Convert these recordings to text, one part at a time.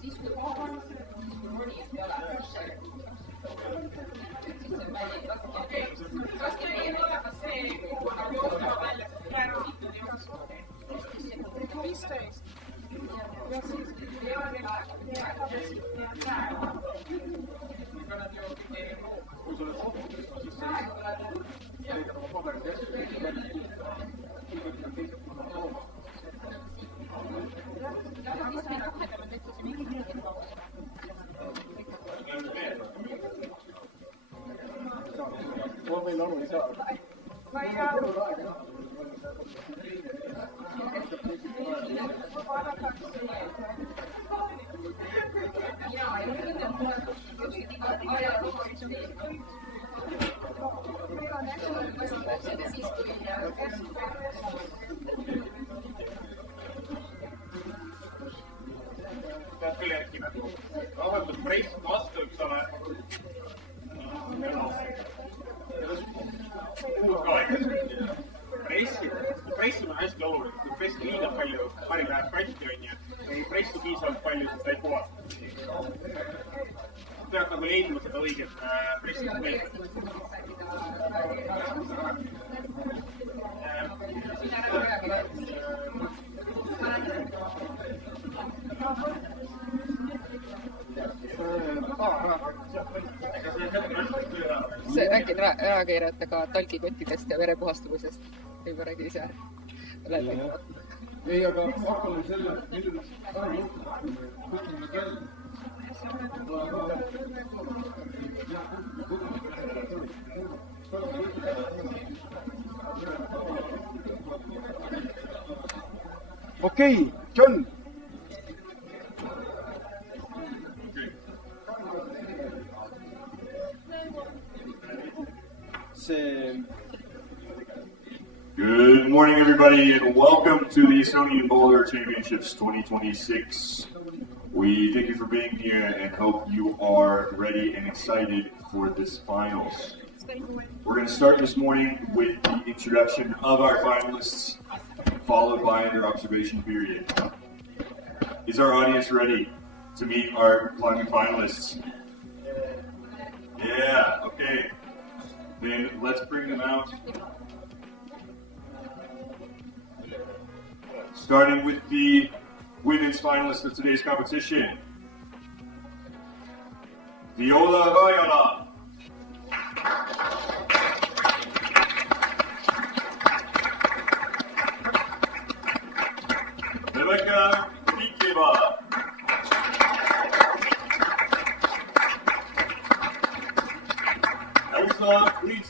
siis kui kohal, siis kui ronijad peale. Siis see väli okei. Kas teil ei ole see, kuhu on koostama välja? Praegu ikkagi on soovib. 15. Ja siis ei ole veel aega. Praegu. Kui nad jõuavad teile muud. Kui sa oled kohtunud, siis praegu tuleb. Mul meil aru ei saa. Ma ei saa. Peab küll äkki nagu vaheldub press vastu, eks ole. Pressil on hästi oluline, kui pressi liiga palju, pari läheb kasti on ju, ei pressi piisavalt palju, siis ta ei puhasta. Peab nagu leidma seda õiget pressi meetrit. See räägin ärakeerajatega talgikottidest ja verepuhastumisest. Ei ma räägin ise. Ei, aga hakkame selle, milles ära juhtub. Kutsime välja. Okei, John. Good morning, everybody, and welcome to the Estonian Bouldering Championships 2026. We thank you for being here and hope you are ready and excited for this finals. We're going to start this morning with the introduction of our finalists, followed by their observation period. Is our audience ready to meet our climbing finalists? Yeah, okay. Then let's bring them out. Starting with the women's finalists of today's competition. Vytjagailovski. Purplecat. Aizatulin.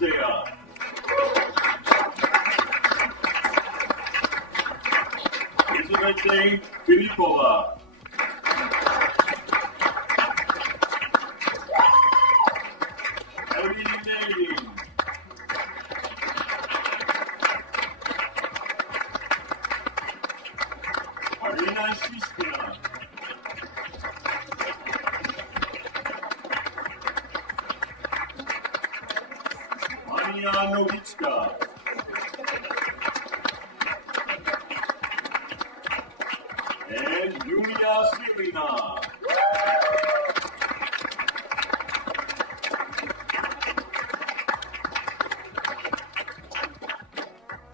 Podium. And Vytjagailovski.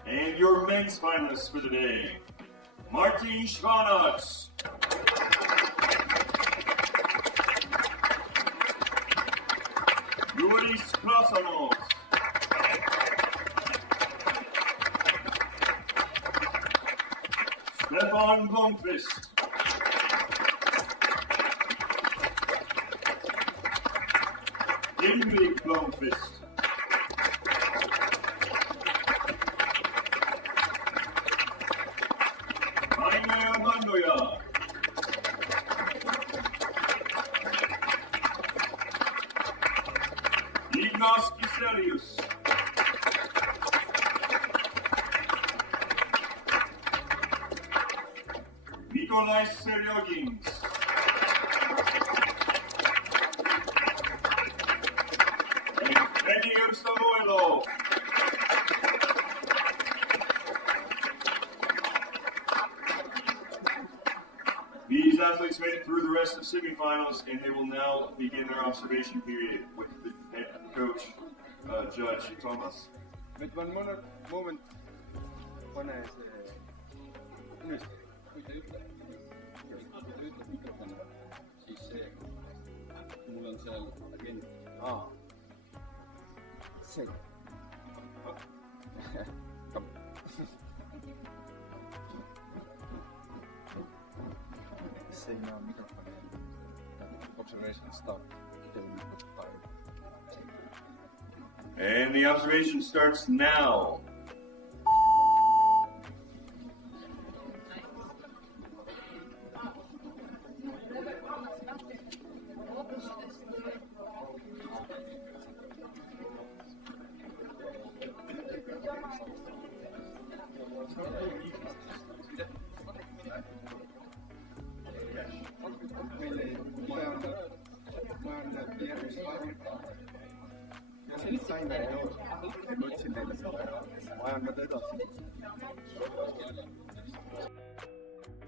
And your men's finalists for the day, Ruslan. Blomqvist. Blomqvist. athletes made it through the rest of semifinals, and they will now begin their observation period with the head coach, Judge Thomas. Nüüd on moment, pane see uuesti, kui ta ütleb mikrofoni, siis see, mul on seal agent, see, see ei näe mikrofoni, observation start, And the observation starts now.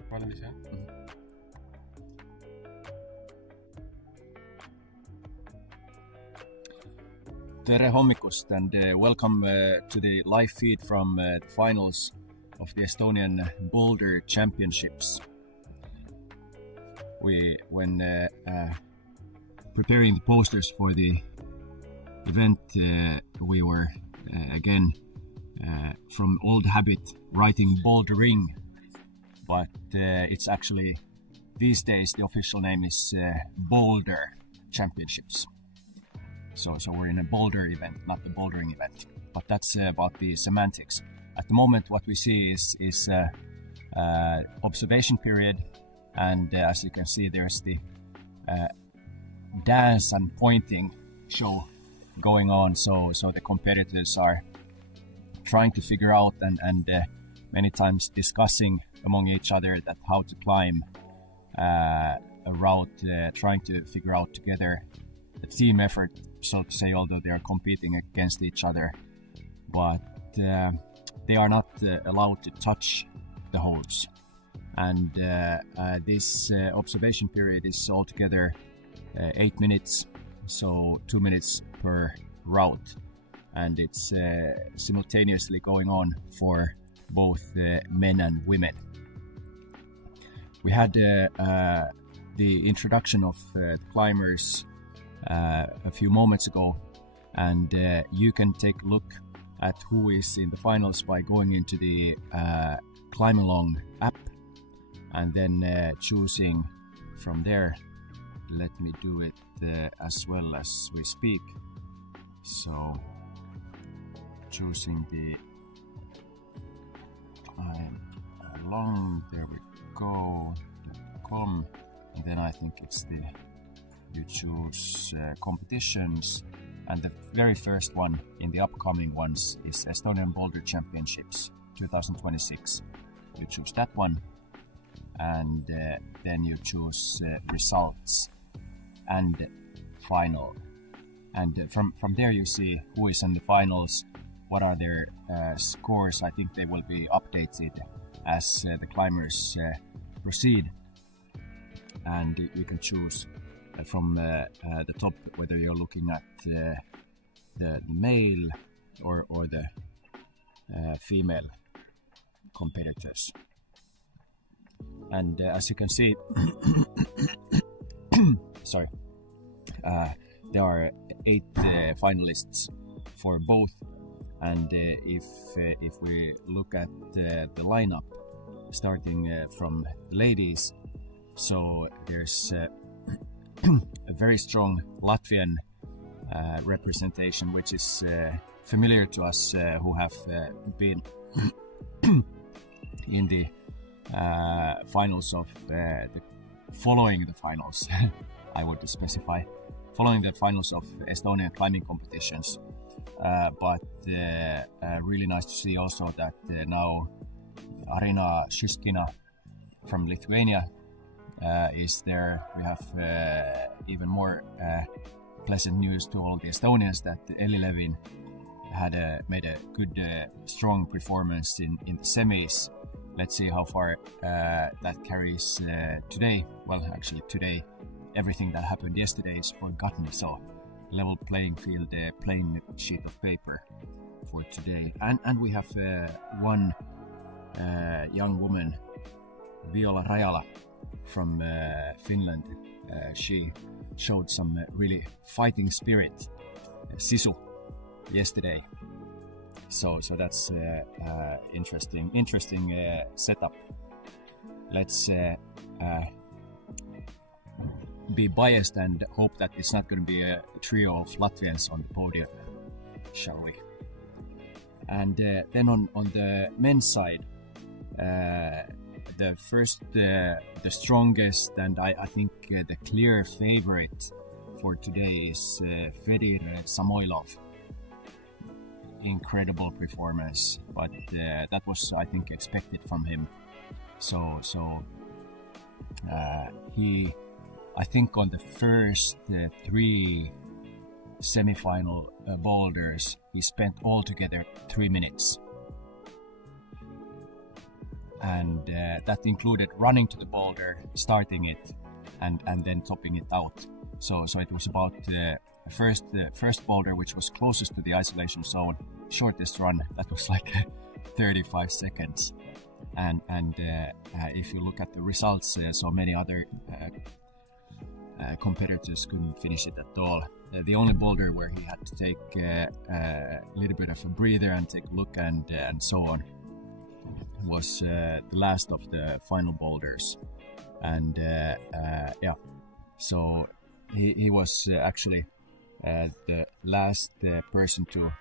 Valmis, jah? Tere hommikust and welcome to the live feed from the finals of the Estonian Boulder Championships. When preparing the posters for the event, we were again from old habit writing bouldering, but it's actually these days the official name is Boulder Championships. So we're in a Boulder event, not the bouldering event, but that's about the semantics. At the moment what we see is observation period, and as you can see there's the dance and pointing show going on, so the competitors are trying to figure out and many times discussing among each other that how to climb a route, trying to figure out together a team effort, so to say, although they are competing against each other, but they are not allowed to touch the holds. And this observation period is altogether 8 minutes, so 2 minutes per route, and it's simultaneously going on for both men and women. We had the introduction of climbers a few moments ago, and you can take a look at who is in the finals by going into the Climb Along app and then choosing from there. Let me do it as well as we speak. So choosing the Climb Along, there we go, .com, and then I think it's the you choose competitions, and the very first one in the upcoming ones is Estonian Bouldering Championships 2026. You choose that one, and then you choose results and final, and from there you see who is in the finals, what are their scores. I think they will be updated as the climbers proceed, and you can choose from the top whether you're looking at the male or the female competitors. And as you can see, sorry, there are 8 finalists for both, and if we look at the lineup starting from ladies, so there's a very strong Latvian representation, which is familiar to us who have been in the finals of following the finals I would specify, following the finals of Estonian climbing competitions, but really nice to see also that now Arina Šuškina from Lithuania is there. We have even more pleasant news to all the Estonians that Elli Levin had made a good strong performance in the semis, let's see how far that carries today. Well, actually today, everything that happened yesterday is forgotten, so level playing field, plain sheet of paper for today. And we have one young woman, Viola Rajala from Finland. She showed some really fighting spirit, sisu, yesterday. So that's interesting setup. Let's be biased and hope that it's not going to be a trio of Latvians on the podium, shall we? And then on the men's side, the first, the strongest, and I think the clear favorite for today is Fedir Samoilov. Incredible performance, but that was, I think, expected from him. So he, I think, on the first 3 semi-final boulders, he spent altogether 3 minutes. And that included running to the boulder, starting it, and then topping it out. So it was about the first boulder, which was closest to the isolation zone, shortest run, that was like 35 seconds. And if you look at the results, so many other competitors couldn't finish it at all. The only boulder where he had to take a little bit of a breather and take a look and so on was the last of the final boulders. And yeah, so he was actually the last person to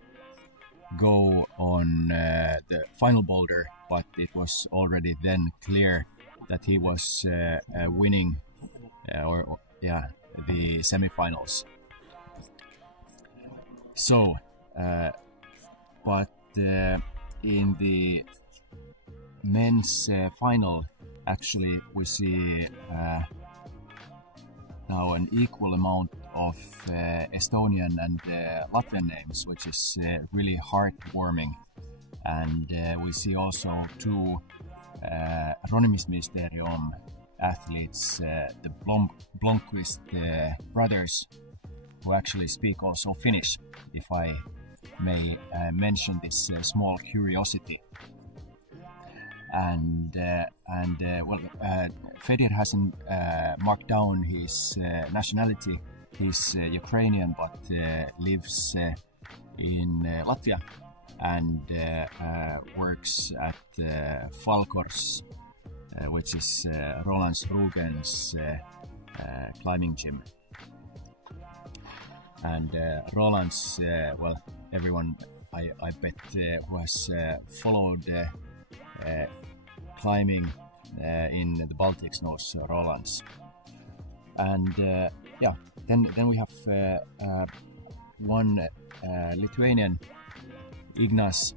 go on the final boulder, but it was already then clear that he was winning the semifinals. So but in the men's final, actually we see now an equal amount of Estonian and Latvian names, which is really heartwarming. And we see also 2 Ronimisministeerium athletes, the Blomqvist brothers, who actually speak also Finnish, if I may mention this small curiosity. And Fedir hasn't marked down his nationality. He's Ukrainian, but lives in Latvia and works at Falkors, which is Roland Rugen's climbing gym. And Roland's, well, everyone I bet who has followed climbing in the Baltics knows Roland's. And yeah, then we have one Lithuanian, Ignas,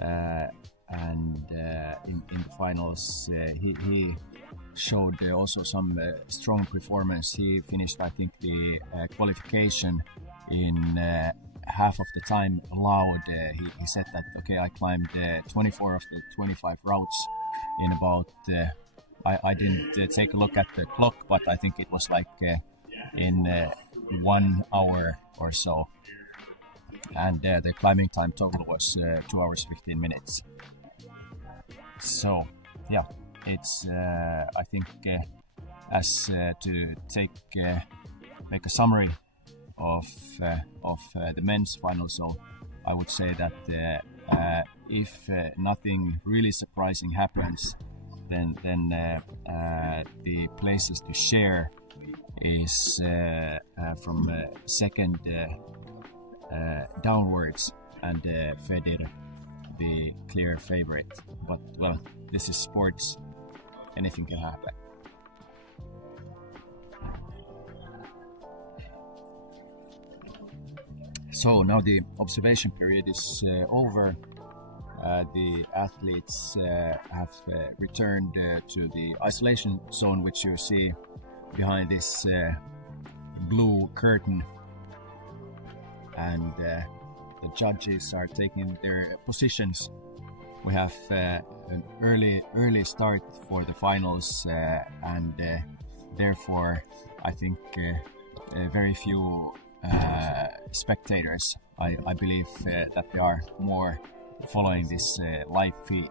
and in the finals he showed also some strong performance. He finished, I think, the qualification in half of the time allowed. He said that, okay, I climbed 24 of the 25 routes in about I didn't take a look at the clock, but I think it was like in 1 hour or so, and the climbing time total was 2 hours 15 minutes. So yeah, it's I think as to make a summary of the men's final, so I would say that if nothing really surprising happens, then the places to share is from second downwards, and Fedir the clear favorite. But well, this is sports, anything can happen. So now the observation period is over. The athletes have returned to the isolation zone, which you see behind this blue curtain, and the judges are taking their positions we have an early start for the finals, and therefore I think very few spectators. I believe that they are more following this live feed.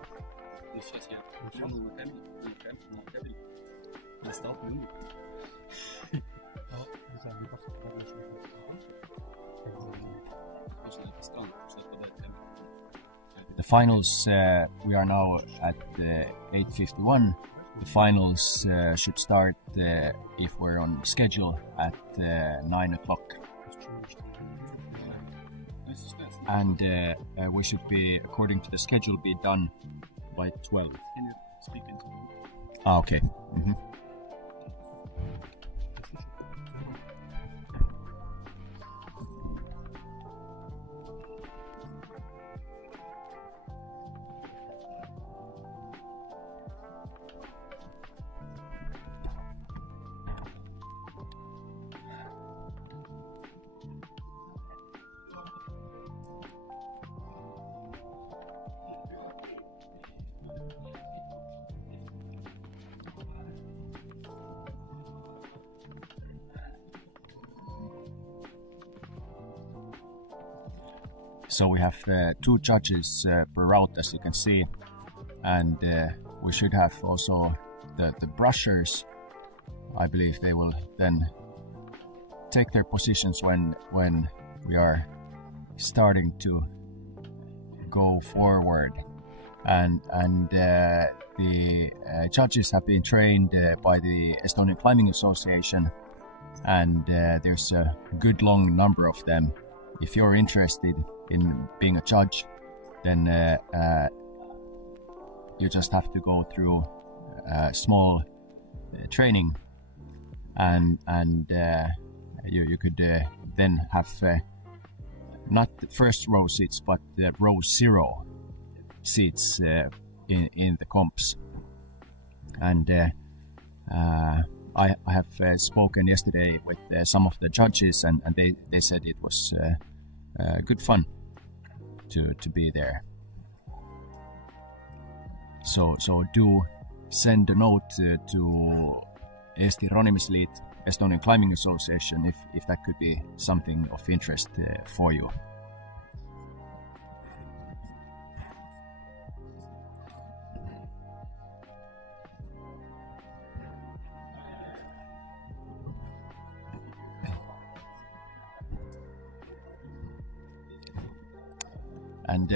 The finals, we are now at 8:51. The finals should start, if we're on schedule, at 9 o'clock. And we should be, according to the schedule, be done by 12. Can you speak into it? Okay. Mm-hmm. So we have 2 judges per route, as you can see, and we should have also the brushers. I believe they will then take their positions when we are starting to go forward. And the judges have been trained by the Estonian Climbing Association, and there's a good long number of them. If you're interested in being a judge, then you just have to go through small training, and you could then have not the first row seats, but row 0 seats in the comps. And I have spoken yesterday with some of the judges, and they said it was good fun to be there. So do send a note to Eesti Ronimisliit, Estonian Climbing Association, if that could be something of interest for you. And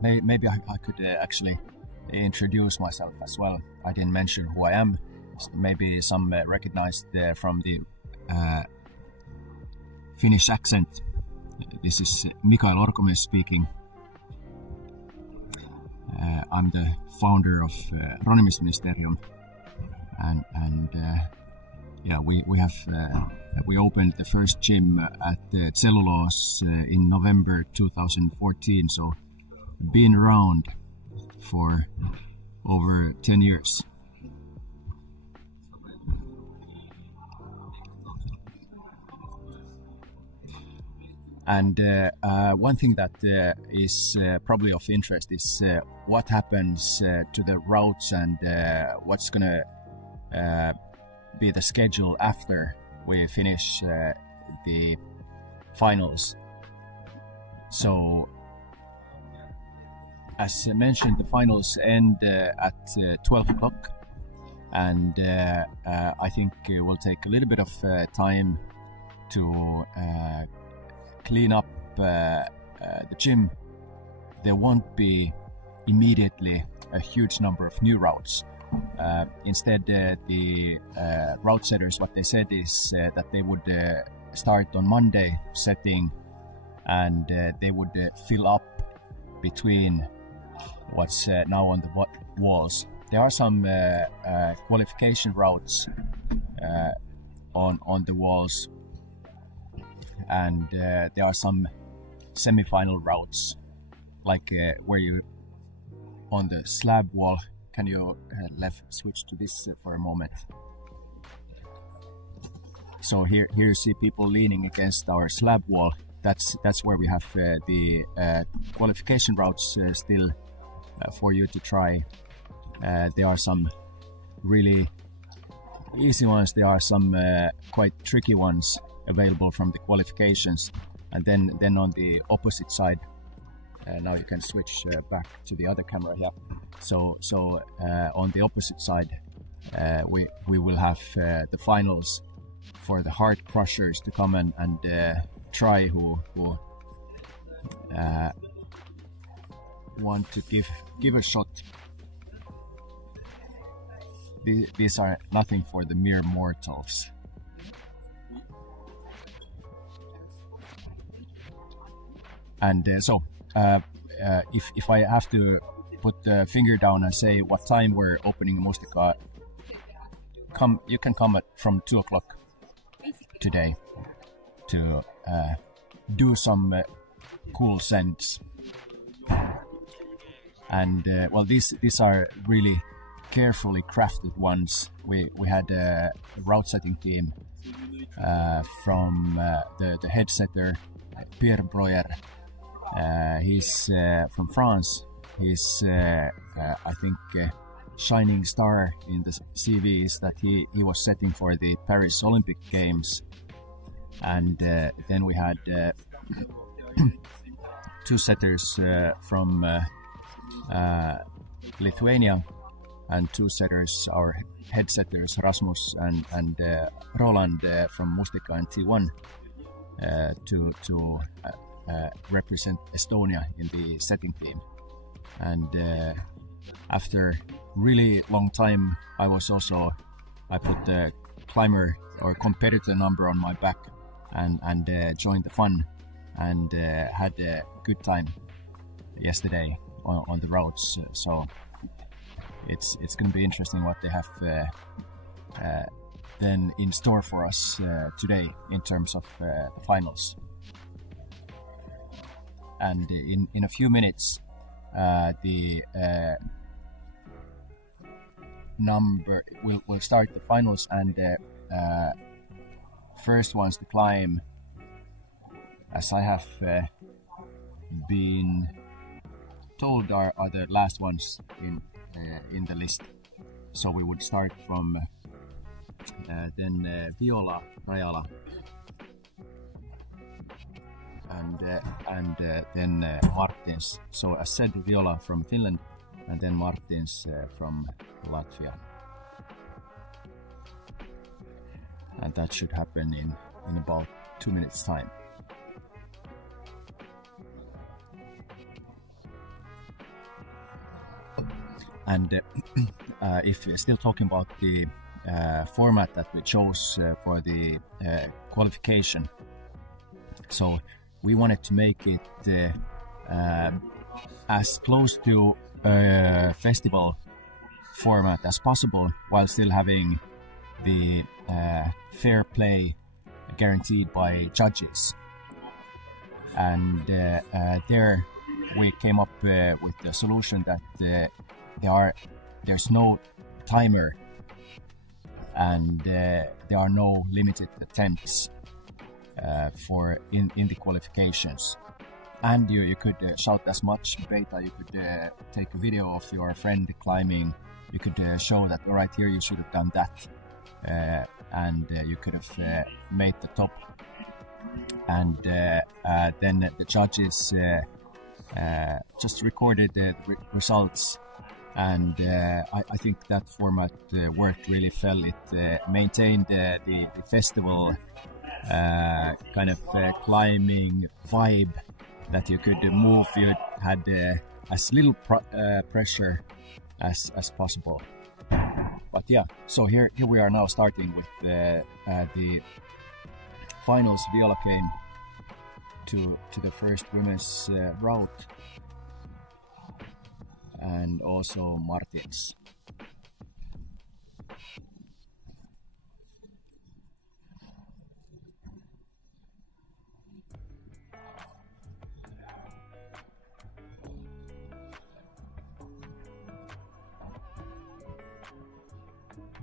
maybe I could actually introduce myself as well. I didn't mention who I am. Maybe some recognized from the Finnish accent. This is Mikael Orkomies speaking. I'm the founder of Ronimisministeerium, and we opened the first gym at Cellulose in November 2014, so been around for over 10 years. And one thing that is probably of interest is what happens to the routes, and what's gonna be the schedule after we finish the finals. So, as mentioned, the finals end at 12 o'clock, and I think we'll take a little bit of time to clean up the gym. There won't be immediately a huge number of new routes. Instead, the route setters, what they said is that they would start on Monday setting, and they would fill up between what's now on the walls. There are some qualification routes on the walls, and there are some semi-final routes, like where you on the slab wall. Can you switch to this for a moment? So here you see people leaning against our slab wall. That's where we have the qualification routes still for you to try. There are some really easy ones, there are some quite tricky ones available from the qualifications, and then on the opposite side, now you can switch back to the other camera here. So on the opposite side, we will have the finals for the hard crushers to come and try, who want to give a shot. These are nothing for the mere mortals. And if I have to put the finger down and say what time we're opening Mustika, you can come from 2 o'clock today to do some cool sends. And well, these are really carefully crafted ones. We had a route setting team from the head setter Pierre Breuer. He's from France. He's I think shining star in the CV is that he was setting for the Paris Olympic Games. And then we had 2 setters from Lithuania, and 2 setters, our head setters Rasmus and Roland from Mustika and T1 to represent Estonia in the setting team. And after really long time, I put the climber or competitor number on my back and joined the fun, and had a good time yesterday on the routes. So it's going to be interesting what they have then in store for us today in terms of the finals. And in a few minutes, the number will start the finals, and the first ones to climb, as I have been told, are the last ones in the list. So we would start from then Viola, Rajala, and then Martins. So as said, Viola from Finland, and then Martins from Latvia. And that should happen in about 2 minutes time. And if you're still talking about the format that we chose for the qualification, so we wanted to make it as close to a festival format as possible, while still having the fair play guaranteed by judges. And there we came up with the solution that there's no timer, and there are no limited attempts for in the qualifications. And you could shout as much beta. You could take a video of your friend climbing. You could show that, all right, here you should have done that, and you could have made the top. And then the judges just recorded the results, and I think that format worked really well. It maintained the festival kind of climbing vibe, that you could move. You had as little pressure as possible. But yeah, so here we are now starting with the finals. Viola came to the first women's route, and also Martins.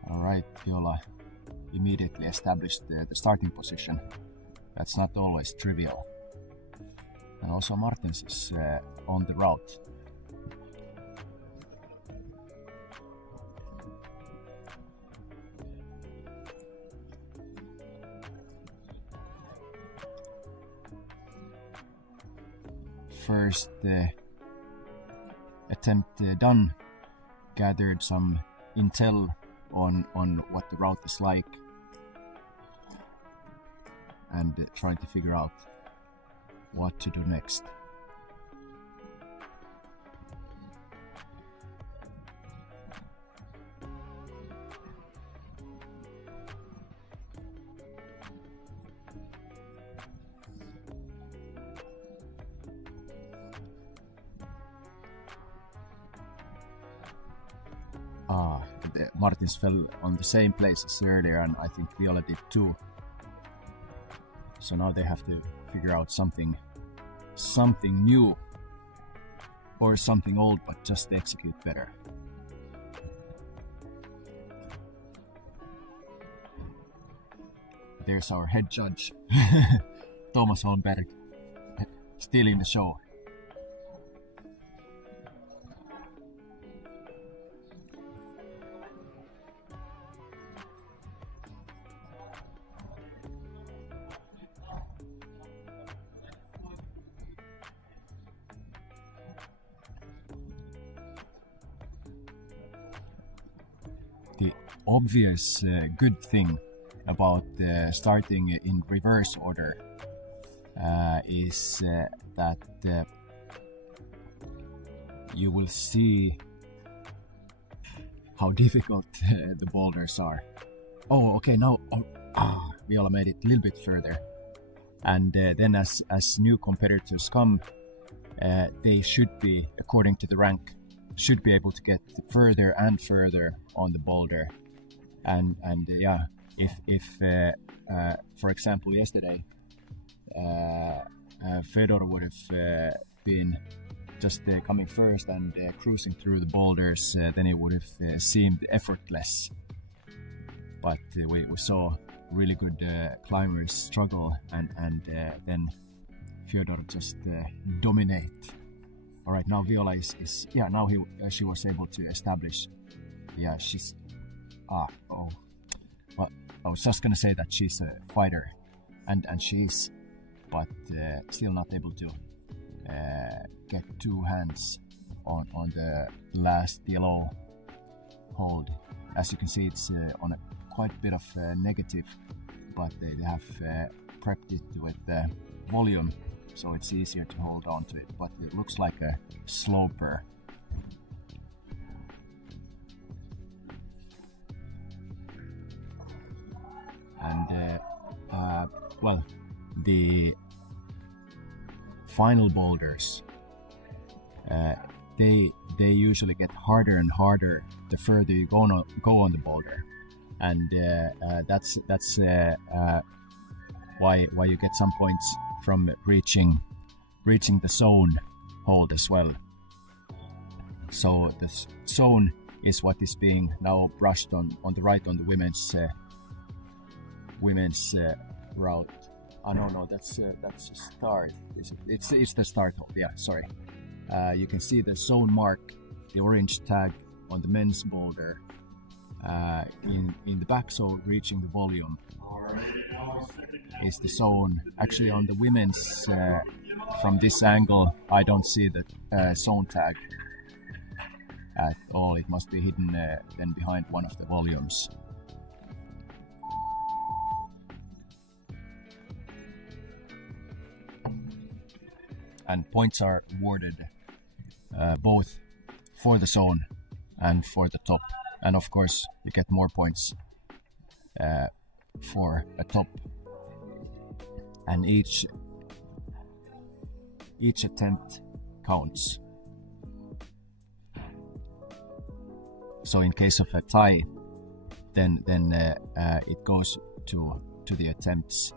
Alright, Viola immediately established the starting position. That's not always trivial. And also Martins is on the route. first attempt done, gathered some intel on what the route is like, and trying to figure out what to do next. Martins fell on the same place as earlier, and I think Viola did too. So now they have to figure out something new, or something old but just execute better. There's our head judge, Thomas Holmberg, stealing the show. The obvious good thing about starting in reverse order is that you will see how difficult the boulders are. Oh, okay, now Viola made it a little bit further, and then as new competitors come, they should be, according to the rank, should be able to get further and further on the boulder, and yeah, if for example yesterday Fedor would have been just coming first and cruising through the boulders, then it would have seemed effortless. But we saw really good climbers struggle, and then Fyodor just dominate. All right, now Viola is now she was able to establish. Yeah, she's well, I was just gonna say that she's a fighter, and she is, but still not able to get two hands on the last yellow hold. As you can see, it's on quite a bit of negative, but they have prepped it with volume, so it's easier to hold on to it, but it looks like a sloper. And well, the final boulders, they usually get harder and harder the further you go on the boulder, and that's why you get some points from reaching the zone hold as well. So the zone is what is being now brushed on the right on the women's route. No, that's a start. It's the start hold. Yeah, sorry. You can see the zone mark, the orange tag on the men's boulder in the back. So reaching the volume is the zone. Actually, on the women's, from this angle, I don't see the zone tag at all. It must be hidden then behind one of the volumes. And points are awarded both for the zone and for the top. And of course, you get more points for a top. And each attempt counts. So in case of a tie, then it goes to the attempts.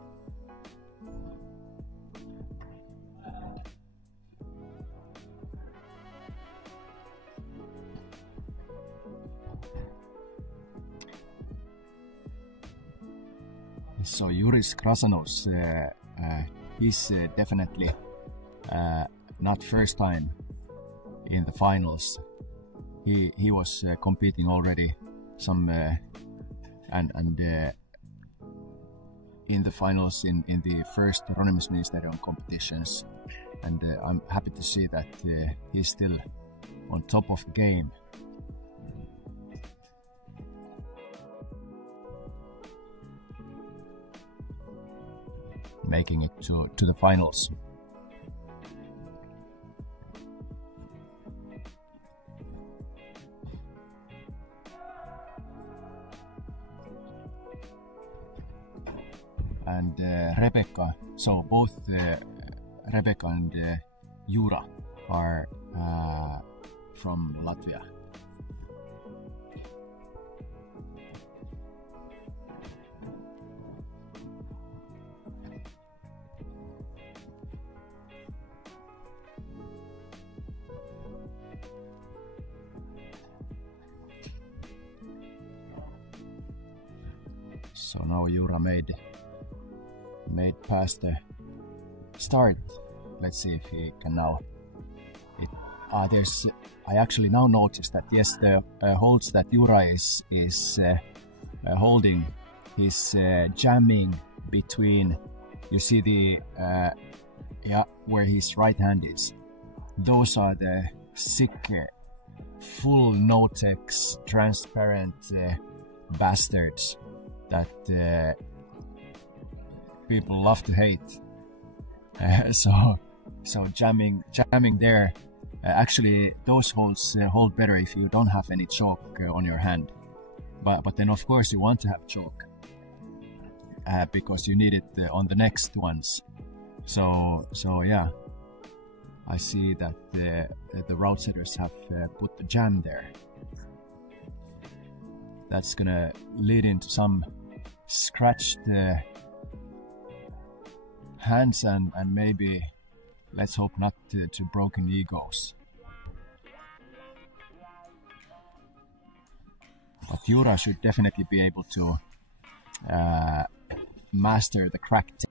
So Yuris Krasanov's, he's definitely not first time in the finals. He was competing already some and in the finals in the first Ronimisministeerium competitions and I'm happy to see that he's still on top of the game. Making it to the finals. And Rebecca, so both Rebecca and Jura are from Latvia. So now Jura made past the start. Let's see if he can now. I actually now noticed that yes, the holds that Jura is holding, he's jamming between. You see the where his right hand is. Those are the sick, full no-tex, transparent bastards that people love to hate. So jamming there. Actually, those holds hold better if you don't have any chalk on your hand. But then of course you want to have chalk because you need it on the next ones. So yeah, I see that the route setters have put the jam there. That's gonna lead into some scratched hands and maybe, let's hope not to broken egos. But Jura should definitely be able to master the cracked.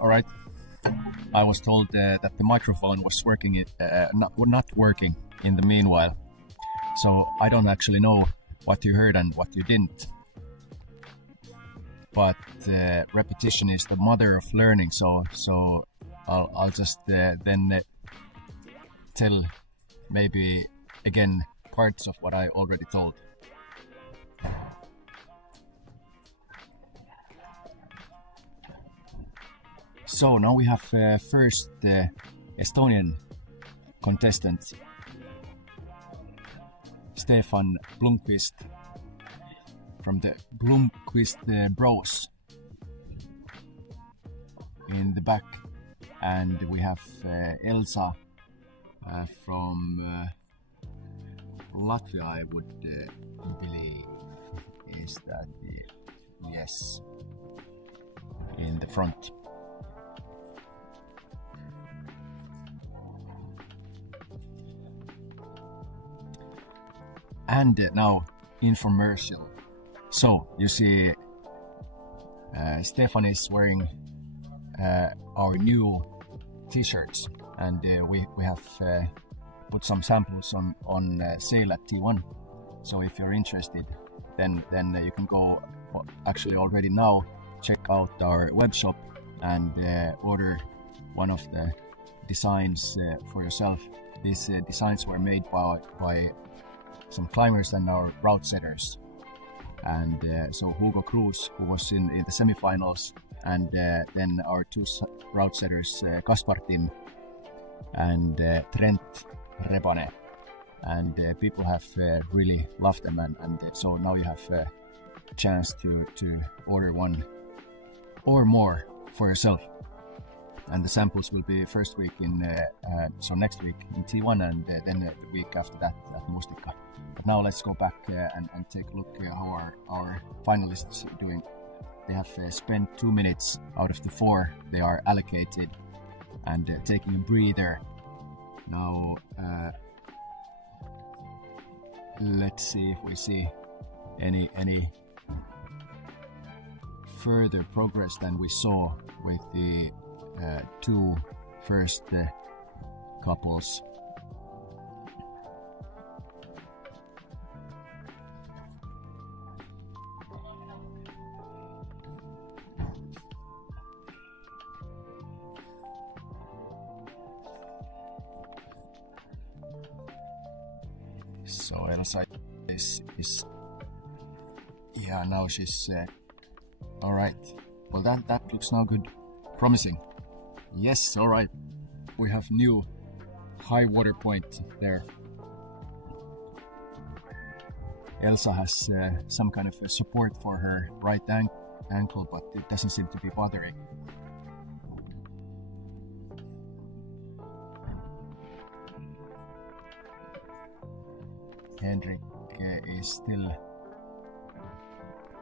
All right. I was told that the microphone was working, not working in the meanwhile. So I don't actually know what you heard and what you didn't. But repetition is the mother of learning. So I'll just then tell maybe again parts of what I already told. So now we have first Estonian contestant Stefan Blomqvist from the Blomqvist Bros in the back, and we have Elsa from Latvia, I would believe. Is that yes, in the front. And now infomercial. So you see Stefan is wearing our new t-shirts, and we have put some samples on sale at T1. So if you're interested, then you can go actually already now check out our web shop and order one of the designs for yourself. These designs were made by some climbers and our route setters. And so Hugo Cruz, who was in the semifinals, and then our two route setters, Kaspar Tim and Trent Rebane. And people have really loved them, and so now you have a chance to order one or more for yourself. And the samples will be first week so next week in T1, and then the week after that at Mustika. But now let's go back and take a look how our finalists are doing. They have spent 2 minutes out of the 4 they are allocated, and taking a breather. Now let's see if we see any further progress than we saw with the 2 first couples. So Elsa is yeah, now she's all right. Well, that looks now good, promising. Yes, all right. We have new high water point there. Elsa has some kind of support for her right ankle, but it doesn't seem to be bothering. Henrik is still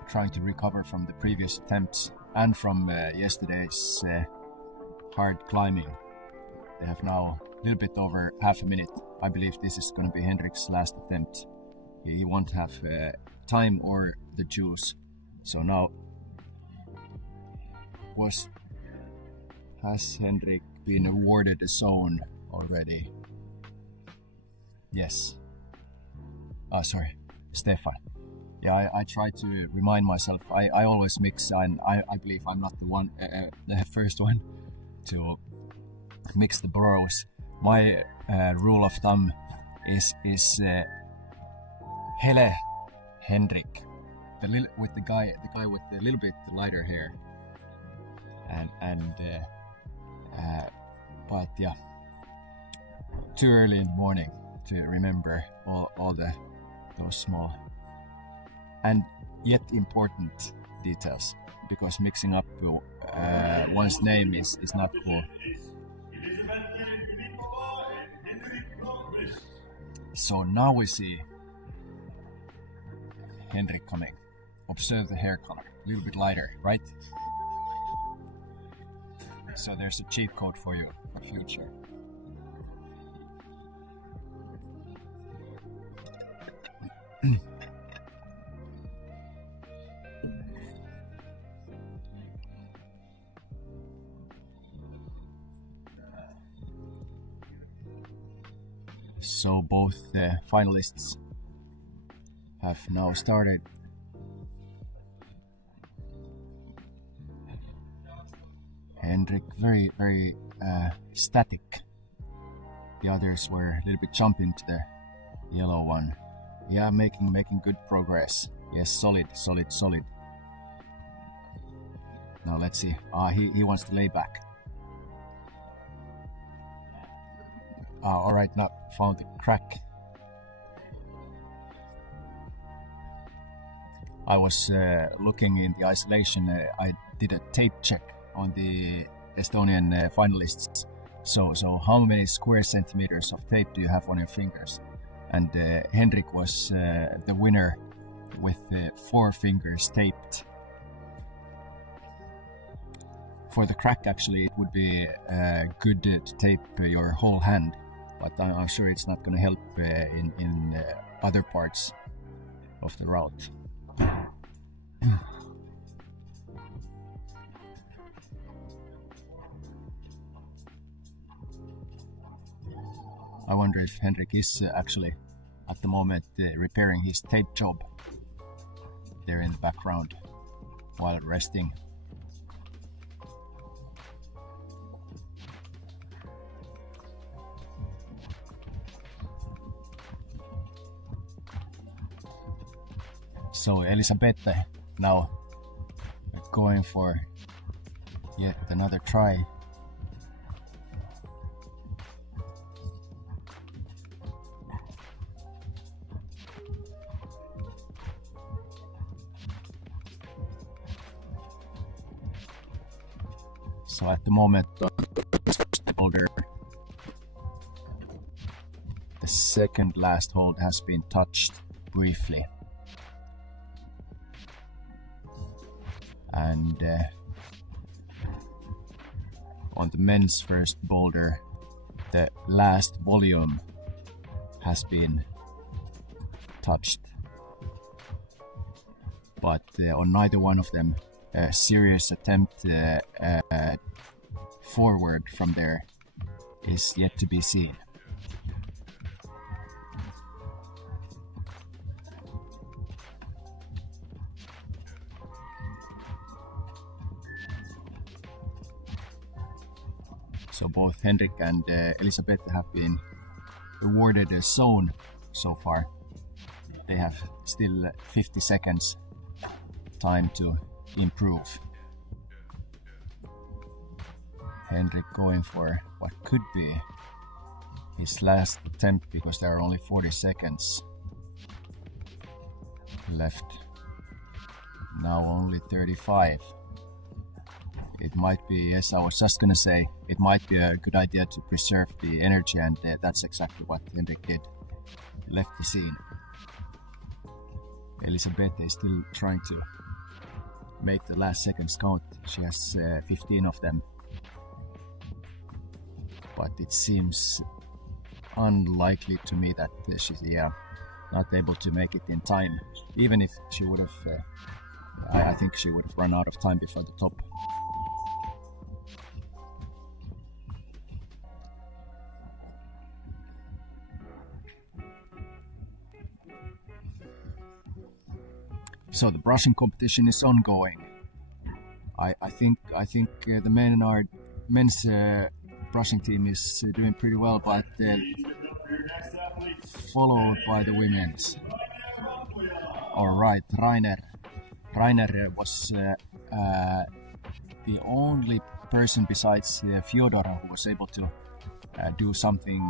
trying to recover from the previous attempts and from yesterday's hard climbing. They have now a little bit over half a minute. I believe this is going to be Henrik's last attempt. He won't have time or the juice. So now, has Henrik been awarded a zone already? Yes. Sorry, Stefan. Yeah, I try to remind myself. I always mix, and I believe I'm not the first one to mix the boroughs. My rule of thumb is Hele Henrik, with the guy with the little bit lighter hair, but yeah, too early in the morning to remember all those small and yet important details, because mixing up one's name is not cool. So now we see Henrik coming. Observe the hair color, a little bit lighter, right? So there's a cheat code for you for future. So both the finalists have now started. Henrik very static. The others were a little bit jumping to the yellow one. Yeah, making good progress. Yes, solid. Now let's see. He wants to lay back. All right, now found the crack. I was looking in the isolation. I did a tape check on the Estonian finalists. So how many square centimeters of tape do you have on your fingers? And Henrik was the winner with 4 fingers taped. For the crack, actually, it would be good to tape your whole hand, but I'm sure it's not going to help in other parts of the route. I wonder if Henrik is actually at the moment repairing his tape job there in the background while resting. So Elisabetta now going for yet another try. So at the moment, Boulder, the second last hold has been touched briefly. And on the men's first boulder, the last volume has been touched. But on neither one of them, a serious attempt forward from there is yet to be seen. So both Henrik and Elisabeth have been rewarded a zone so far. They have still 50 seconds time to improve. Henrik going for what could be his last attempt because there are only 40 seconds left. Now only 35. It might be, yes, I was just gonna say, it might be a good idea to preserve the energy, and that's exactly what Henrik did. Left the scene. Elisabeth is still trying to make the last seconds count. She has 15 of them. But it seems unlikely to me that she's not able to make it in time. Even if she would have, I think she would have run out of time before the top. So the brushing competition is ongoing. I think the men's brushing team is doing pretty well, but followed by the women's. All right, Rainer was the only person besides Fyodora who was able to do something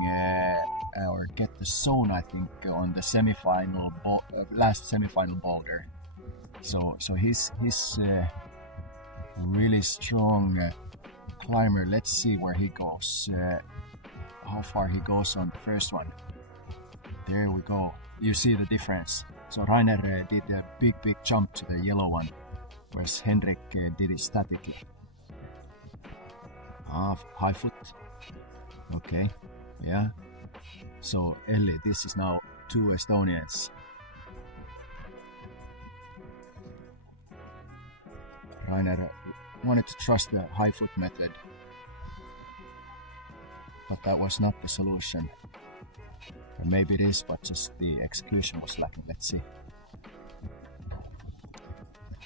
or get the zone, I think, on the last semi-final boulder. So he's really strong climber. Let's see where he goes, how far he goes on the first one. There we go. You see the difference. So Rainer did a big jump to the yellow one, whereas Henrik did it statically. High foot. Okay, yeah. So Elli, this is now two Estonians. Rainer wanted to trust the high foot method, but that was not the solution. Or maybe it is, but just the execution was lacking. Let's see.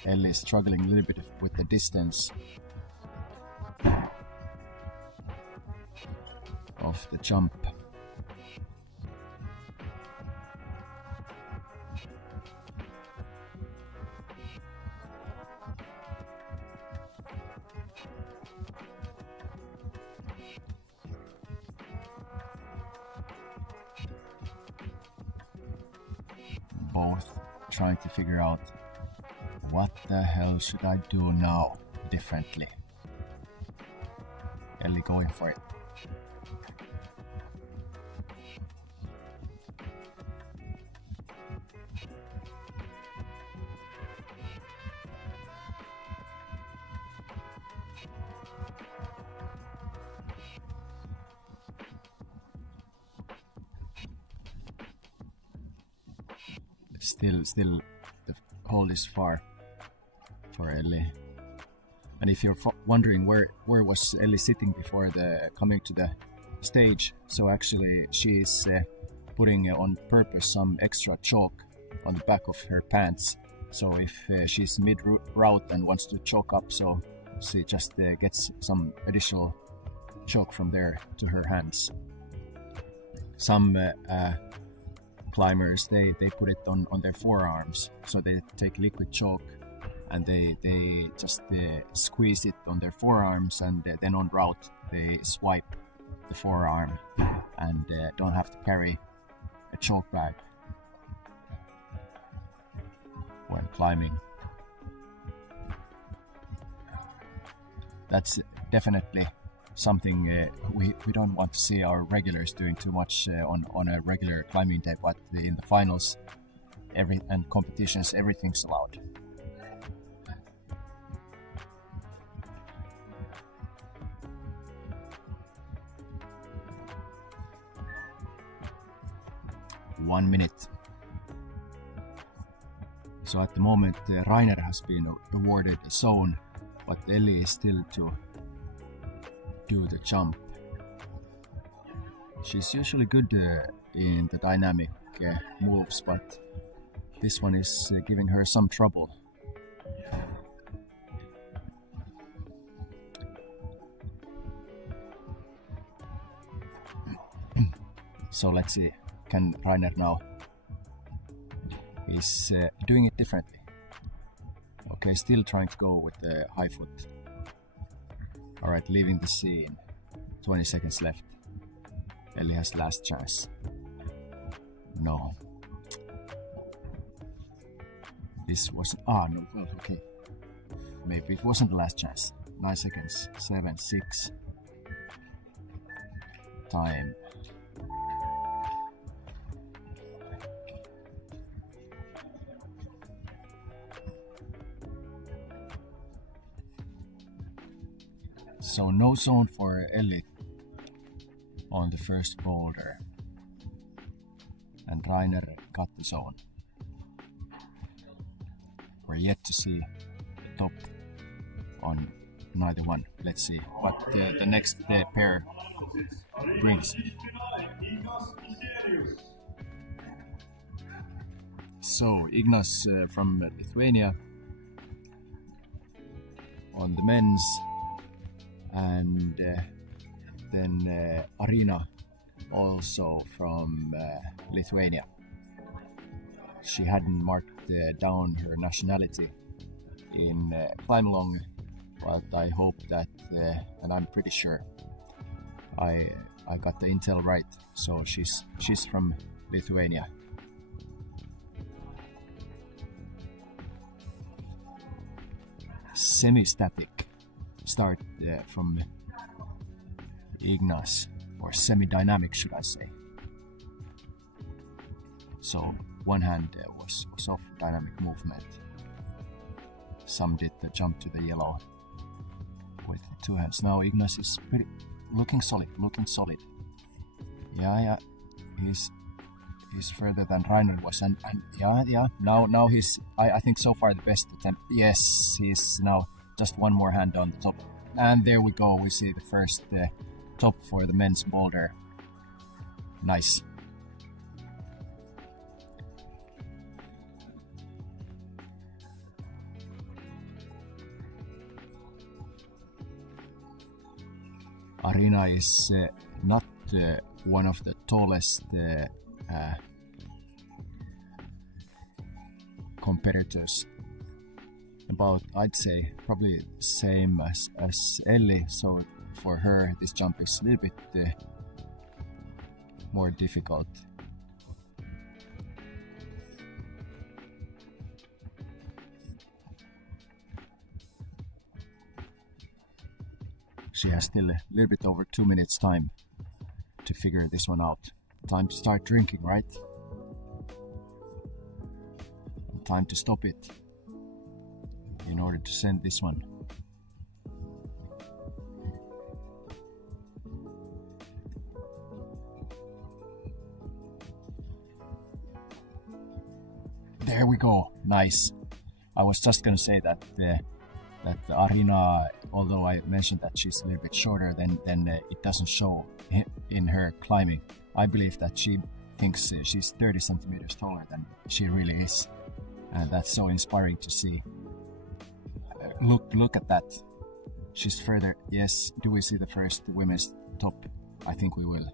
Elli is struggling a little bit with the distance of the jump. Both trying to figure out what the hell should I do now differently. Elli going for it. Still the hold is far for Elli. And if you're wondering where was Elli sitting before coming to the stage, so actually she is putting on purpose some extra chalk on the back of her pants. So if she's mid-route and wants to chalk up, so she just gets some additional chalk from there to her hands. Some climbers, they put it on their forearms. So they take liquid chalk and they just squeeze it on their forearms, and then on route they swipe the forearm and don't have to carry a chalk bag when climbing. That's definitely something we don't want to see our regulars doing too much on a regular climbing day, but in the finals and competitions, everything's allowed. One minute. So at the moment, Rainer has been awarded a zone, but Elli is still to do the jump. She's usually good in the dynamic moves, but this one is giving her some trouble. So let's see, can Rainer now? He's doing it differently. Okay, still trying to go with the high foot. Alright, leaving the scene. 20 seconds left. Elli has last chance. No. This wasn't... no, well, okay. Maybe it wasn't the last chance. 9 seconds. 7, 6. Time. So no zone for Elli on the first boulder, and Rainer got the zone. We're yet to see the top on neither one. Let's see what the next pair brings. So Ignas from Lithuania on the men's, and then Arina also from Lithuania. She hadn't marked down her nationality in climb along, but I hope that, and I'm pretty sure I got the intel right. So she's from Lithuania. Semi-static start from Ignas, or semi-dynamic, should I say. So one hand was off dynamic movement. Some did the jump to the yellow with two hands. Now Ignas is looking solid. Yeah, he's further than Rainer was, and yeah. Now he's I think so far the best attempt. Yes, he's now just one more hand on the top, and there we go. We see the first top for the men's boulder. Nice. Arina is not one of the tallest competitors. About, I'd say, probably same as Elli, so for her this jump is a little bit more difficult. She has still a little bit over 2 minutes time to figure this one out. Time to start drinking, right? And time to stop it in order to send this one. There we go. Nice. I was just gonna say that Arina, although I mentioned that she's a little bit shorter, then it doesn't show in her climbing. I believe that she thinks she's 30 centimeters taller than she really is, and that's so inspiring to see. Look at that. She's further. Yes. Do we see the first women's top? I think we will.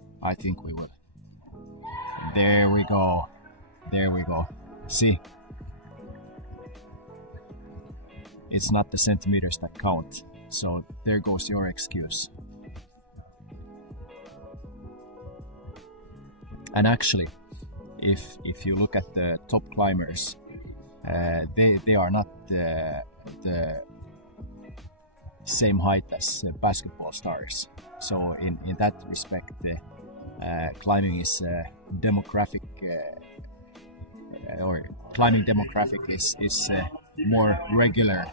There we go. There we go. See? It's not the centimeters that count. So there goes your excuse. And actually, if you look at the top climbers, they are not the same height as basketball stars. So in that respect, climbing is demographic, or climbing demographic is more regular.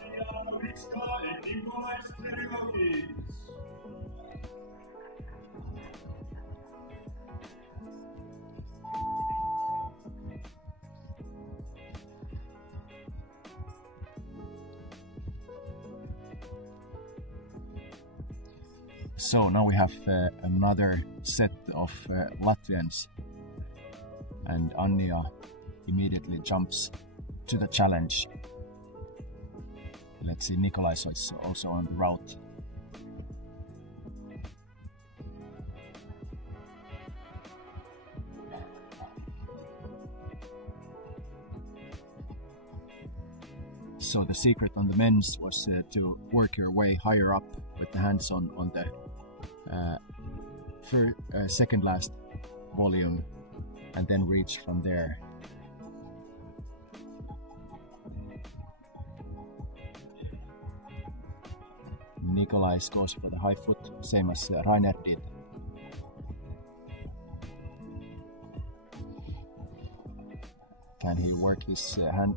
So now we have another set of Latvians, and Anja immediately jumps to the challenge. Let's see, Nikolai is also on the route. So the secret on the men's was to work your way higher up with the hands on the second last volume, and then reach from there. Nikolai goes for the high foot, same as Rainer did. Can he work his hand?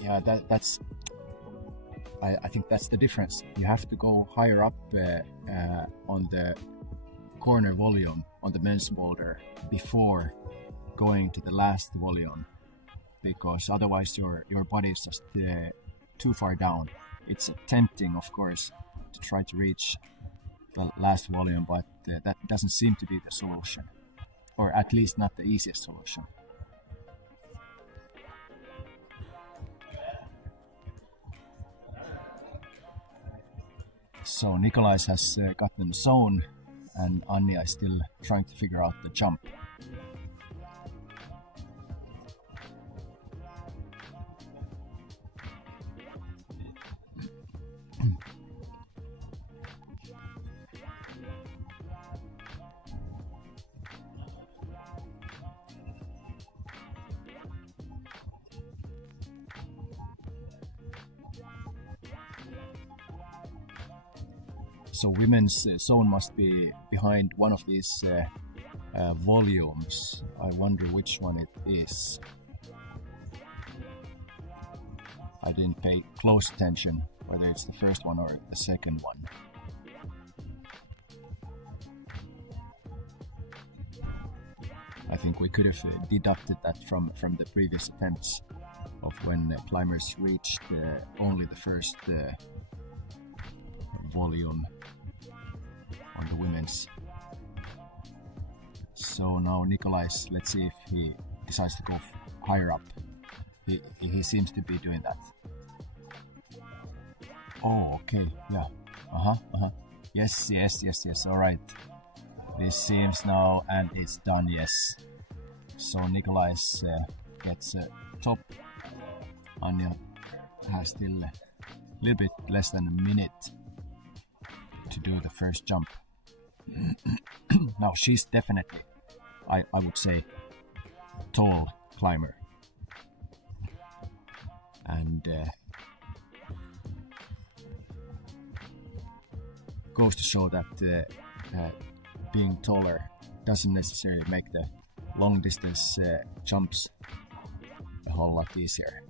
Yeah, that's. I think that's the difference. You have to go higher up on the corner volume on the men's boulder before going to the last volume, because otherwise your body is just too far down. It's tempting, of course, to try to reach the last volume, but that doesn't seem to be the solution, or at least not the easiest solution. So Nikolai has gotten zone, and Anja is still trying to figure out the jump. So women's zone must be behind one of these volumes. I wonder which one it is. I didn't pay close attention whether it's the first one or the second one. I think we could have deducted that from the previous attempts of when climbers reached only the first volume on the women's. So now Nikolai, let's see if he decides to go higher up. He seems to be doing that. Oh, okay, yeah. Yes, all right. This seems now, and it's done, yes. So Nikolai gets top. Anja has still a little bit less than a minute to do the first jump. Now she's definitely, I would say, tall climber, and goes to show that being taller doesn't necessarily make the long distance jumps a whole lot easier.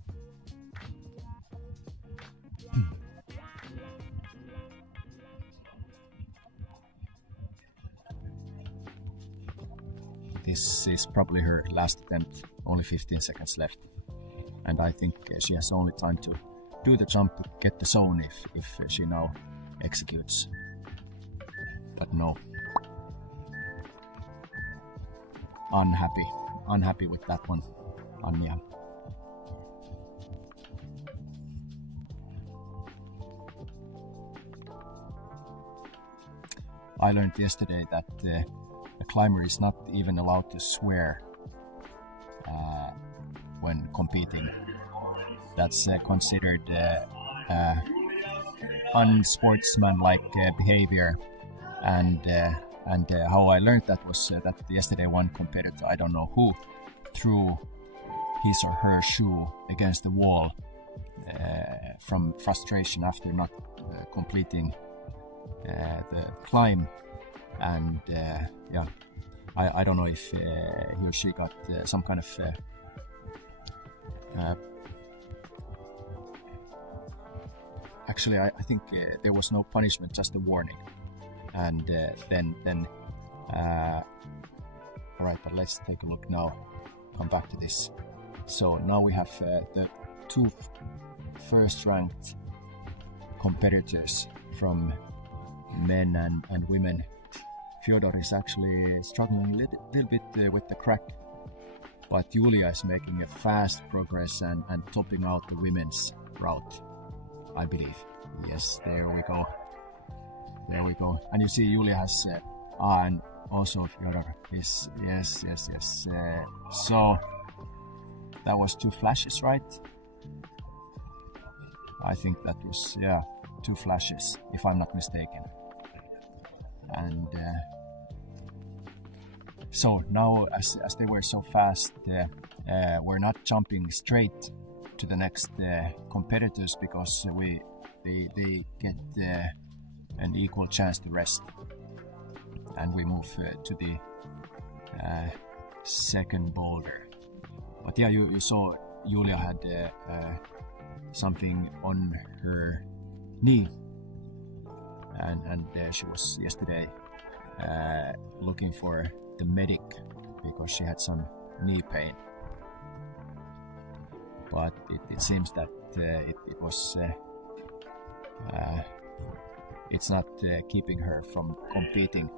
This is probably her last attempt, only 15 seconds left. And I think she has only time to do the jump, get the zone if she now executes. But no. Unhappy with that one, Anja. I learned yesterday that a climber is not even allowed to swear when competing. That's considered unsportsmanlike behavior, and how I learned that was that yesterday one competitor, I don't know who, threw his or her shoe against the wall from frustration after not completing the climb, and yeah, I don't know if he or she got some kind of actually I think there was no punishment, just a warning, and then all right, but let's take a look now, come back to this. So now we have the two first ranked competitors from men and women. Fyodor is actually struggling a little bit with the crack, but Julia is making a fast progress and topping out the women's route, I believe. Yes, there we go. And you see Julia has and also Fyodor is yes. So that was 2 flashes, right? I think that was 2 flashes, if I'm not mistaken. And so now, as they were so fast, we're not jumping straight to the next competitors, because they get an equal chance to rest, and we move to the second boulder. But yeah, you saw Julia had something on her knee, and she was yesterday looking for the medic because she had some knee pain, but it seems that it was it's not keeping her from competing.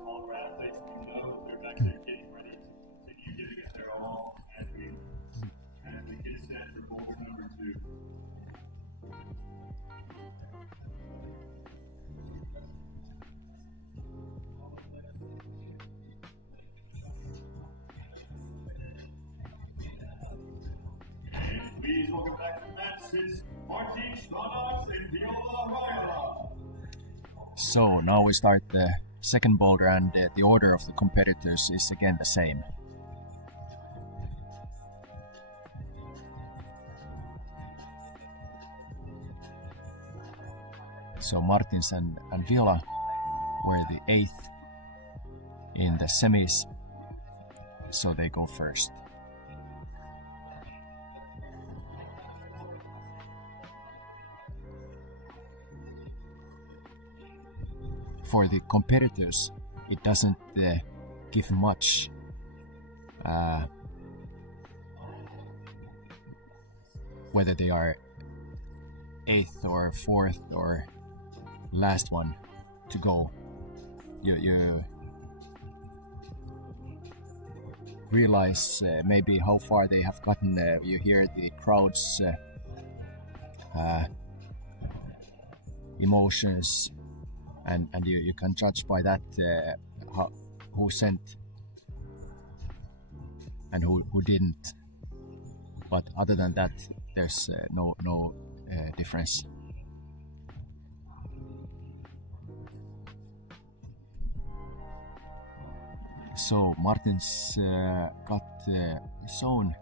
Please welcome back to matches, Martin and Viola. So now we start the second boulder, and the order of the competitors is again the same. So Martins and Viola were the 8th in the semis, so they go first. For the competitors, it doesn't give much whether they are 8th or 4th or last one to go. You realize maybe how far they have gotten. You hear the crowd's emotions, and you can judge by that who sent and who didn't. But other than that, there's no difference. So Martins got zone.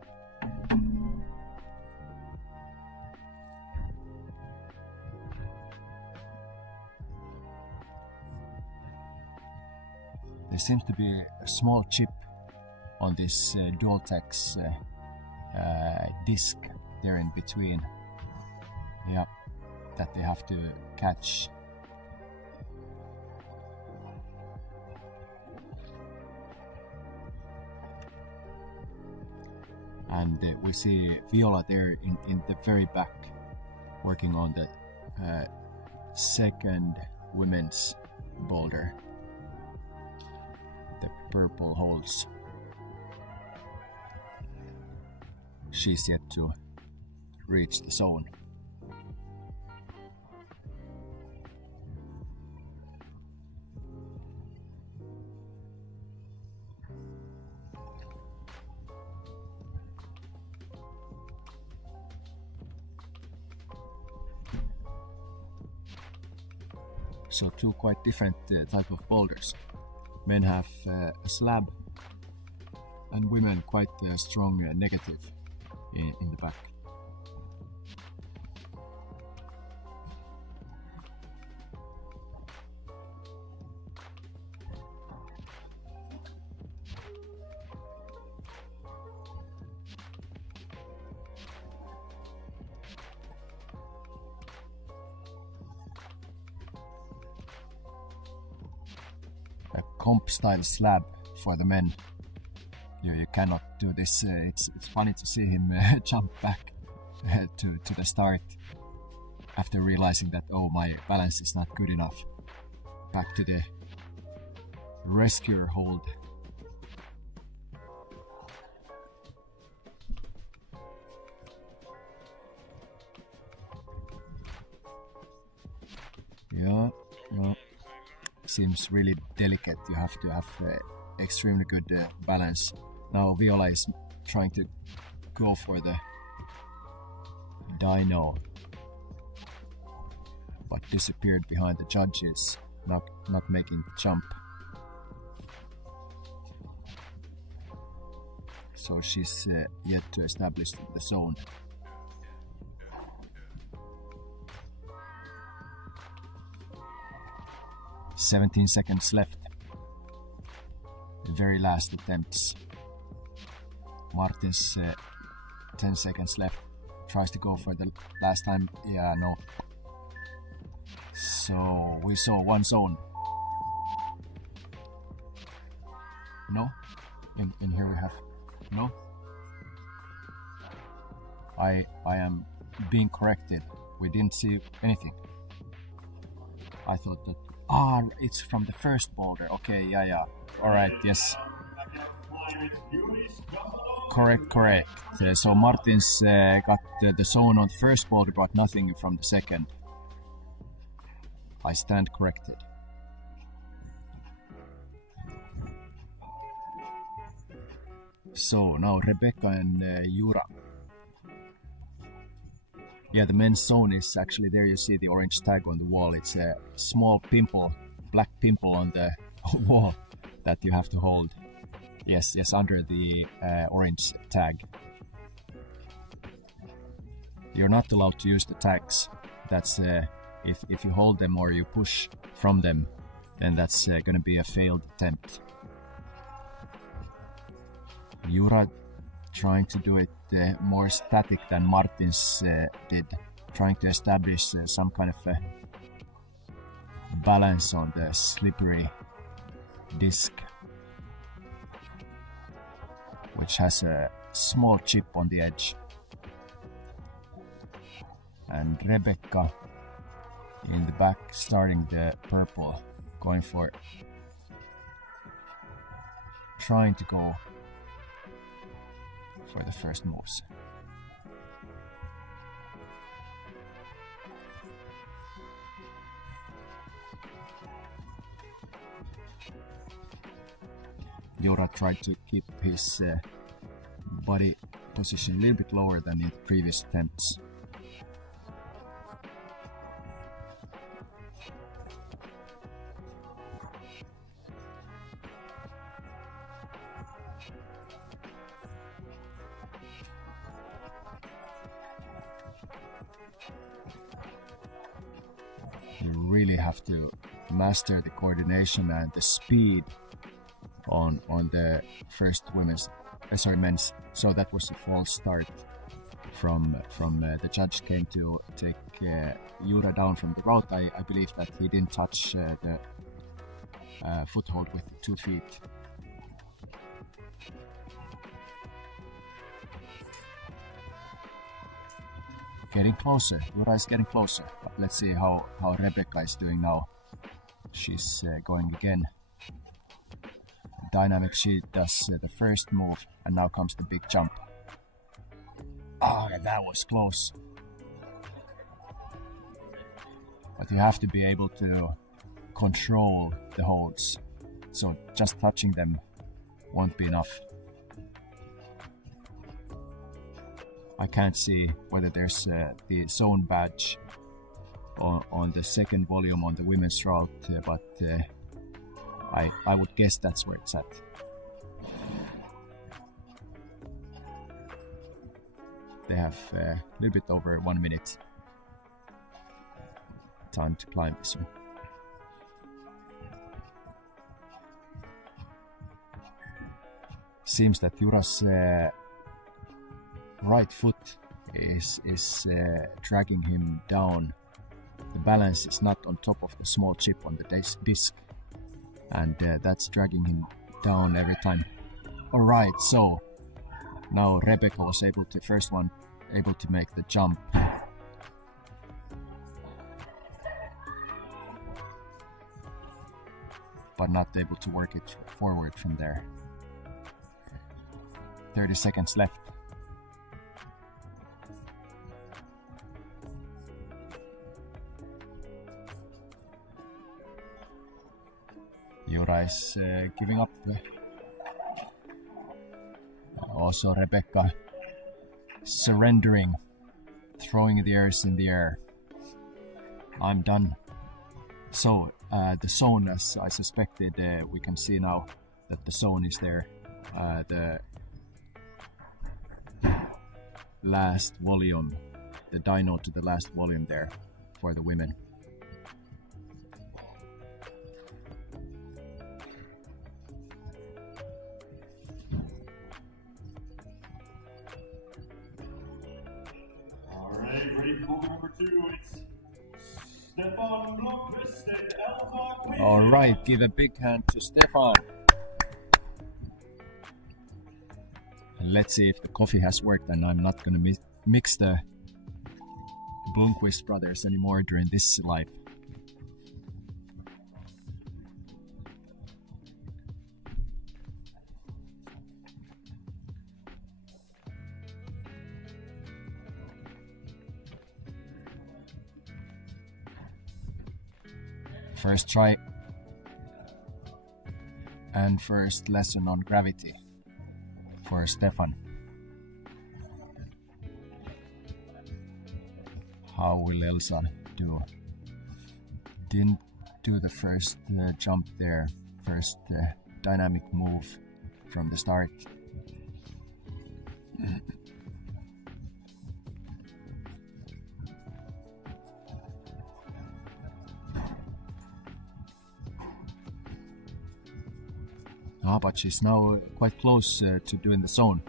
There seems to be a small chip on this Dualtex disc there in between. Yeah, that they have to catch. And we see Viola there in the very back, working on the second women's boulder, the purple holds. She's yet to reach the zone. So two quite different type of boulders. Men have a slab, and women quite strong negative in the back. A comp style slab for the men. You cannot do this. It's funny to see him jump back to the start after realizing that, oh, my balance is not good enough. Back to the rescuer hold. Yeah. Seems really delicate. You have to have extremely good balance. Now Viola is trying to go for the dyno, but disappeared behind the judges, not making the jump. So she's yet to establish the zone. "17 seconds left. The very last attempts. Martin's 10 seconds left. Tries to go for the last time. Yeah, no. So we saw one zone. No? In here we have no? I am being corrected. We didn't see anything. I thought that it's from the first boulder. Okay, yeah. Alright, yes. Correct. So Martins got the zone on the first boulder, but nothing from the second. I stand corrected. So now Rebecca and Jura. Yeah, the men's zone is actually there. You see the orange tag on the wall. It's a small pimple, black pimple on the wall that you have to hold. Yes, under the orange tag. You're not allowed to use the tags. That's if you hold them or you push from them, then that's going to be a failed attempt. Jura trying to do it more static than Martins did, trying to establish some kind of a balance on the slippery disc, which has a small chip on the edge. And Rebecca in the back, starting the purple, going for trying to go for the first moves. Jura tried to keep his body position a little bit lower than in previous attempts. You really have to master the coordination and the speed on the first men's. So that was a false start from the judge came to take Jura down from the route. I believe that he didn't touch the foothold with 2 feet. Getting closer. Jura is getting closer. But let's see how Rebecca is doing now. She's going again. Dynamic, she does the first move, and now comes the big jump. That was close. But you have to be able to control the holds, so just touching them won't be enough. I can't see whether there's the zone badge on the second volume on the women's route, but I would guess that's where it's at. They have a little bit over 1 minute time to climb this one. Seems that Jura's right foot is dragging him down. The balance is not on top of the small chip on the disc, and that's dragging him down every time. Alright, so now Rebecca was able to make the jump. But not able to work it forward from there. 30 seconds left. Jura is giving up. Also Rebecca surrendering, throwing the airs in the air. I'm done. So the zone, as I suspected, we can see now that the zone is there. The last volume, the dyno to the last volume there for the women. Alright, ready for movement number 2. It's Stefan Blomqvist and Elva Quinn. Alright, give a big hand to Stefan. Let's see if the coffee has worked, and I'm not gonna mix the Blomqvist brothers anymore during this live. First try and first lesson on gravity for Stefan. How will Elsa do? Didn't do the first jump there, first dynamic move from the start. But she's now quite close to doing the zone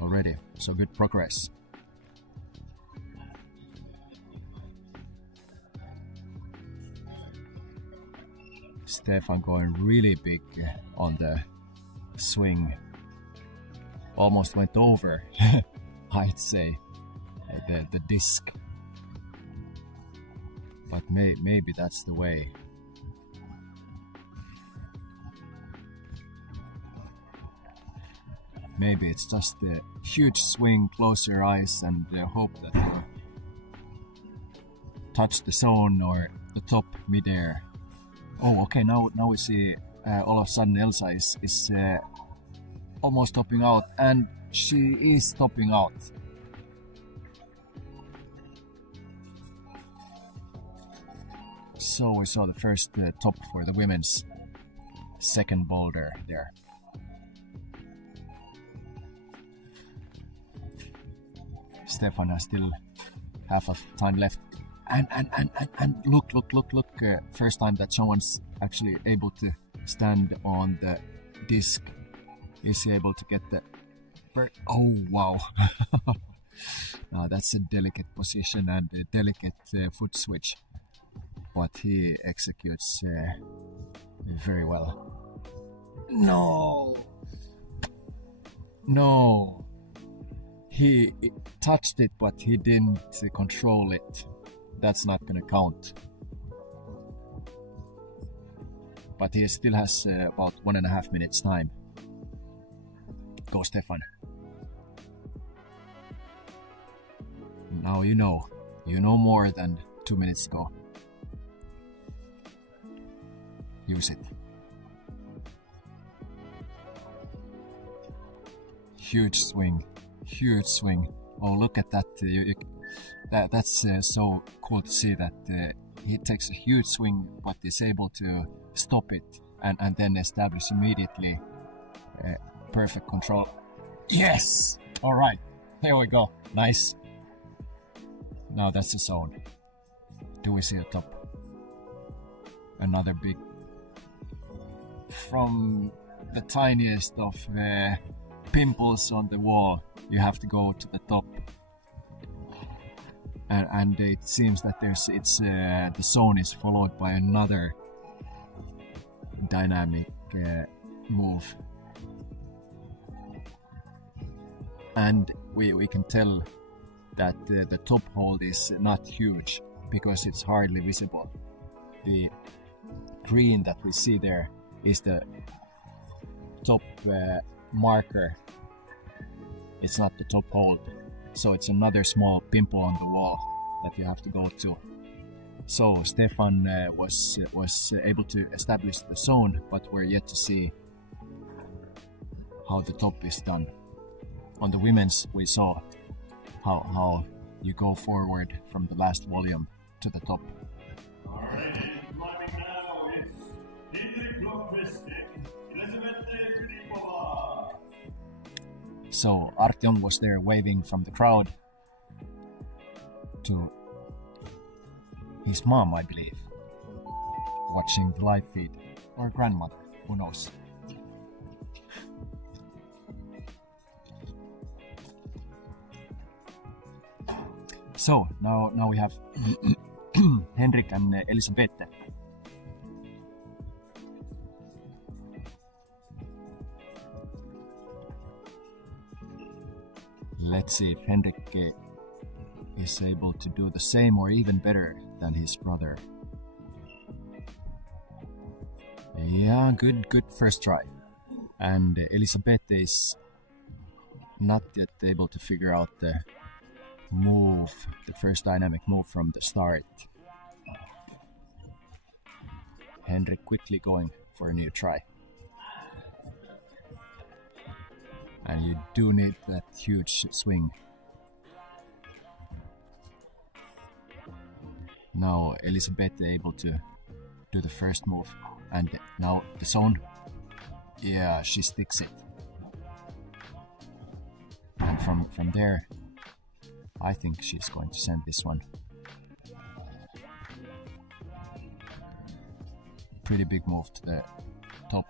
already, so good progress. Stefan going really big on the swing, almost went over, I'd say, the disc, but maybe that's the way. Maybe it's just a huge swing, close your eyes and hope that you touch the zone or the top midair. Oh, okay, now we see all of a sudden Elsa is almost topping out, and she is topping out. So we saw the first top for the women's second boulder there. Stefan has still half of time left, and look! First time that someone's actually able to stand on the disc. Is he able to get the? Oh wow! That's a delicate position and a delicate foot switch, but he executes very well. No. He touched it, but he didn't control it. That's not gonna count. But he still has about 1.5 minutes time. Go, Stefan. Now you know more than 2 minutes ago. Use it. Huge swing. Oh, look at that. That's so cool to see that he takes a huge swing but is able to stop it and then establish immediately perfect control. Yes! Alright, there we go. Nice. Now that's the zone. Do we see a top? Another big... From the tiniest of pimples on the wall, you have to go to the top. And it seems that the zone is followed by another dynamic move, and we can tell that the top hold is not huge because it's hardly visible. The green that we see there is the top marker. It's not the top hold. So it's another small pimple on the wall that you have to go to. So Stefan was able to establish the zone, but we're yet to see how the top is done. On the women's, we saw how you go forward from the last volume to the top. Alright, climbing now, it's So Artyom was there waving from the crowd to his mom, I believe, watching the live feed, or grandmother, who knows. So now we have Henrik and Elisabeth. Let's see if Henrik is able to do the same or even better than his brother. Yeah, good first try. And Elisabeth is not yet able to figure out the move, the first dynamic move from the start. Henrik quickly going for a new try. And you do need that huge swing. Now Elisabeth able to do the first move, and now the zone. Yeah, she sticks it. And from there, I think she's going to send this one. Pretty big move to the top.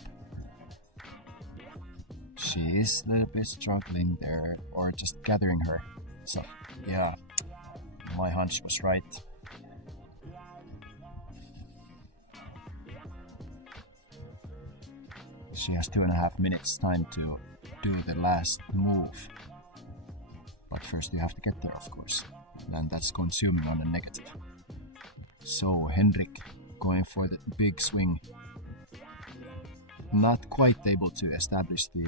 She is a little bit struggling there, or just gathering her. So, yeah, my hunch was right. She has 2.5 minutes time to do the last move. But first you have to get there, of course. And that's consuming on a negative. So Henrik going for the big swing. Not quite able to establish the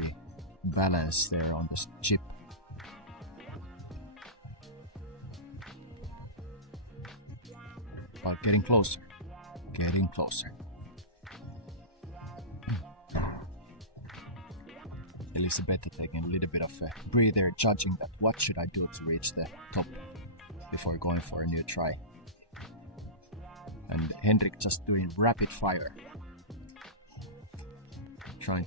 balance there on the chip. But getting closer. Getting closer. Elisabeth taking a little bit of a breather, judging that what should I do to reach the top before going for a new try. And Henrik just doing rapid fire. Trying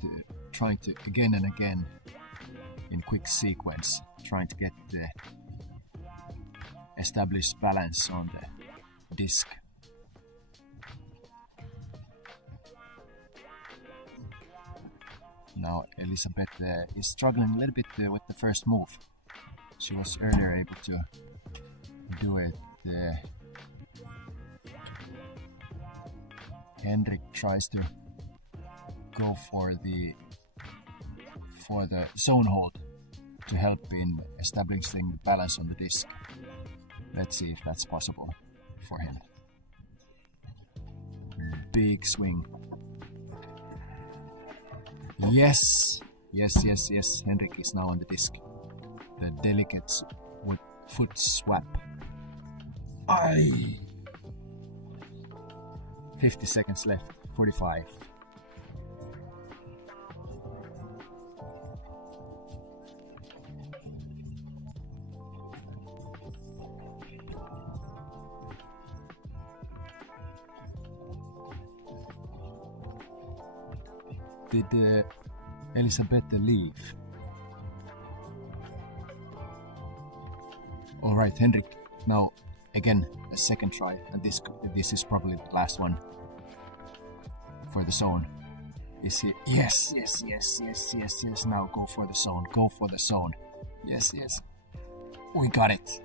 to again and again in quick sequence, trying to get the established balance on the disc. Now Elisabeth is struggling a little bit with the first move. She was earlier able to do it. Henrik tries to go for the zone hold to help in establishing the balance on the disc. Let's see if that's possible for him. Big swing. Yes! Yes. Henrik is now on the disc. The delicate foot swap. 50 seconds left. 45. Did Elisabeth leave? All right, Henrik. Now again a second try, and this is probably the last one for the zone. Is he? Yes. Now go for the zone. Go for the zone. Yes. We got it.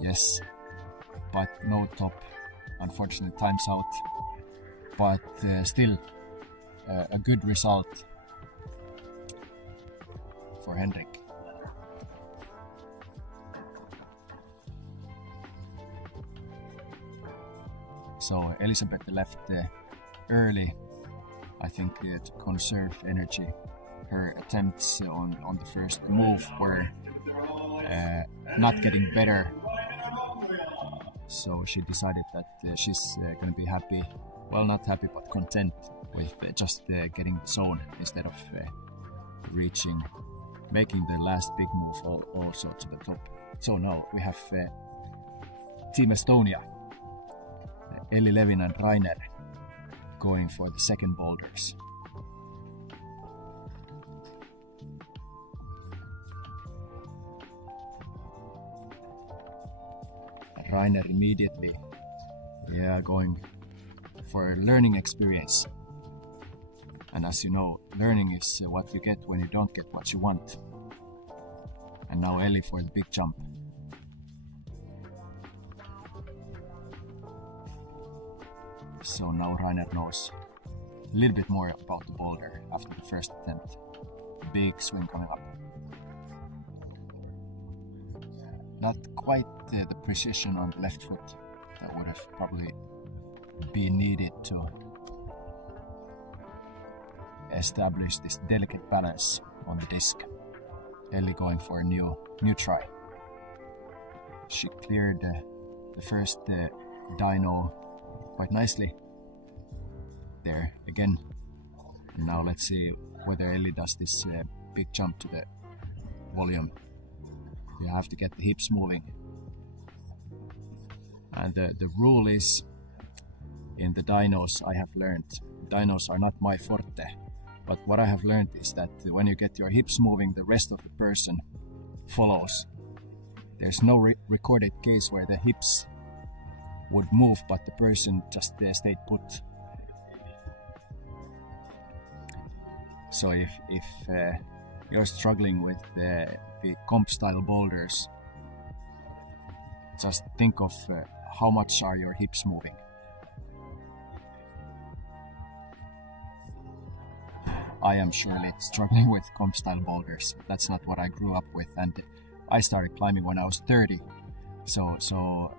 Yes, but no top. Unfortunately, time's out. But still, a good result for Henrik. So Elisabeth left early, I think, to conserve energy. Her attempts on the first move were not getting better, so she decided that she's going to be happy, well, not happy but content with just getting the zone instead of making the last big move also to the top. So now we have Team Estonia, Elli, Levin and Rainer going for the second boulders. Rainer immediately going for a learning experience. And as you know, learning is what you get when you don't get what you want. And now Elli for the big jump. So now Rainer knows a little bit more about the boulder after the first attempt. Big swing coming up. Not quite the precision on the left foot that would have probably been needed to establish this delicate balance on the disc. Elli going for a new try. She cleared the first dyno quite nicely there again. And now let's see whether Elli does this big jump to the volume. You have to get the hips moving. And the rule is, in the dynos I have learned, dynos are not my forte, but what I have learned is that when you get your hips moving, the rest of the person follows. There's no recorded case where the hips would move but the person just stayed put. So if you're struggling with the comp style boulders, just think of how much are your hips moving. I am surely struggling with comp style boulders. That's not what I grew up with, and I started climbing when I was 30. So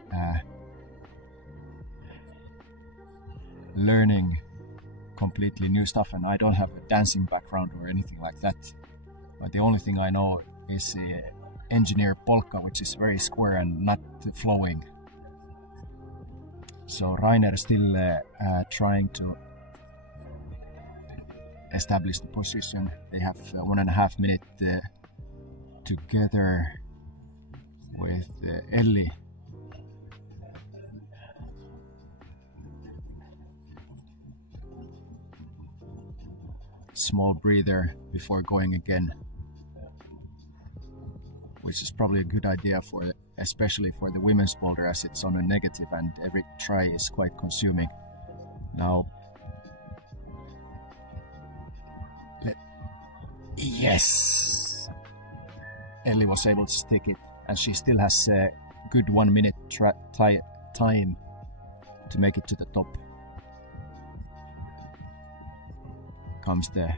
learning completely new stuff, and I don't have a dancing background or anything like that. But the only thing I know is engineer polka, which is very square and not flowing. So Rainer still trying to establish the position. They have 1.5 minutes together with Elli. Small breather before going again, which is probably a good idea especially for the women's boulder, as it's on a negative and every try is quite consuming. Now, yes, Elli was able to stick it, and she still has a good 1 minute time to make it to the top. Comes the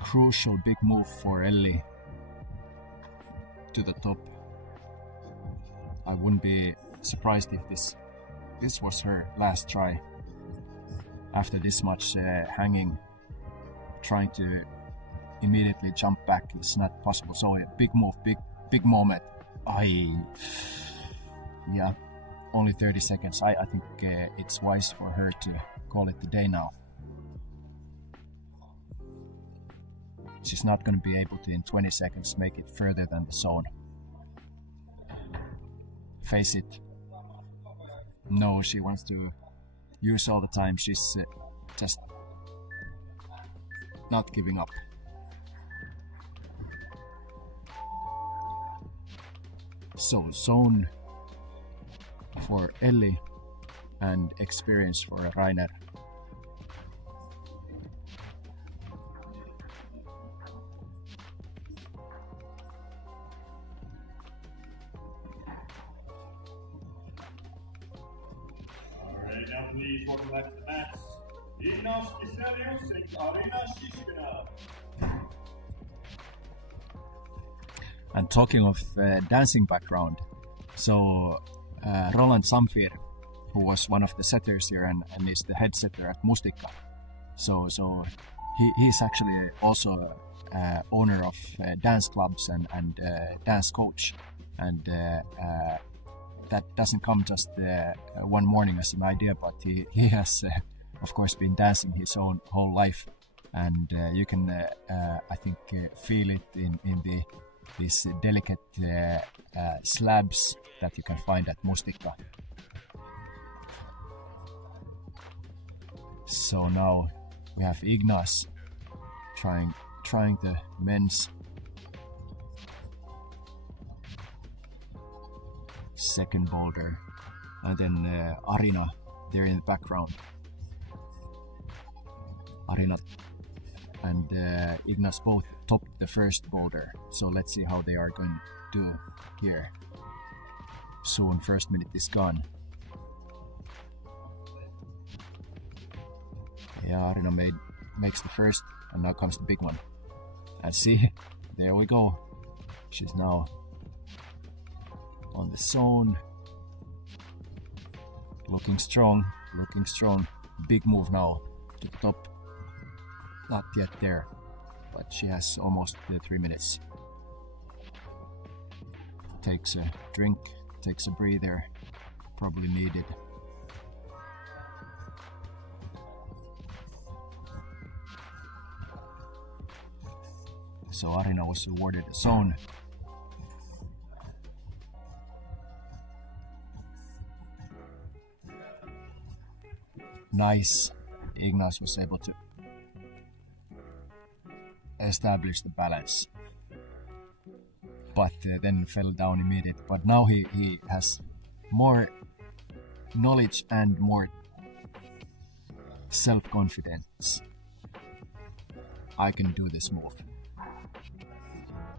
crucial big move for Elli to the top. I wouldn't be surprised if this was her last try. After this much hanging, trying to immediately jump back is not possible. So a big move, big moment. Yeah, only 30 seconds. I think it's wise for her to call it the day now. She's not going to be able to in 20 seconds make it further than the zone. Face it. No, she wants to use all the time. She's just not giving up. So zone for Ellie and experience for Rainer. Alright, now please welcome back to the mats. Vytjagailovski and Arina Shishkina. And talking of dancing background, so Roland Samfir, who was one of the setters here and is the head setter at Mustika, so he's actually also owner of dance clubs and dance coach, and that doesn't come just one morning as an idea, but he has of course been dancing his own whole life, and you can I think feel it in these delicate slabs that you can find at Mustika. So now we have Ignas trying the men's second boulder, and then Arina there in the background. Arina and Ignas both topped the first boulder, so let's see how they are going to do here. Soon, first minute is gone. Yeah, Arina makes the first, and now comes the big one. And see, there we go. She's now on the zone. Looking strong. Big move now to the top. Not yet there, but she has almost 3 minutes. Takes a drink, takes a breather, probably needed. So Arina was awarded a zone. Nice. Ignas was able to establish the balance, but then fell down immediately. But now he has more knowledge and more self-confidence. I can do this move.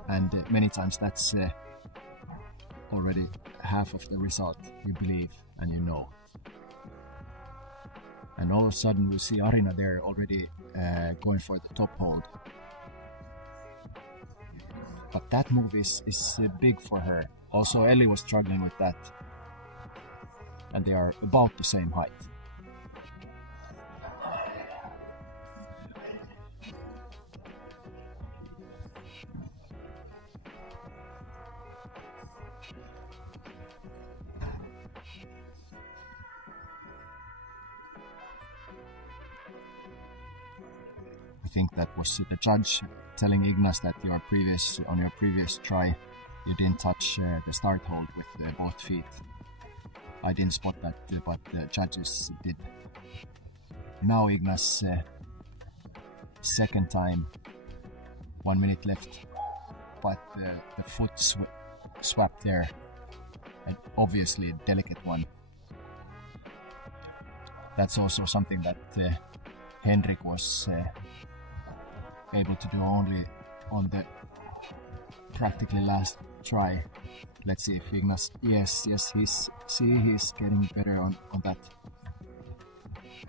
And many times that's already half of the result. You believe and you know. And all of a sudden we see Arina there already going for the top hold. But that move is big for her. Also Ellie was struggling with that. And they are about the same height. I think that was the judge telling Ignas that on your previous try you didn't touch the start hold with both feet. I didn't spot that, but the judges did. Now Ignas second time, 1 minute left, but the foot swapped there, and obviously a delicate one. That's also something that Henrik was able to do only on the practically last try. Let's see if Ignas, yes, he's getting better on that.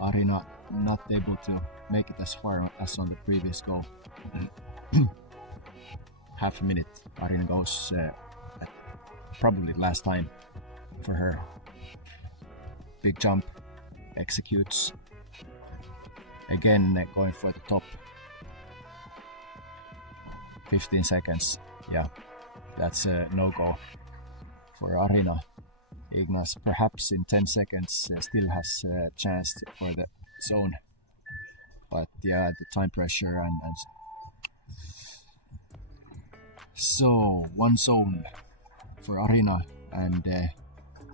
Arina not able to make it as far as on the previous go. Half a minute, Arina goes probably last time for her. Big jump, executes. Again going for the top. 15 seconds, yeah, that's a no-go for Arina. Ignas perhaps in 10 seconds still has a chance for the zone, but yeah, the time pressure and so one zone for Arina, and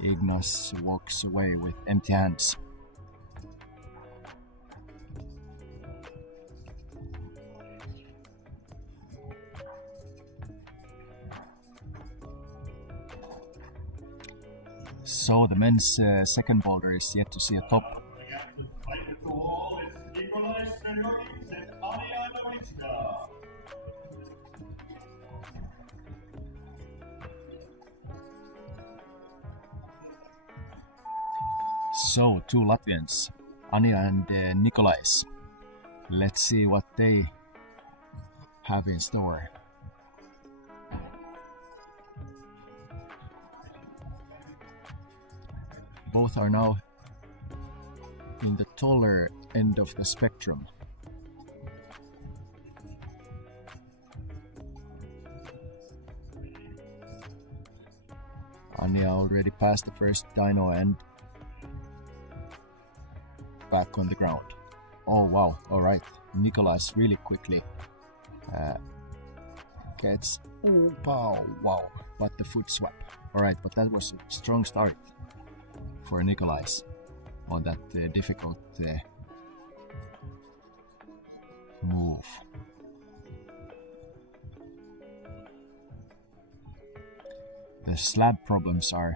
Ignas walks away with empty hands. So the men's second boulder is yet to see a top. So, two Latvians, Anja and Nikolais. Let's see what they have in store. Both are now in the taller end of the spectrum. Anja already passed the first dyno and back on the ground. Oh wow, alright. Nikolais really quickly gets... Oh, wow. But the foot swap. Alright, but that was a strong start for Nikolais on that difficult move. The slab problems are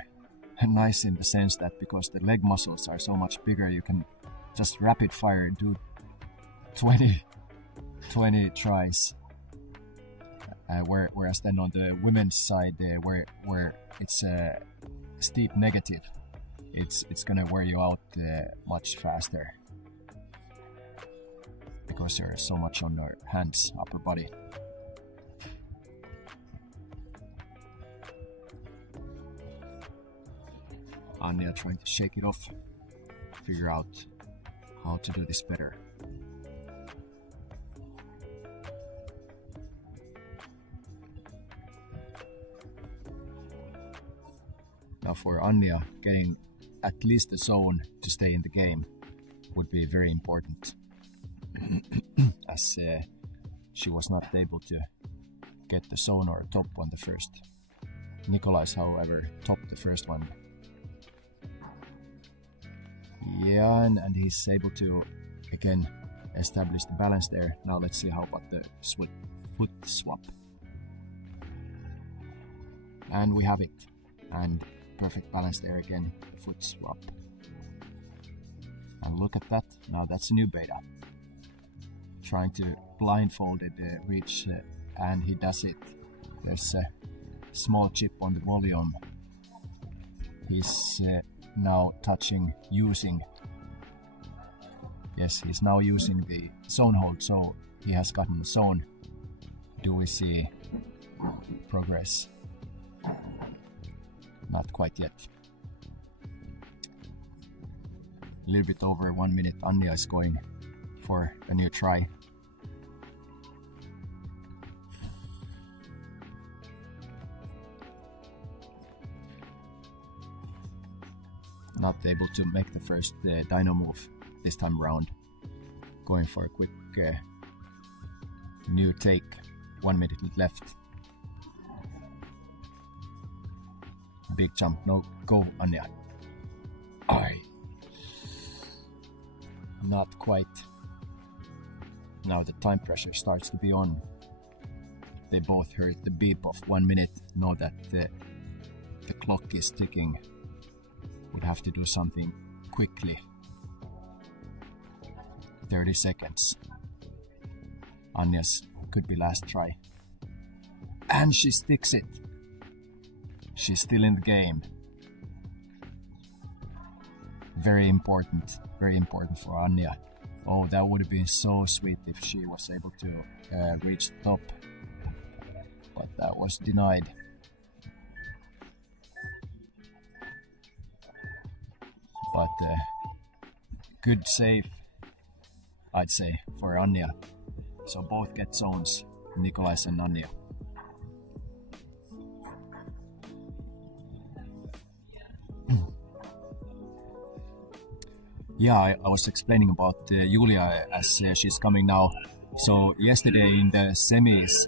nice in the sense that because the leg muscles are so much bigger, you can just rapid fire do 20 tries. Whereas then on the women's side, where it's a steep negative, it's gonna wear you out much faster because you're so much on your hands, upper body. Anja trying to shake it off, figure out how to do this better. Now for Anja, getting at least the zone to stay in the game would be very important, as she was not able to get the zone or top on the first. Nikolais, however, topped the first one. Yeah, and he's able to again establish the balance there. Now let's see how about the foot swap. And we have it. And perfect balance there again, foot swap. And look at that, now that's a new beta. Trying to blindfolded reach, and he does it. There's a small chip on the volume. He's now using the zone hold, so he has gotten the zone. Do we see progress? Not quite yet. A little bit over 1 minute. Anja is going for a new try. Not able to make the first dyno move this time around. Going for a quick new take. 1 minute left. Big jump, no go, Anja. Aye. Not quite. Now the time pressure starts to be on. They both heard the beep of 1 minute, know that the clock is ticking. Would have to do something quickly. 30 seconds. Anja's could be last try. And she sticks it. She's still in the game. Very important for Anja. Oh, that would have been so sweet if she was able to reach the top. But that was denied. But good save, I'd say, for Anja. So both get zones, Nikolais and Anja. Yeah, I was explaining about Julia as she's coming now. So yesterday in the semis,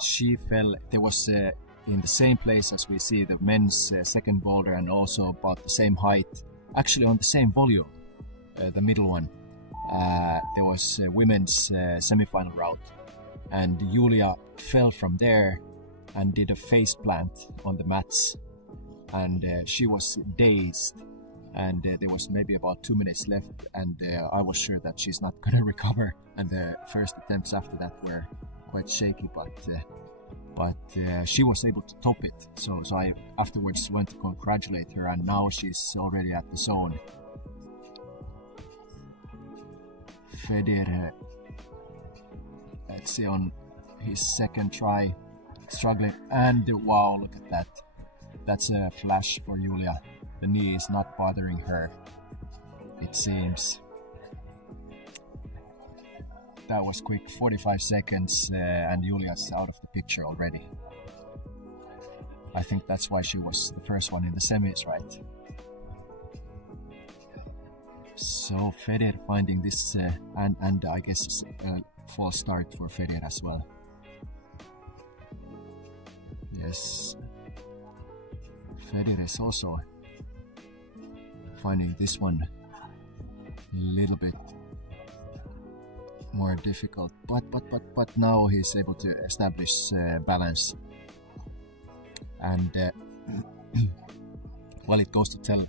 she fell. There was in the same place as we see the men's second boulder, and also about the same height, actually on the same volume, the middle one. There was women's semi-final route, and Julia fell from there and did a face plant on the mats and she was dazed, and there was maybe about 2 minutes left, and I was sure that she's not gonna recover, and the first attempts after that were quite shaky, but she was able to top it, so I afterwards went to congratulate her, and now she's already at the zone. Fedir, let's see, on his second try, struggling, and wow, look at that. That's a flash for Julia. The knee is not bothering her, it seems. That was quick, 45 seconds, and Julia's out of the picture already. I think that's why she was the first one in the semis, right? So Fedir finding this, and I guess a false start for Fedir as well. Yes, Fedir is also finding this one a little bit more difficult, but now he's able to establish balance, and well, it goes to tell.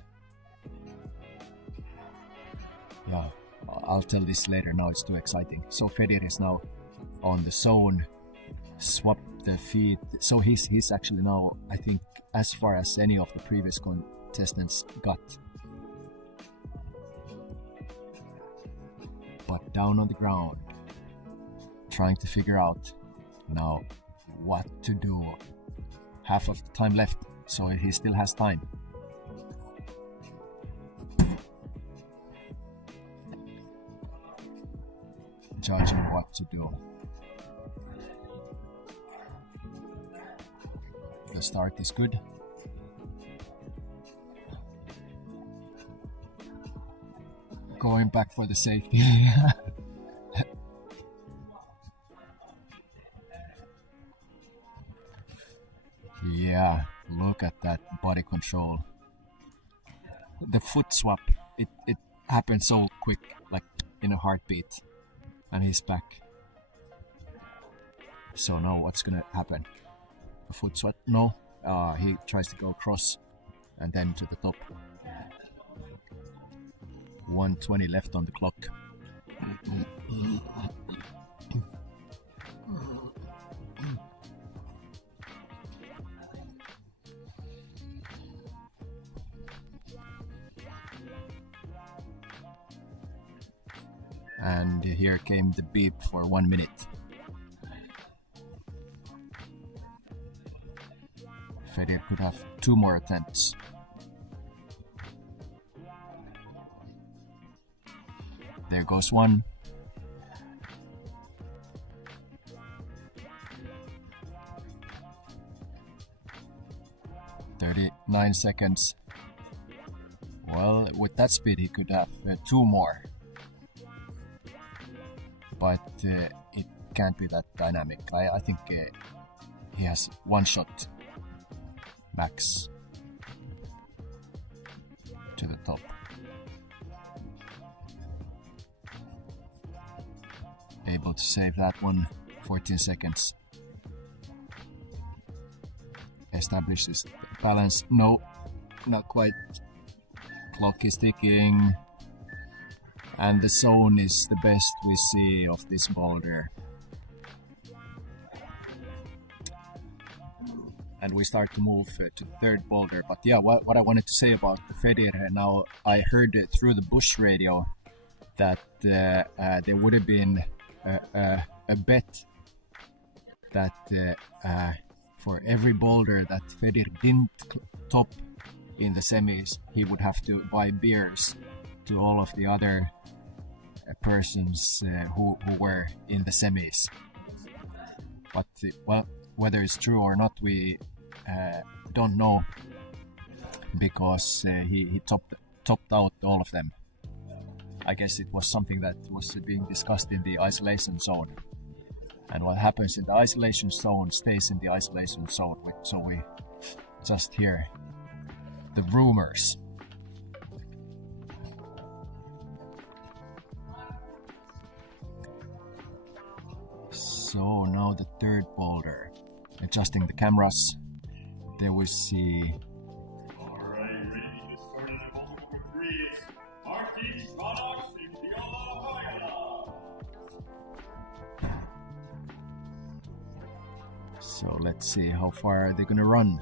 Yeah, I'll tell this later. Now it's too exciting. So Fedir is now on the zone, swap the feet. So he's actually now, I think, as far as any of the previous contestants got. But down on the ground, trying to figure out now what to do. Half of the time left, so he still has time. Judging what to do. The start is good. Going back for the safety. Yeah, look at that body control. The foot swap, it happened so quick, like in a heartbeat. And he's back. So now what's gonna happen? A foot swap? No. He tries to go across and then to the top. 1:20 left on the clock. And here came the beep for 1 minute. Fedir could have 2 more attempts. There goes one. "39 seconds. Well, with that speed he could have 2 more. But it can't be that dynamic. I think he has 1 shot max to the top. Able to save that one. 14 seconds. Establishes balance. No, not quite. Clock is ticking. And the zone is the best we see of this boulder. And we start to move to the third boulder. But yeah, what I wanted to say about Fedir, now I heard through the bush radio that there would have been a bet that for every boulder that Fedir didn't top in the semis, he would have to buy beers to all of the other persons who were in the semis. But well, whether it's true or not, we don't know, because he topped out all of them. I guess it was something that was being discussed in the isolation zone, and what happens in the isolation zone stays in the isolation zone. So we just hear the rumors. So now the third boulder. Adjusting the cameras. There we see So let's see how far are they gonna run.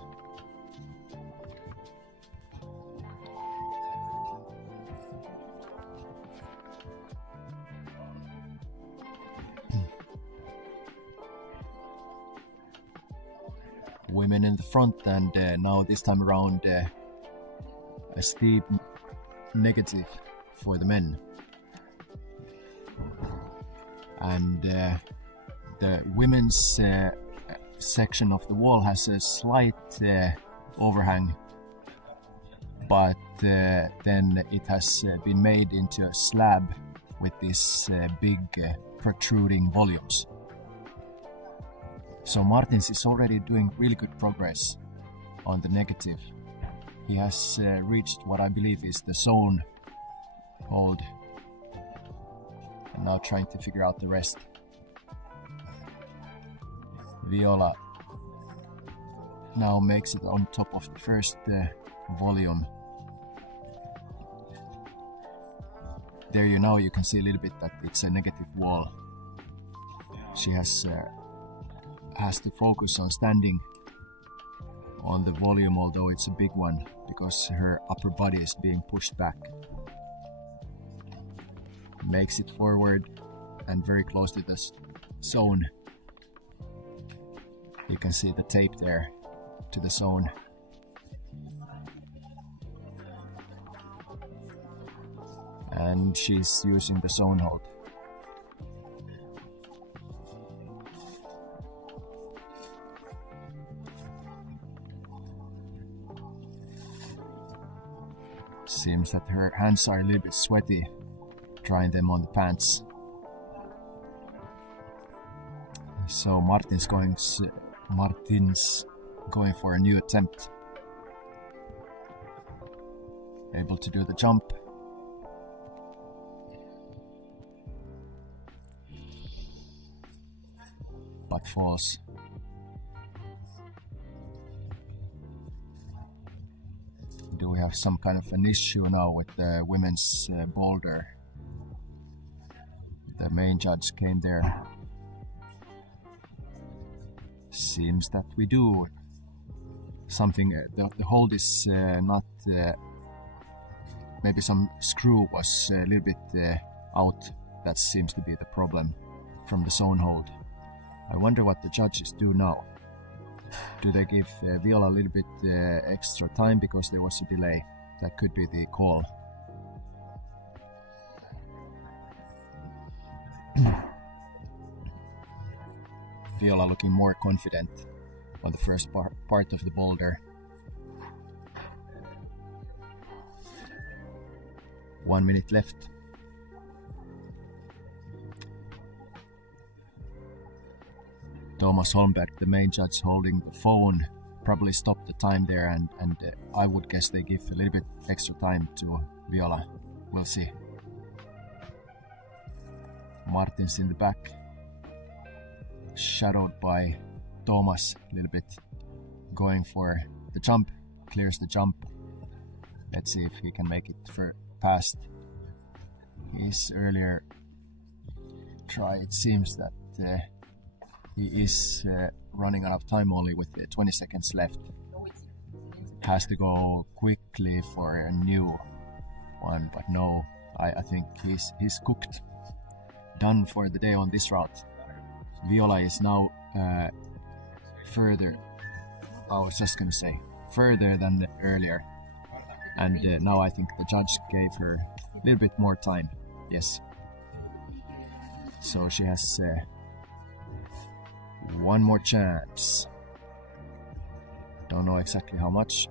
Women in the front, and now this time around a steep negative for the men. And the women's section of the wall has a slight overhang, but then it has been made into a slab with these big protruding volumes. So Martins is already doing really good progress on the negative. He has reached what I believe is the zone hold, and now trying to figure out the rest. Viola now makes it on top of the first volume. There you can see a little bit that it's a negative wall. She has to focus on standing on the volume, although it's a big one, because her upper body is being pushed back. Makes it forward and very close to the zone. You can see the tape there to the zone. And she's using the zone hold. Seems that her hands are a little bit sweaty, drying them on the pants. So Martins going for a new attempt. Able to do the jump. But falls. Do we have some kind of an issue now with the women's boulder? The main judge came there. Seems that we do. Something, the hold is not, maybe some screw was a little bit out. That seems to be the problem from the zone hold. I wonder what the judges do now. Do they give Viola a little bit extra time because there was a delay? That could be the call. Viola looking more confident on the first part of the boulder. 1 minute left. Thomas Holmberg, the main judge, holding the phone, probably stopped the time there, and I would guess they give a little bit extra time to Viola. We'll see. Martins in the back, shadowed by Thomas a little bit, going for the jump, clears the jump. Let's see if he can make it past his earlier try. It seems that he is running out of time only with 20 seconds left. Has to go quickly for a new one, but no, I think he's cooked. Done for the day on this route. Viola is now further, I was just gonna say, further than earlier. And now I think the judge gave her a little bit more time. Yes. So she has one more chance. Don't know exactly how much,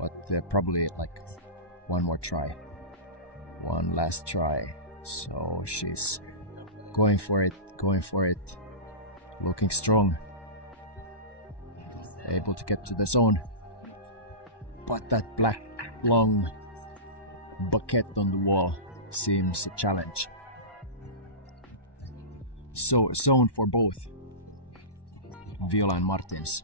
but probably like one more try. One last try. So she's going for it, looking strong. Able to get to the zone. But that black long bucket on the wall seems a challenge. So zone for both Viola and Martins.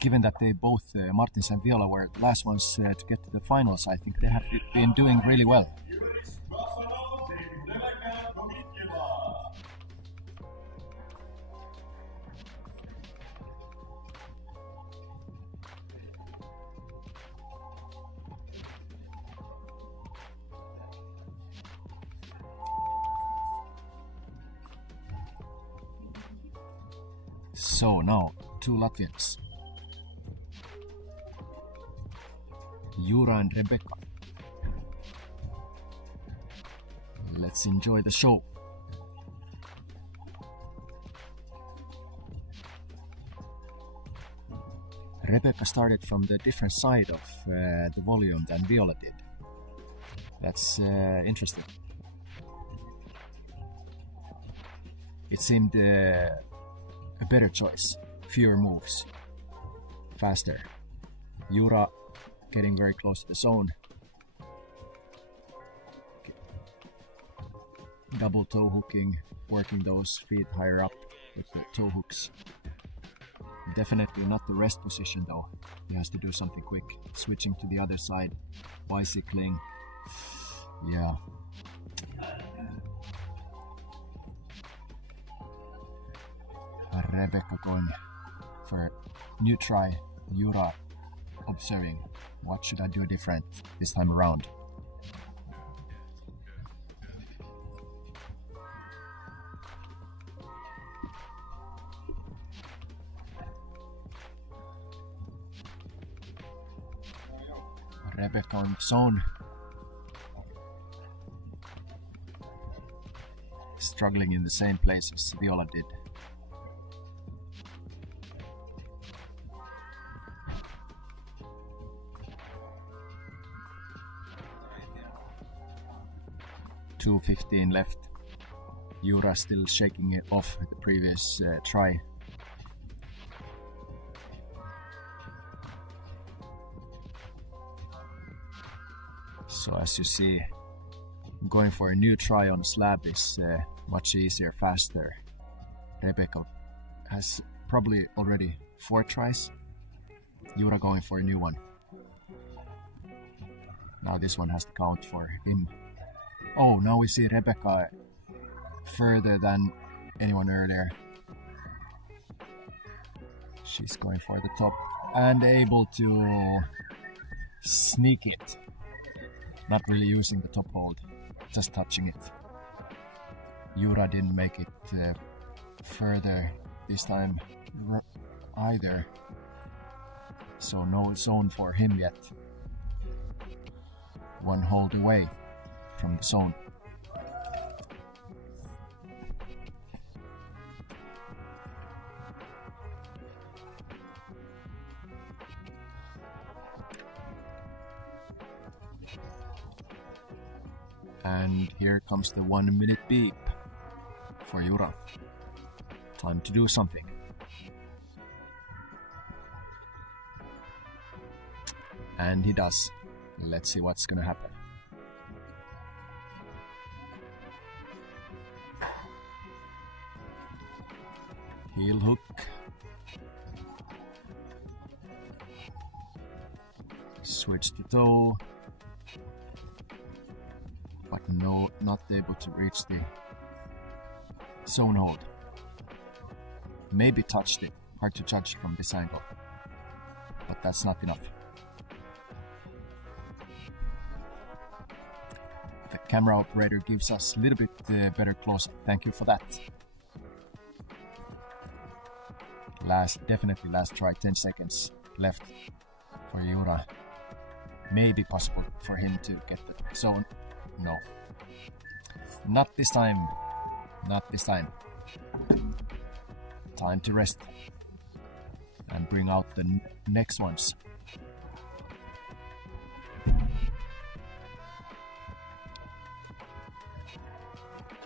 Given that they both, Martins and Viola, were the last ones to get to the finals, I think they have been doing really well. So now, 2 Latvians. Jura and Rebecca. Let's enjoy the show. Rebecca started from the different side of the volume than Viola did. That's interesting. It seemed a better choice. Fewer moves. Faster. Jura getting very close to the zone. Double toe hooking, working those feet higher up with the toe hooks. Definitely not the rest position though. He has to do something quick. Switching to the other side. Bicycling. Yeah. Rebecca going for a new try. Jura observing. What should I do different this time around? Rebecca on zone. Struggling in the same place as Viola did. .2:15 left. Jura still shaking it off the previous try. So as you see, going for a new try on slab is much easier, faster. Rebecca has probably already 4 tries. Jura going for a new one. Now this one has to count for him. Oh, now we see Rebecca further than anyone earlier. She's going for the top and able to sneak it. Not really using the top hold, just touching it. Jura didn't make it further this time either. So no zone for him yet. 1 hold away from the zone. And here comes the 1 minute beep for Jura. Time to do something. And he does. Let's see what's gonna happen. Heel hook. Switch to toe. But no, not able to reach the zone hold. Maybe touched it. Hard to judge from this angle. But that's not enough. The camera operator gives us a little bit better close-up. Thank you for that. Definitely last try, 10 seconds left for Jura. Maybe possible for him to get the zone. No. Not this time. Not this time. Time to rest. And bring out the next ones.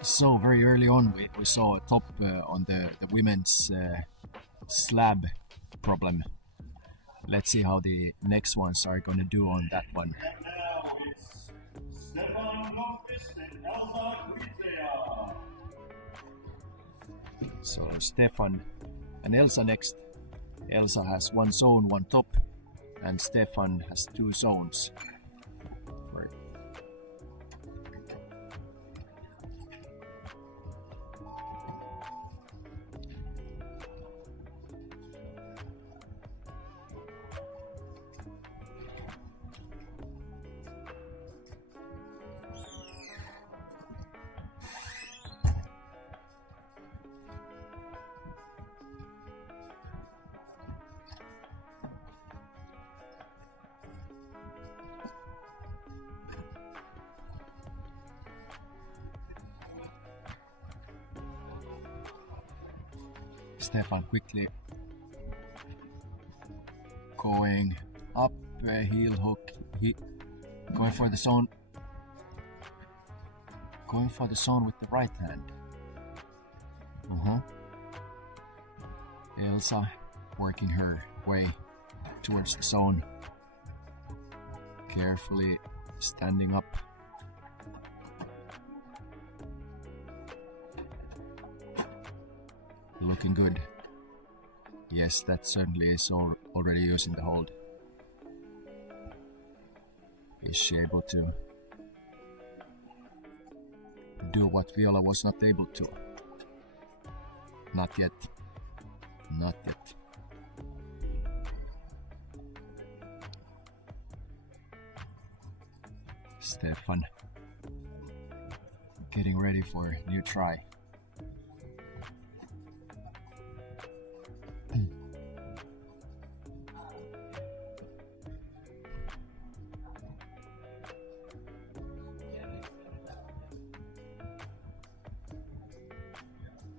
So very early on we saw a top on the women's slab problem. Let's see how the next ones are going to do on that one. So Stefan and Elsa next. Elsa has 1 zone, 1 top, and Stefan has 2 zones. Stefan quickly going up, heel hook, going for the zone. Going for the zone with the right hand. Elsa working her way towards the zone. Carefully standing up. Looking good. Yes, that certainly is already using the hold. Is she able to do what Viola was not able to? Not yet. Not yet. Stefan getting ready for a new try.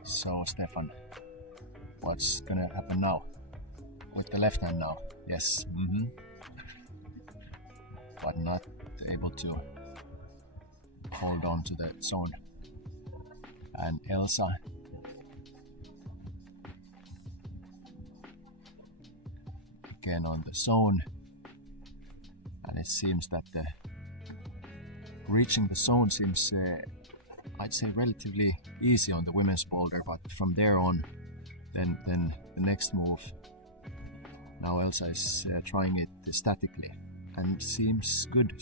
So Stefan, what's gonna happen now? With the left hand now, yes. But not able to hold on to the zone. And Elsa again on the zone, and it seems that reaching the zone seems I'd say relatively easy on the women's boulder, but from there on then the next move, now Elsa is trying it statically and seems good.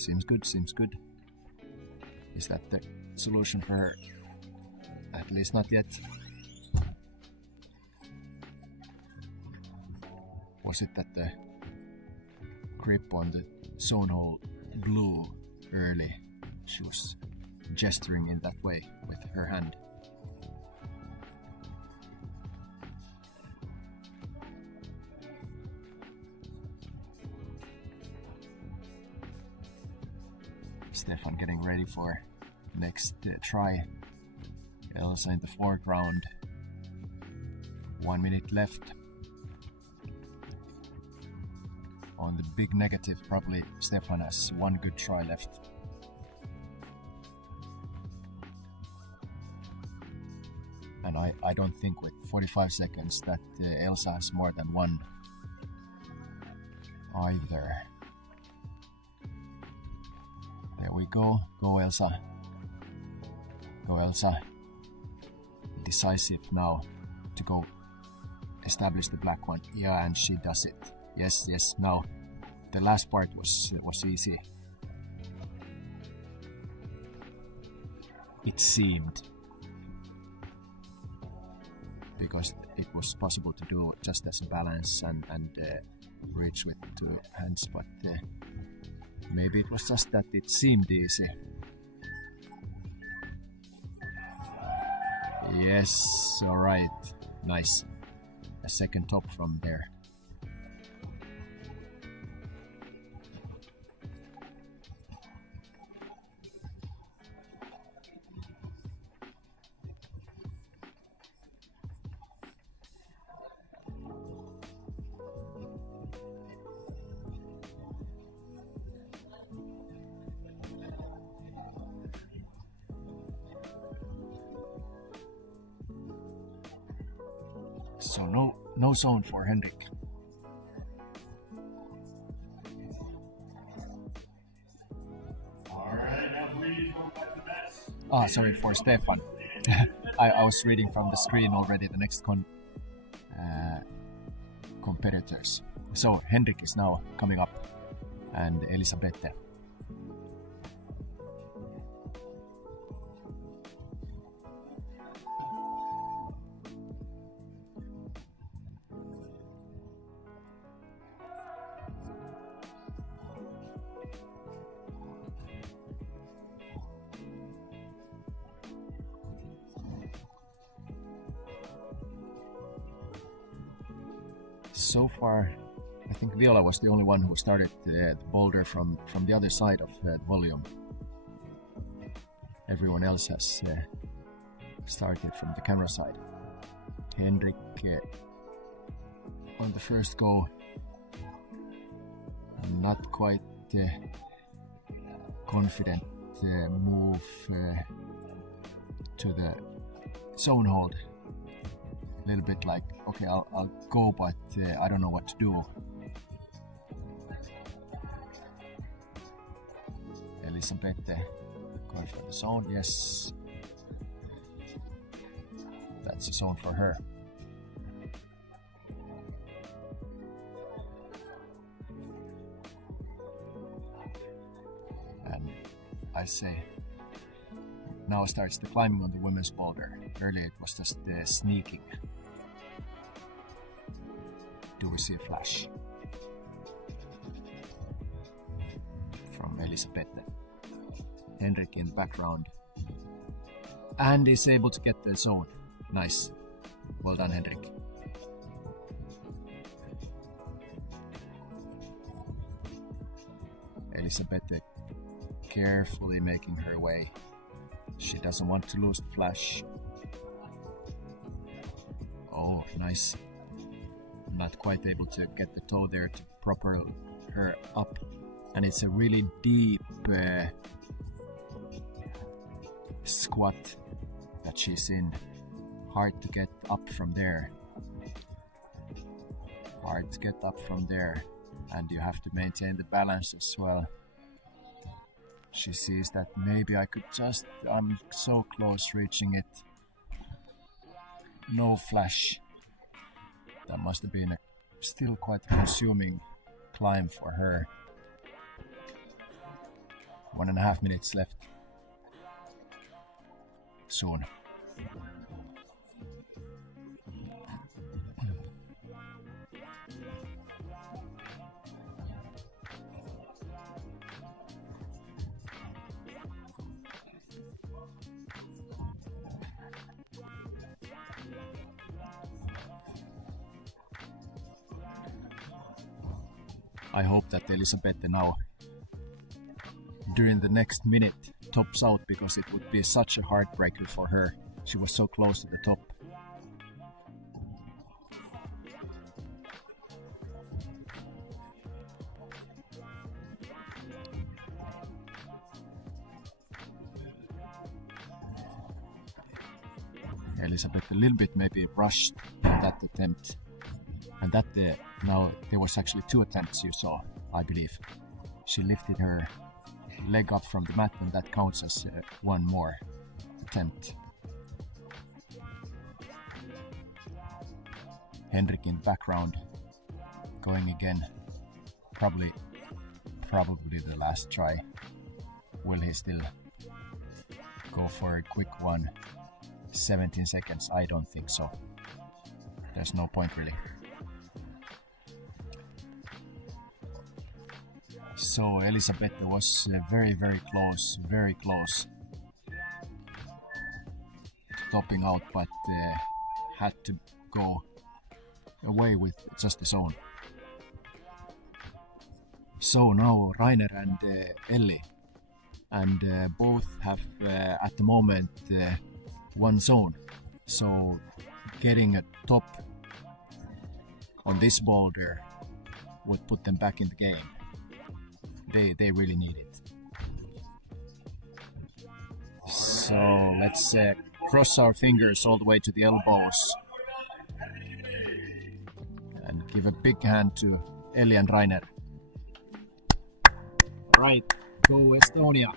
Is that the solution for her? At least not yet. Was it that the grip on the zone hole blew early? She was gesturing in that way with her hand. Stefan getting ready for next try. Elsa in the foreground. 1 minute left. On the big negative, probably Stefan has one good try left. And I don't think with 45 seconds that Elsa has more than one either. There we go. Go Elsa. Go Elsa. Decisive now to go establish the black one. Yeah, and she does it. Yes. Now the last part was easy. It seemed, because it was possible to do just as a balance and reach with two hands, but maybe it was just that it seemed easy. Yes, alright, nice. A second top from there. So no zone for Henrik. Sorry, for Stefan. I was reading from the screen already the next competitors. So Henrik is now coming up, and Elisabetta. So far, I think Viola was the only one who started the boulder from the other side of the volume. Everyone else has started from the camera side. Henrik on the first go, not quite confident move to the zone hold. A little bit like, okay, I'll go, but I don't know what to do. Elisabeth going for the zone, yes. That's a zone for her. And I say, now starts the climbing on the women's boulder. Earlier it was just sneaking. Do we see a flash from Elisabeth? Henrik in the background, and is able to get the zone. Nice. Well done, Henrik. Elisabeth carefully making her way. She doesn't want to lose the flash. Oh, nice. Not quite able to get the toe there to proper her up. And it's a really deep squat that she's in. Hard to get up from there. Hard to get up from there. And you have to maintain the balance as well. She sees that maybe I could just... I'm so close reaching it. No flash. That must have been a still quite consuming climb for her. 1.5 minutes left. Soon. I hope that Elisabeth now during the next minute tops out, because it would be such a heartbreaker for her. She was so close to the top. Elisabeth a little bit maybe rushed in that attempt. And that now there was actually 2 attempts you saw, I believe. She lifted her leg up from the mat, and that counts as one more attempt. Henrik in the background, going again. Probably the last try. Will he still go for a quick one? 17 seconds? I don't think so. There's no point really. So Elisabeth was very close to topping out, but had to go away with just the zone. So now Rainer and Elli, and both have at the moment one zone. So getting a top on this boulder would put them back in the game. They really need it. So let's cross our fingers all the way to the elbows and give a big hand to Elli and Rainer. Right, go Estonia.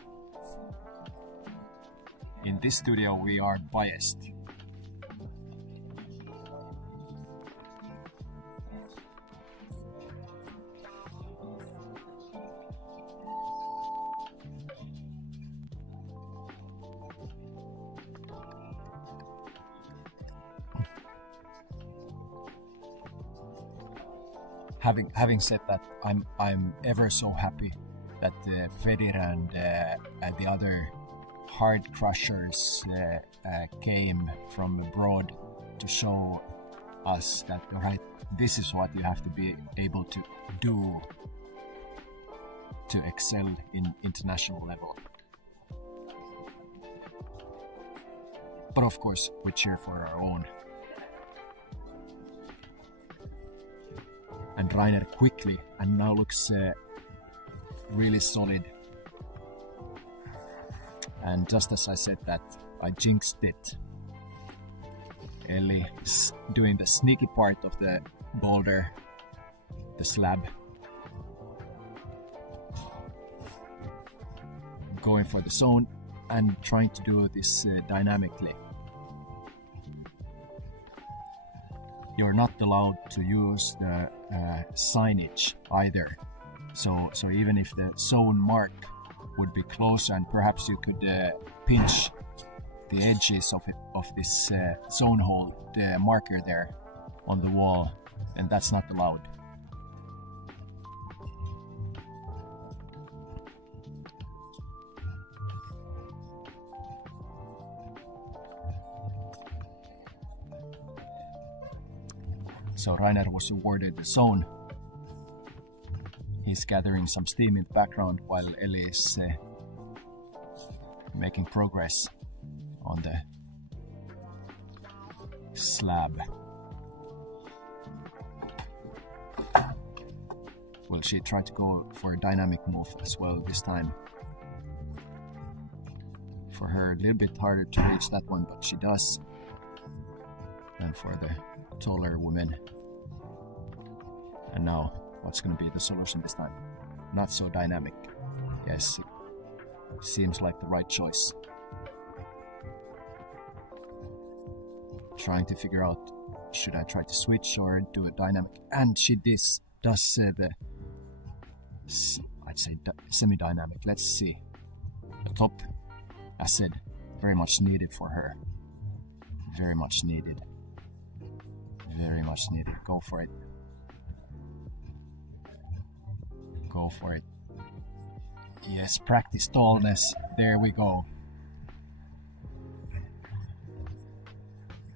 In this studio we are biased. Having said that, I'm ever so happy that Fedir and the other hard crushers came from abroad to show us that, alright, this is what you have to be able to do to excel in international level. But of course, we cheer for our own and Rainer quickly, and now looks really solid. And just as I said that, I jinxed it. Ellie is doing the sneaky part of the boulder, the slab. Going for the zone and trying to do this dynamically. You're not allowed to use the signage either. So even if the zone mark would be close and perhaps you could pinch the edges of this zone hole, the marker there on the wall, and that's not allowed. So Rainer was awarded the zone. He's gathering some steam in the background while Ellie is making progress on the slab. Will she try to go for a dynamic move as well this time? For her, a little bit harder to reach that one, but she does. And for the taller woman. And now, what's going to be the solution this time? Not so dynamic. Yes, it seems like the right choice. Trying to figure out, should I try to switch or do a dynamic? And she does the, I'd say semi-dynamic. Let's see. The top, as said, very much needed for her. Very much needed. Very much needed. Go for it. Go for it. Yes, practice tallness. There we go.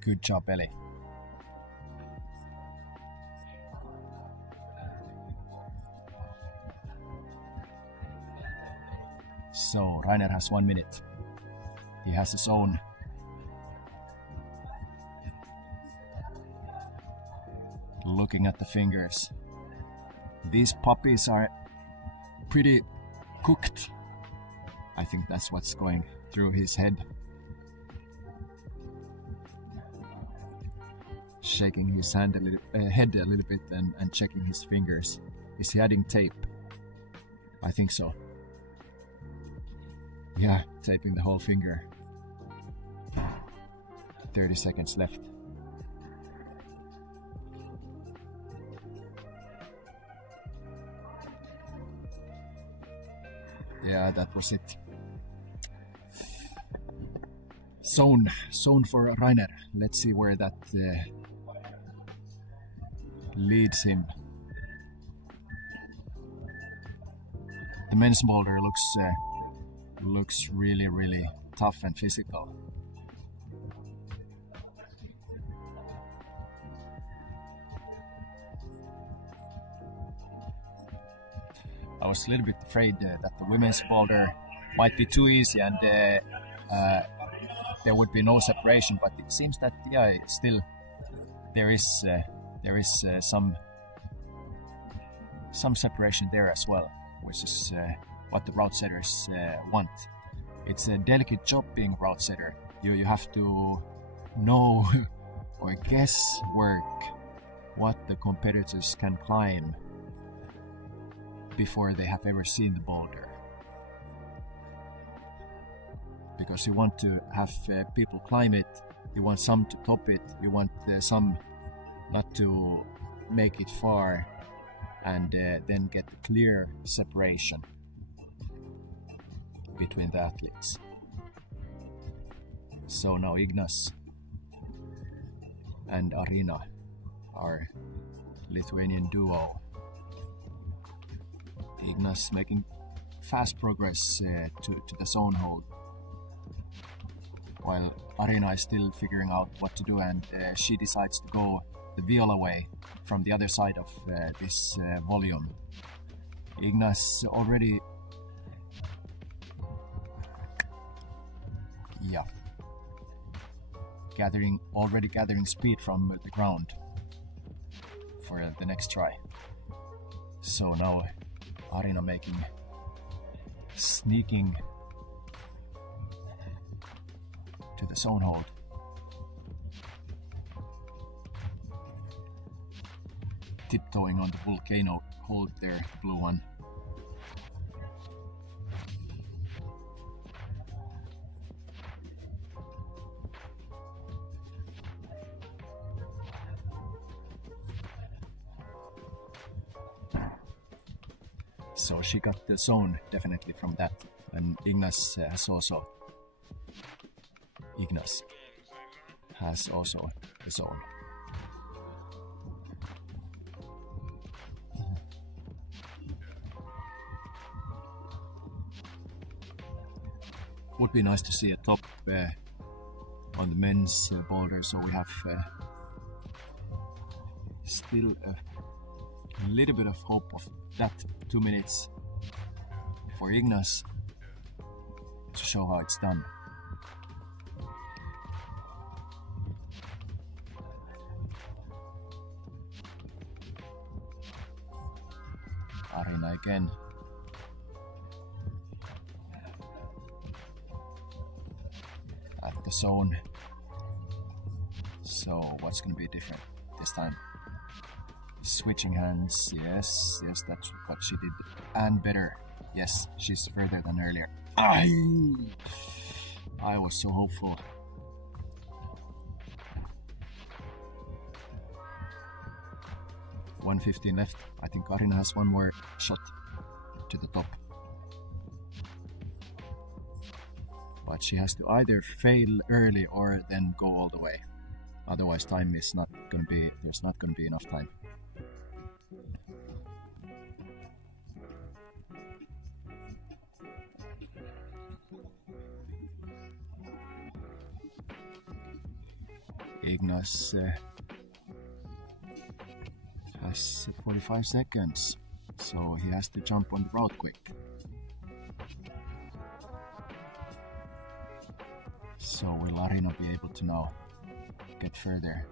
Good job, Ellie. So, Rainer has 1 minute. He has his own. Looking at the fingers. These puppies are pretty cooked. I think that's what's going through his head. Shaking his head a little bit and checking his fingers. Is he adding tape? I think so. Yeah, taping the whole finger. 30 seconds left. Yeah, that was it. Zone for Rainer. Let's see where that leads him. The men's boulder looks really, really tough and physical. I was a little bit afraid that the women's boulder might be too easy and there would be no separation, but it seems that still there is some separation there as well, which is what the route setters want. It's a delicate job being route setter. You have to know or guess work what the competitors can climb before they have ever seen the boulder, because you want to have people climb it, you want some to top it, you want some not to make it far, and then get clear separation between the athletes. So now Ignas and Arina, our Lithuanian duo. Ignas making fast progress to the zone hold, while Arina is still figuring out what to do, and she decides to go the Viola way from the other side of this volume. Ignas already gathering speed from the ground for the next try. So now Arina sneaking to the zone hold. Tiptoeing on the volcano hold there, blue one. So she got the zone definitely from that, and Ignas has also the zone. Would be nice to see a top on the men's boulder, so we have still a little bit of hope of that 2 minutes for Ignas to show how it's done. Arina again. At the zone. So what's going to be different this time? Switching hands, yes, that's what she did, and better. Yes, she's further than earlier. I was so hopeful. $1:15 left. I think Arina has one more shot to the top. But she has to either fail early or then go all the way. Otherwise time is not going to be, there's not going to be enough time. Ignas has 45 seconds, so he has to jump on the route quick. So will Arina be able to now get further?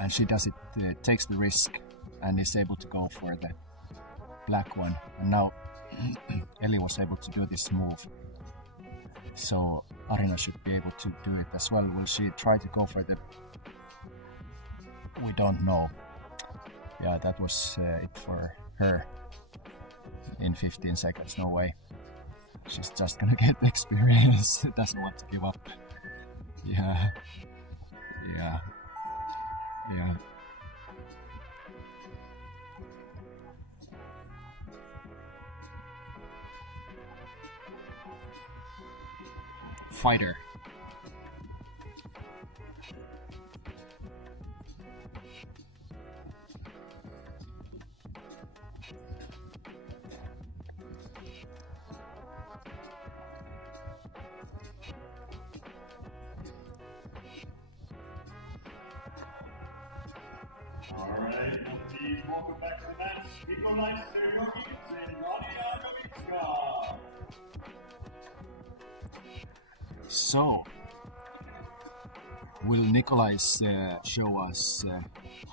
And she does it, takes the risk and is able to go for the black one. And now Ellie was able to do this move. So Arina should be able to do it as well. Will she try to go for the... We don't know. Yeah, that was it for her in 15 seconds. No way. She's just gonna get the experience. Doesn't want to give up. Yeah. Fighter. All right, please welcome back to the match, Vytjagailovski and Vytjagailovski. So, will Nikolais show us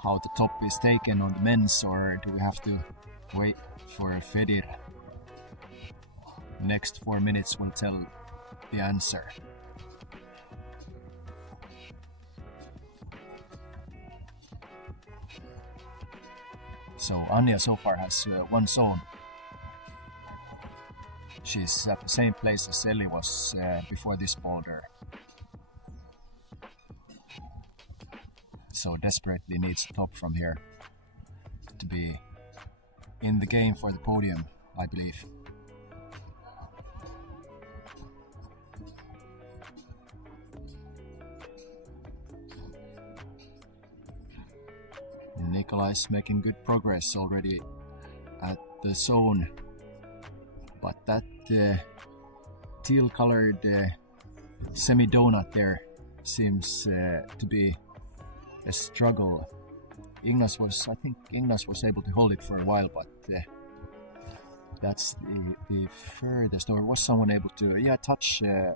how the top is taken on the men's, or do we have to wait for Fedir? Next 4 minutes will tell the answer. So Anja so far has one zone. She's at the same place as Ellie was before this boulder. So desperately needs a top from here to be in the game for the podium, I believe. Nikolais making good progress already at the zone, but that teal-colored semi-donut there seems to be a struggle. I think Ignas was able to hold it for a while, but that's the furthest. Or was someone able to touch the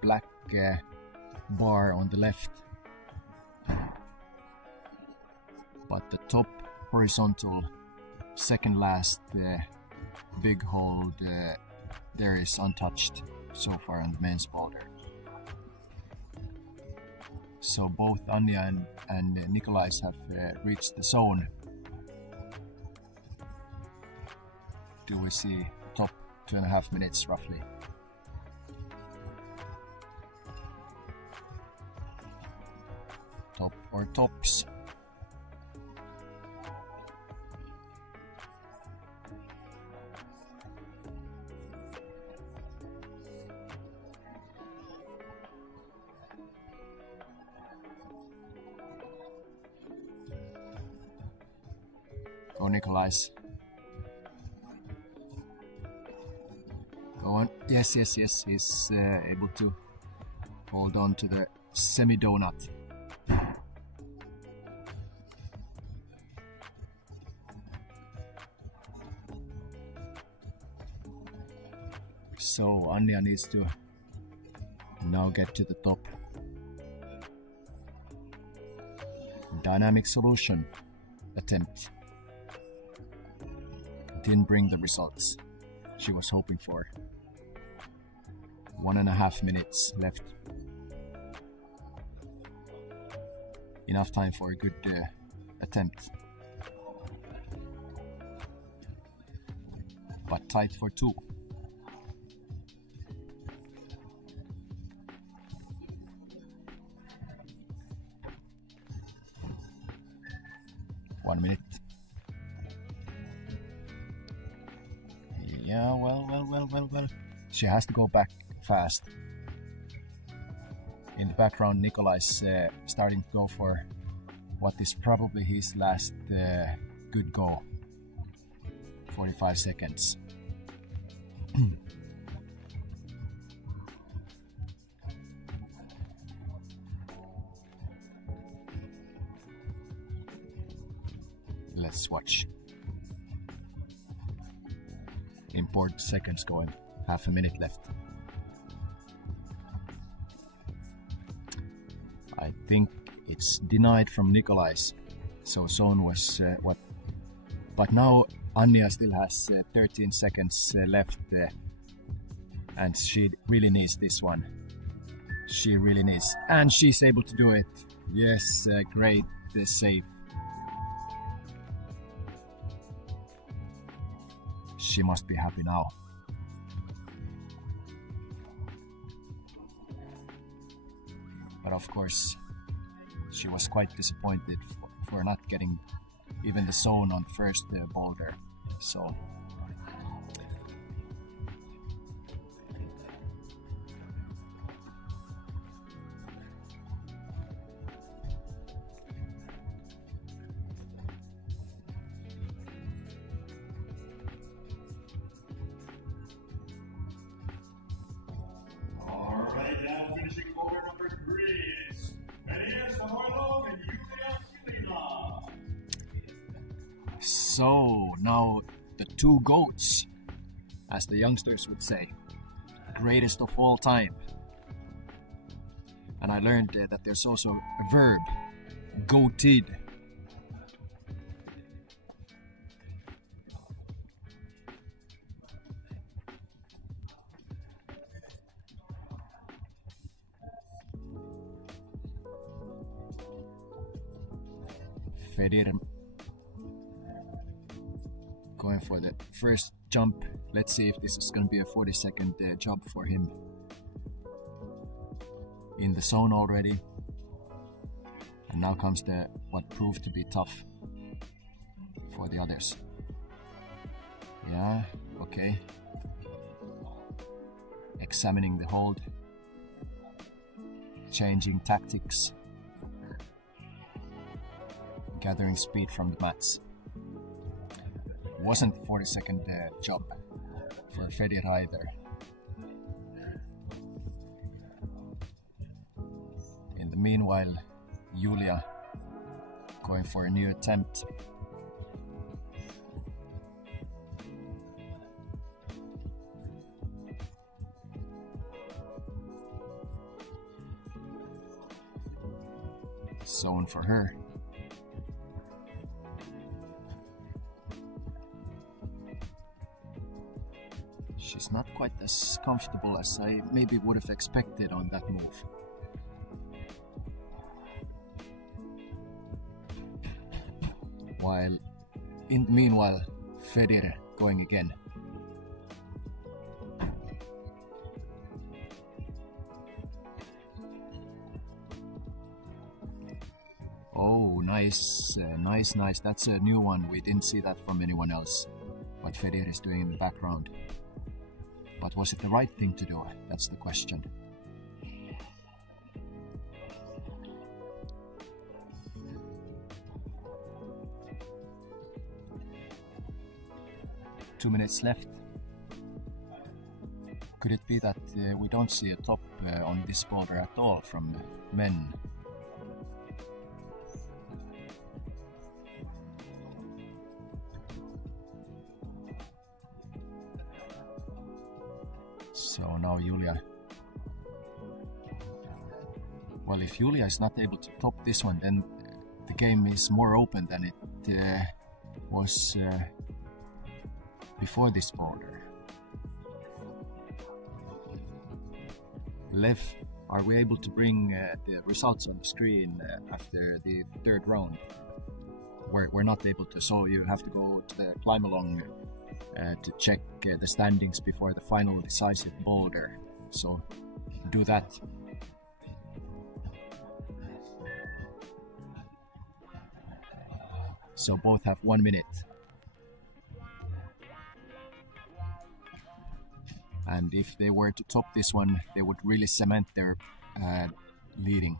black bar on the left? But the top horizontal, second last big hold there is untouched so far on the men's boulder. So both Anja and Nikolais have reached the zone. Do we see top 2.5 minutes roughly? Top or tops? Go Nikolais. Go on. Yes. He's able to hold on to the semi-donut. So Anja needs to now get to the top. Dynamic solution attempt. Didn't bring the results she was hoping for. 1.5 minutes left. Enough time for a good attempt. But tight for 2. One minute. Yeah, well. She has to go back fast. In the background, Nikolais starting to go for what is probably his last good go. 45 seconds. Let's watch. Import seconds going. 0.5 minute left. I think it's denied from Nikolais. So zone was what? But now Anja still has 13 seconds left, and she really needs this one. She really needs, and she's able to do it. Yes, great save. She must be happy now. But of course, she was quite disappointed for not getting even the zone on first boulder. So So now the 2 GOATs, as the youngsters would say, greatest of all time. And I learned that there's also a verb, goated. Fedir going for the first jump. Let's see if this is going to be a 40-second job for him. In the zone already. And now comes the what proved to be tough for the others. Yeah, okay. Examining the hold. Changing tactics. Gathering speed from the mats. Wasn't 40-second job for Fedir either. In the meanwhile, Julia going for a new attempt. Zone for her. She's not quite as comfortable as I maybe would have expected on that move. While meanwhile, Federer going again. Oh, nice, nice. That's a new one. We didn't see that from anyone else. What Federer is doing in the background. But was it the right thing to do? That's the question. Two minutes left. Could it be that we don't see a top on this boulder at all from men? So now Julia. Well, if Julia is not able to top this one, then the game is more open than it was before this boulder. Lev, are we able to bring the results on the screen after the third round? We're not able to, so you have to go to the climb along to check the standings before the final decisive boulder. So do that. So both have 1 minute. And if they were to top this one, they would really cement their leading.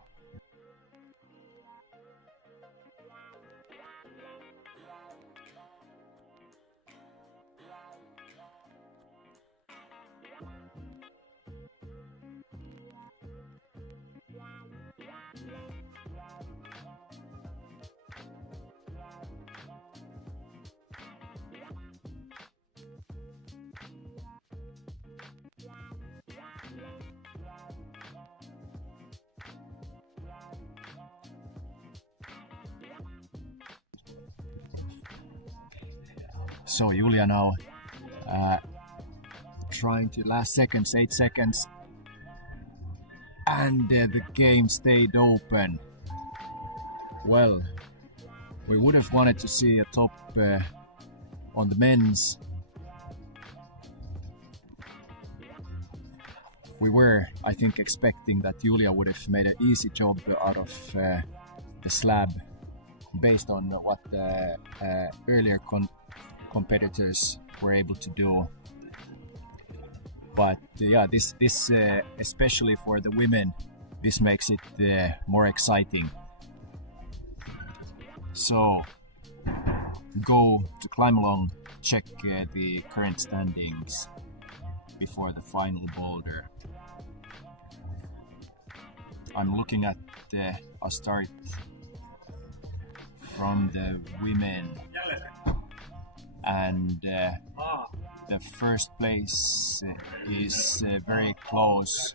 So Julia now trying to last seconds, 8 seconds, and the game stayed open. Well, we would have wanted to see a top on the men's. We were, I think, expecting that Julia would have made an easy job out of the slab based on what the earlier competitors were able to do. But yeah, this especially for the women, this makes it more exciting. So go to climb along, check the current standings before the final boulder. I'm looking at a start from the women, and the first place is very close.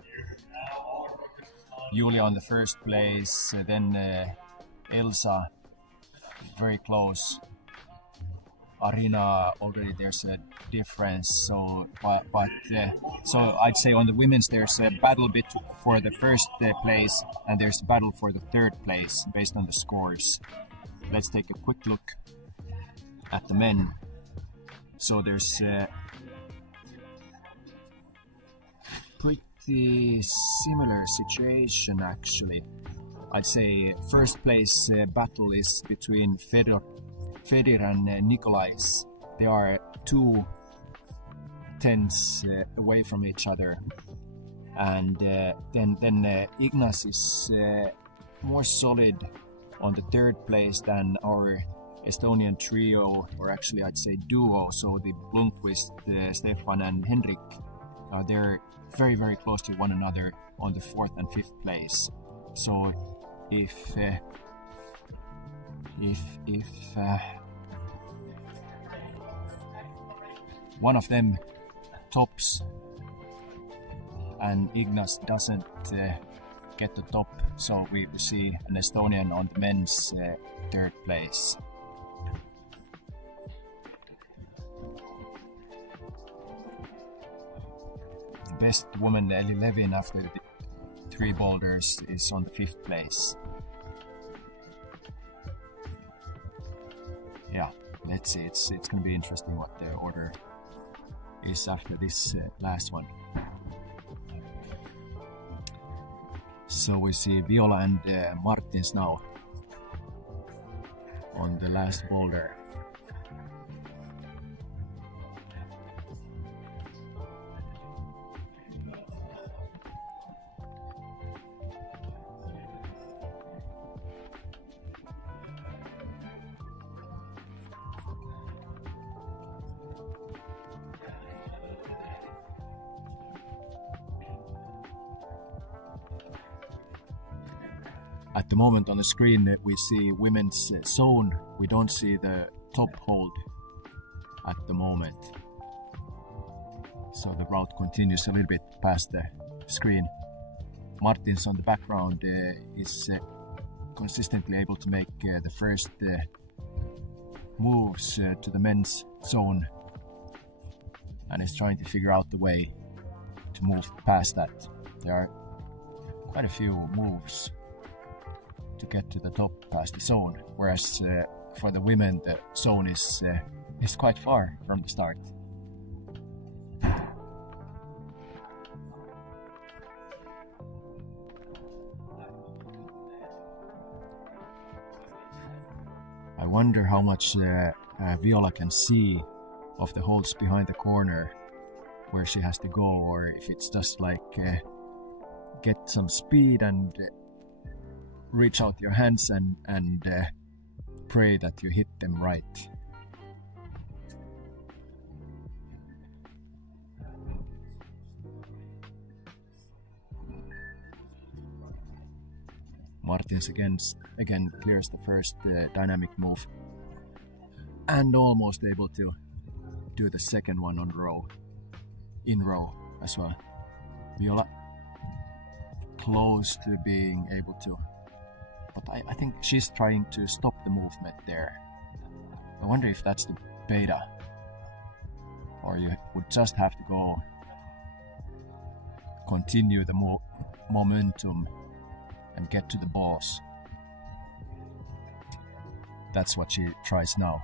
Julia on the first place, then Elsa very close. Arina already there's a difference, so so I'd say on the women's there's a battle bit for the first place, and there's a battle for the third place based on the scores. Let's take a quick look at the men. So there's pretty similar situation actually. I'd say first place battle is between Federer and Nikolais. They are 2 tenths away from each other, and then Ignas is more solid on the third place than our Estonian trio, or actually I'd say duo. So the Blomqvist, Stefan and Henrik, they're very, very close to one another on the 4th and 5th place. So if one of them tops and Ignas doesn't get the top, so we see an Estonian on the men's third place. best woman Ellie Levin after the 3 boulders is on the 5th place. Yeah, let's see. It's gonna be interesting what the order is after this last one. So we see Viola and Martins now on the last boulder. At the moment on the screen we see women's zone. We don't see the top hold at the moment. So the route continues a little bit past the screen. Martins on the background is consistently able to make the first moves to the men's zone and is trying to figure out the way to move past that. There are quite a few moves to get to the top past the zone, whereas for the women the zone is quite far from the start. I wonder how much Viola can see of the holds behind the corner where she has to go, or if it's just like get some speed and reach out your hands and pray that you hit them right. Martins again clears the first dynamic move and almost able to do the second one on in row as well. Viola close to being able to, but I think she's trying to stop the movement there. I wonder if that's the beta, or you would just have to go continue the momentum and get to the balls. That's what she tries now,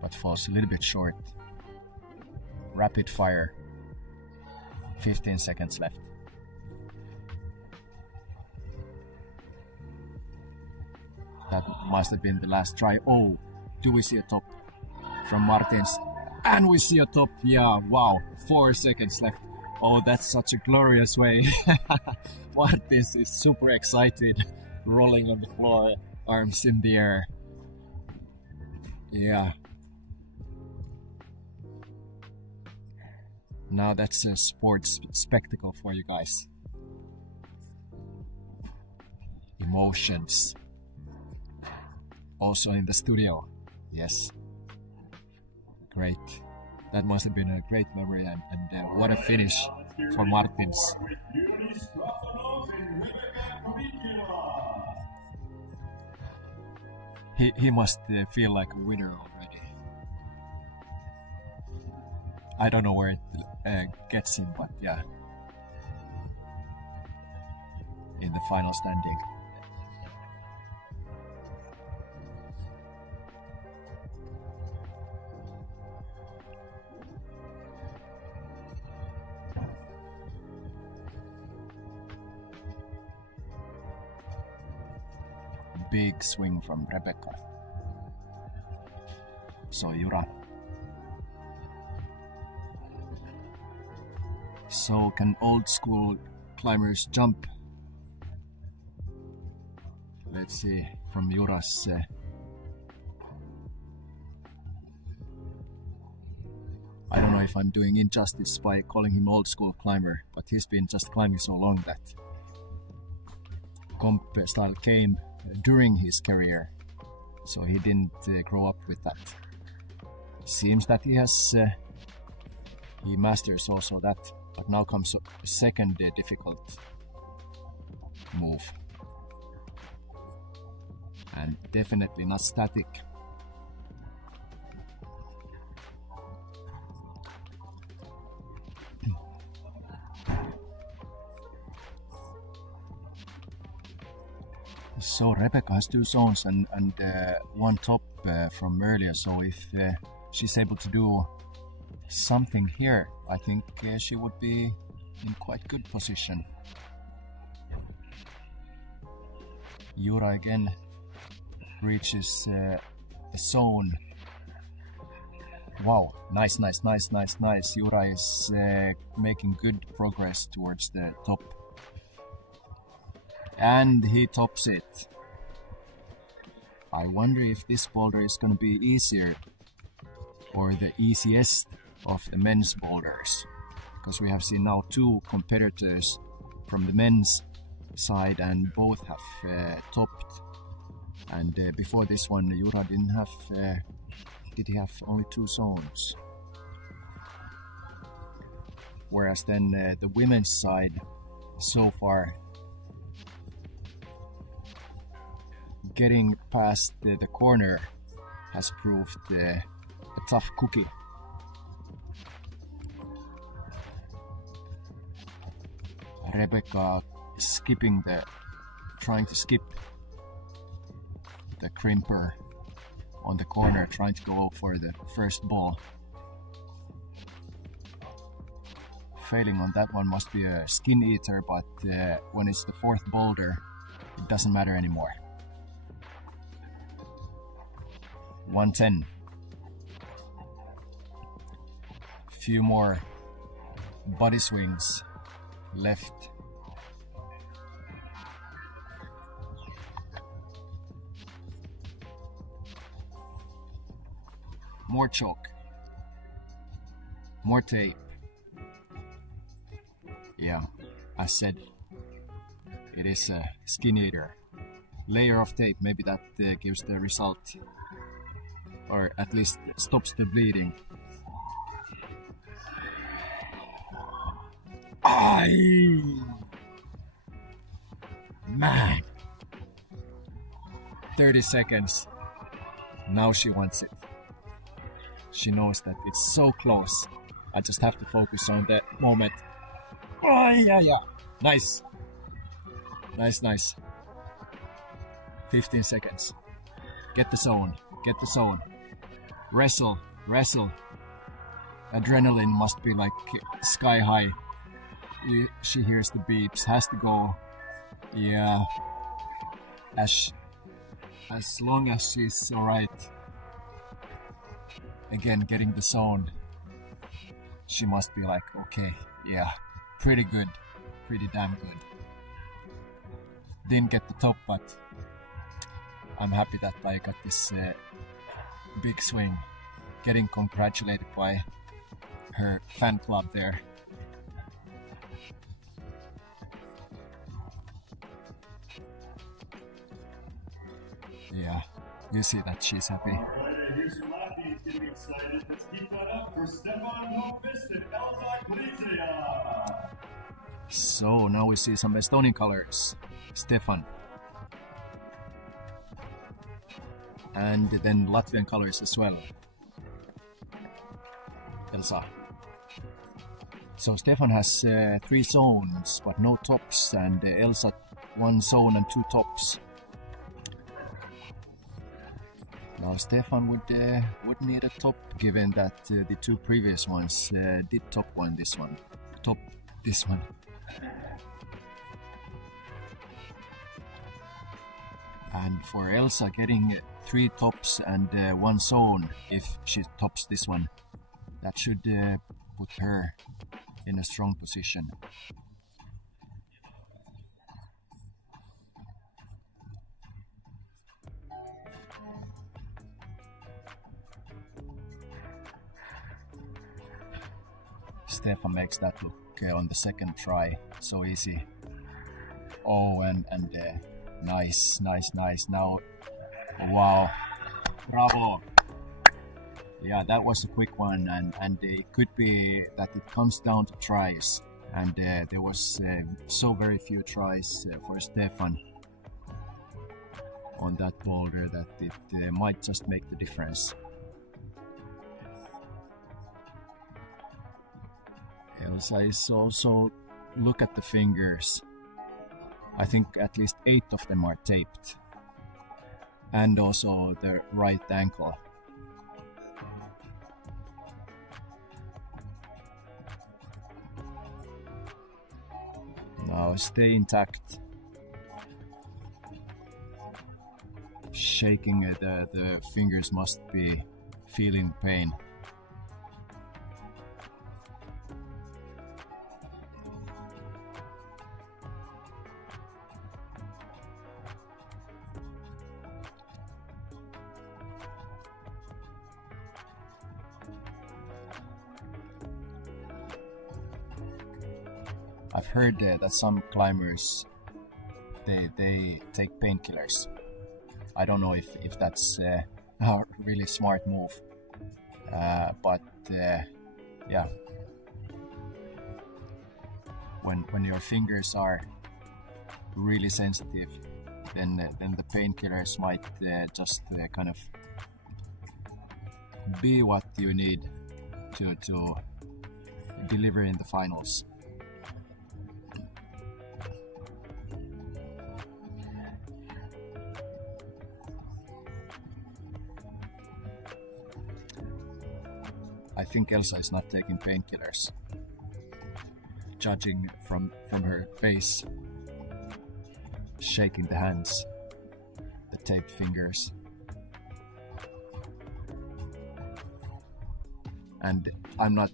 but falls a little bit short. Rapid fire, 15 seconds left. That must have been the last try. Oh, do we see a top from Martins? And we see a top, yeah, wow, 4 seconds left. Oh, that's such a glorious way. Martins is super excited, rolling on the floor, arms in the air. Yeah. Now that's a sports spectacle for you guys. Emotions. Also in the studio. Yes. Great. That must have been a great memory, and what a finish for Martins. He must feel like a winner already. I don't know where it gets him, but yeah. In the final standing. Big swing from Rebecca. So Jura. So can old school climbers jump? Let's see from Jura's I don't know if I'm doing injustice by calling him old school climber, but he's been just climbing so long that comp style came during his career, so he didn't grow up with that. Seems that he masters also that, but now comes a second difficult move, and definitely not static. So Rebecca has 2 zones and one top from earlier, so if she's able to do something here, I think she would be in quite good position. Jura again reaches the zone. Wow, nice. Jura is making good progress towards the top. And he tops it. I wonder if this boulder is going to be easier or the easiest of the men's boulders. Because we have seen now 2 competitors from the men's side and both have topped. And before this one, Jura didn't have... did he have only 2 zones? Whereas then the women's side so far getting past the corner has proved a tough cookie. Rebecca trying to skip the crimper on the corner, trying to go for the first ball. Failing on that one must be a skin eater, but when it's the 4th boulder, it doesn't matter anymore. 110. Few more body swings left. More chalk. More tape. Yeah, I said it is a skin eater. Layer of tape, maybe that gives the result. Or at least stops the bleeding. Man! 30 seconds. Now she wants it. She knows that it's so close. I just have to focus on that moment. Yeah. Nice. Nice. 15 seconds. Get the zone. Wrestle. Adrenaline must be like sky high. She hears the beeps, has to go. Yeah. As long as she's alright. Again, getting the zone. She must be like, okay, yeah, pretty good. Pretty damn good. Didn't get the top, but I'm happy that I got this big swing. Getting congratulated by her fan club there. Yeah, you see that she's happy. Here's some Latvians getting excited. Let's keep that up for Stefan Novist and Aizatulin. So now we see some Estonian colors. Stefan. And then Latvian colors as well. Elsa. So Stefan has 3 zones but no tops, and Elsa 1 zone and 2 tops. Now Stefan would need a top, given that the 2 previous ones did top this one. And for Elsa, getting 3 tops and 1 zone, if she tops this one, that should put her in a strong position. Stefan makes that look on the second try so easy. Oh, and nice. Now, wow, bravo. Yeah, that was a quick one, and it could be that it comes down to tries, and there was so very few tries for Stefan on that boulder that it might just make the difference. Elsa is also, look at the fingers. I think at least 8 of them are taped. And also the right ankle. Now stay intact. Shaking the fingers must be feeling pain. I've heard that some climbers they take painkillers. I don't know if that's a really smart move, but yeah, when your fingers are really sensitive, then the painkillers might just kind of be what you need to deliver in the finals. I think Elsa is not taking painkillers, judging from her face, shaking the hands, the taped fingers. And I'm not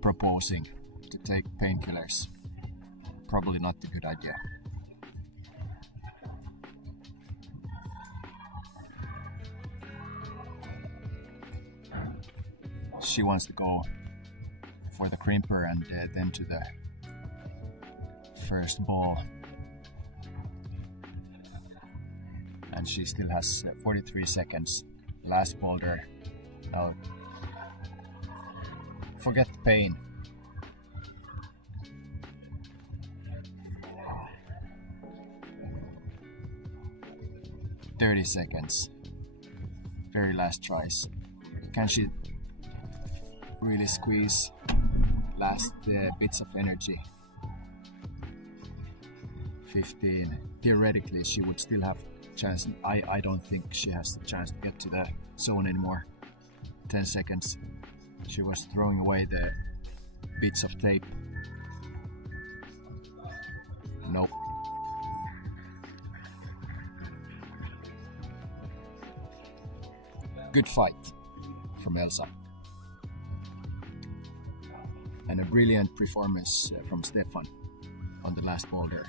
proposing to take painkillers. Probably not a good idea. She wants to go for the crimper and then to the first ball. And she still has 43 seconds. Last boulder. Now, forget the pain. "30 seconds. Very last tries. Can she really squeeze last bits of energy? 15. Theoretically, she would still have a chance. I don't think she has the chance to get to the zone anymore. 10 seconds. She was throwing away the bits of tape. Nope. Good fight from Elsa. And a brilliant performance from Stefan on the last boulder.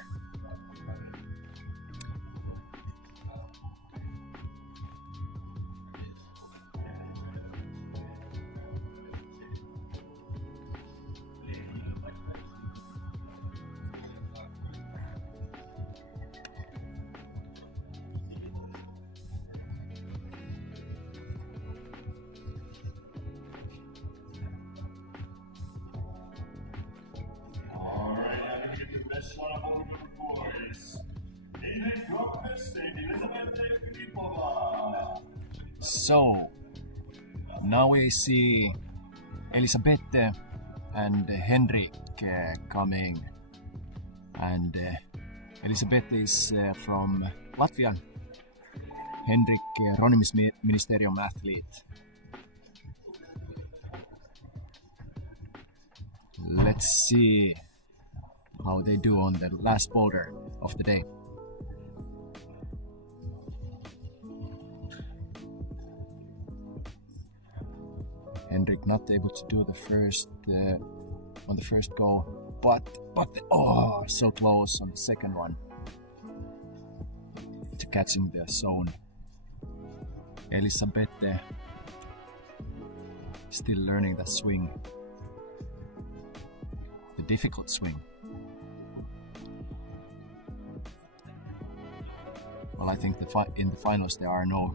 So, now we see Elisabette and Henrik coming, and Elisabette is from Latvia, Henrik Ronimisministeerium athlete. Let's see how they do on the last boulder of the day. Henrik not able to do the first on the first go, but so close on the second one to catching the zone. Elisabette still learning that swing, the difficult swing. Well, I think in the finals there are no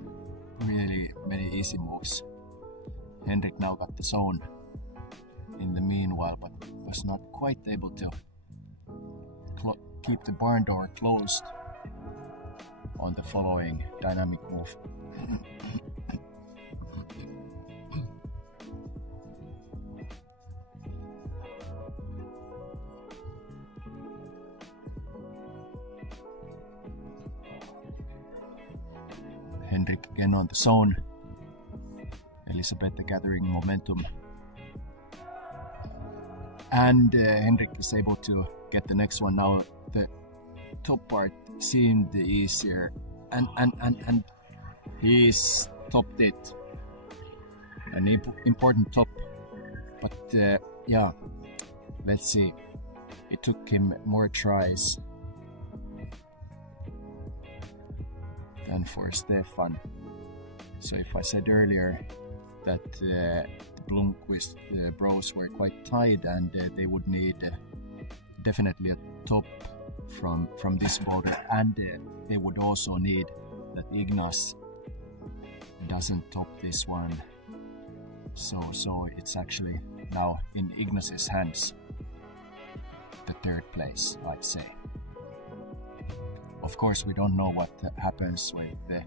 really many easy moves. Henrik now got the zone in the meanwhile, but was not quite able to keep the barn door closed on the following dynamic move. Henrik again on the zone. Elisabeth gathering momentum. And Henrik is able to get the next one. Now the top part seemed easier. And he's topped it. An important top. But yeah, let's see. It took him more tries than for Stefan. So if I said earlier that the Blomqvist bros were quite tight and they would need definitely a top from this boulder, and they would also need that Ignas doesn't top this one. So it's actually now in Ignas's hands, the third place, I'd say. Of course, we don't know what happens with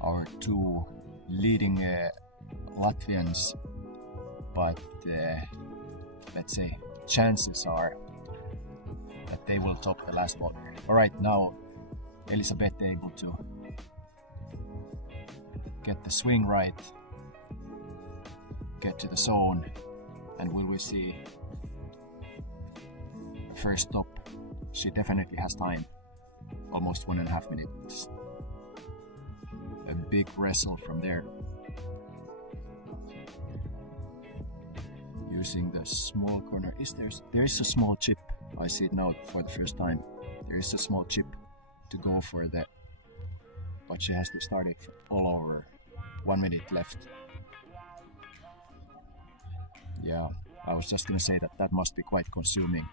our two leading Latvians, but let's say chances are that they will top the last boulder. Alright, now Elisabeth able to get the swing right, get to the zone, and will we see the first stop? She definitely has time, almost 1.5 minutes. A big wrestle from there. Using the small corner. There is a small chip. I see it now for the first time. There is a small chip to go for that, but she has to start it all over. 1 minute left. Yeah, I was just gonna say that must be quite consuming.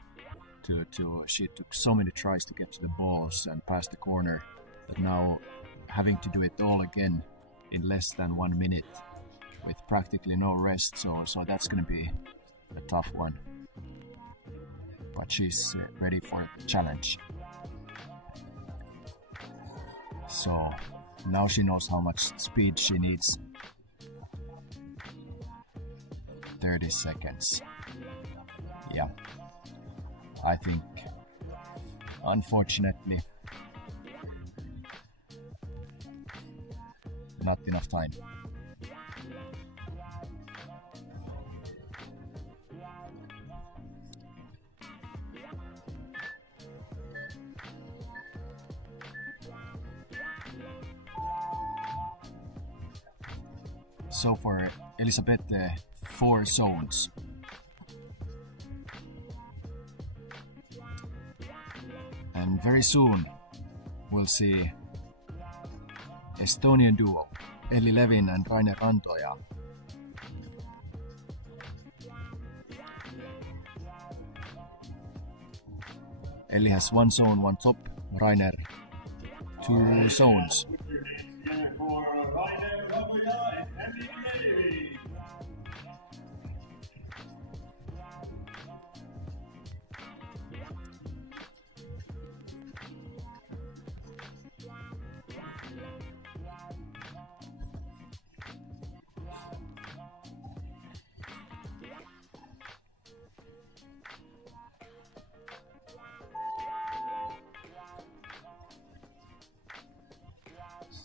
She took so many tries to get to the balls and past the corner, that now having to do it all again in less than 1 minute with practically no rest, so that's gonna be a tough one. But she's ready for the challenge. So now she knows how much speed she needs. 30 seconds. Yeah, I think unfortunately not enough time. So for Elisabeth, 4 zones. And very soon we'll see Estonian duo Elli Levin and Rainer Rantoja. Elli has 1 zone, 1 top. Rainer 2 zones.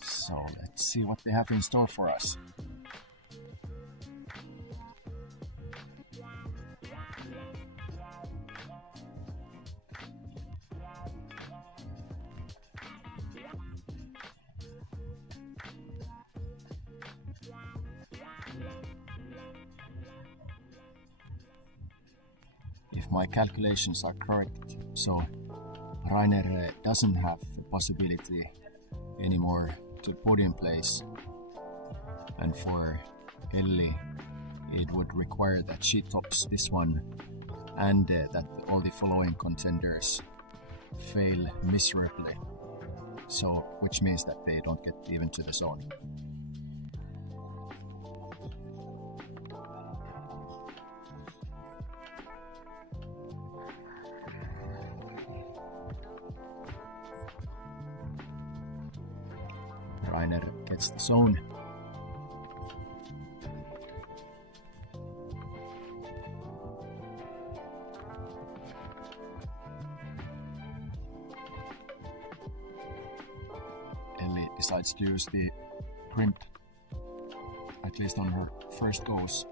So let's see what they have in store for us. If my calculations are correct, so Rainer doesn't have the possibility anymore to podium place, and for Elli it would require that she tops this one and that all the following contenders fail miserably, so which means that they don't get even to the zone. Rainer gets the zone. Elli decides to use the crimp, at least on her first goes.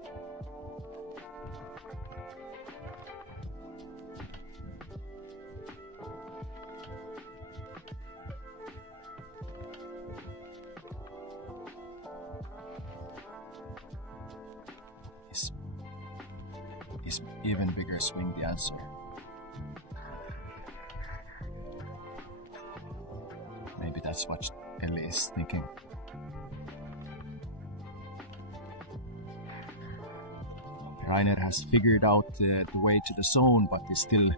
Is even bigger swing the answer? Maybe that's what Ellie is thinking. Rainer has figured out the way to the zone, but is still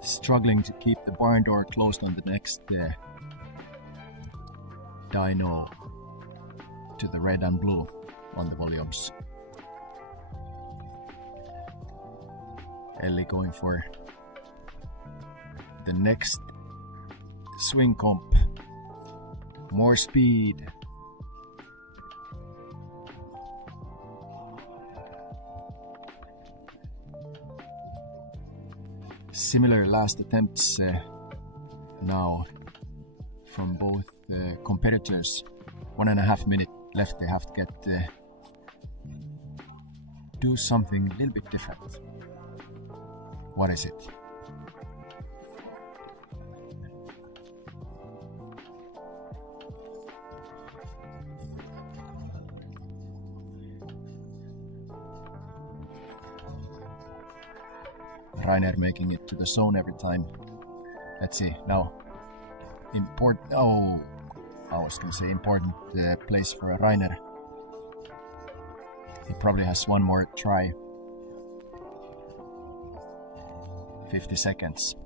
struggling to keep the barn door closed on the next dyno to the red and blue on the volumes. Ellie going for the next swing comp. More speed. Similar last attempts now from both competitors. 1.5 minutes left. They have to get do something a little bit different. What is it? Rainer making it to the zone every time. Let's see now. Important. Oh, I was gonna say important place for Rainer. He probably has one more try. 50 seconds.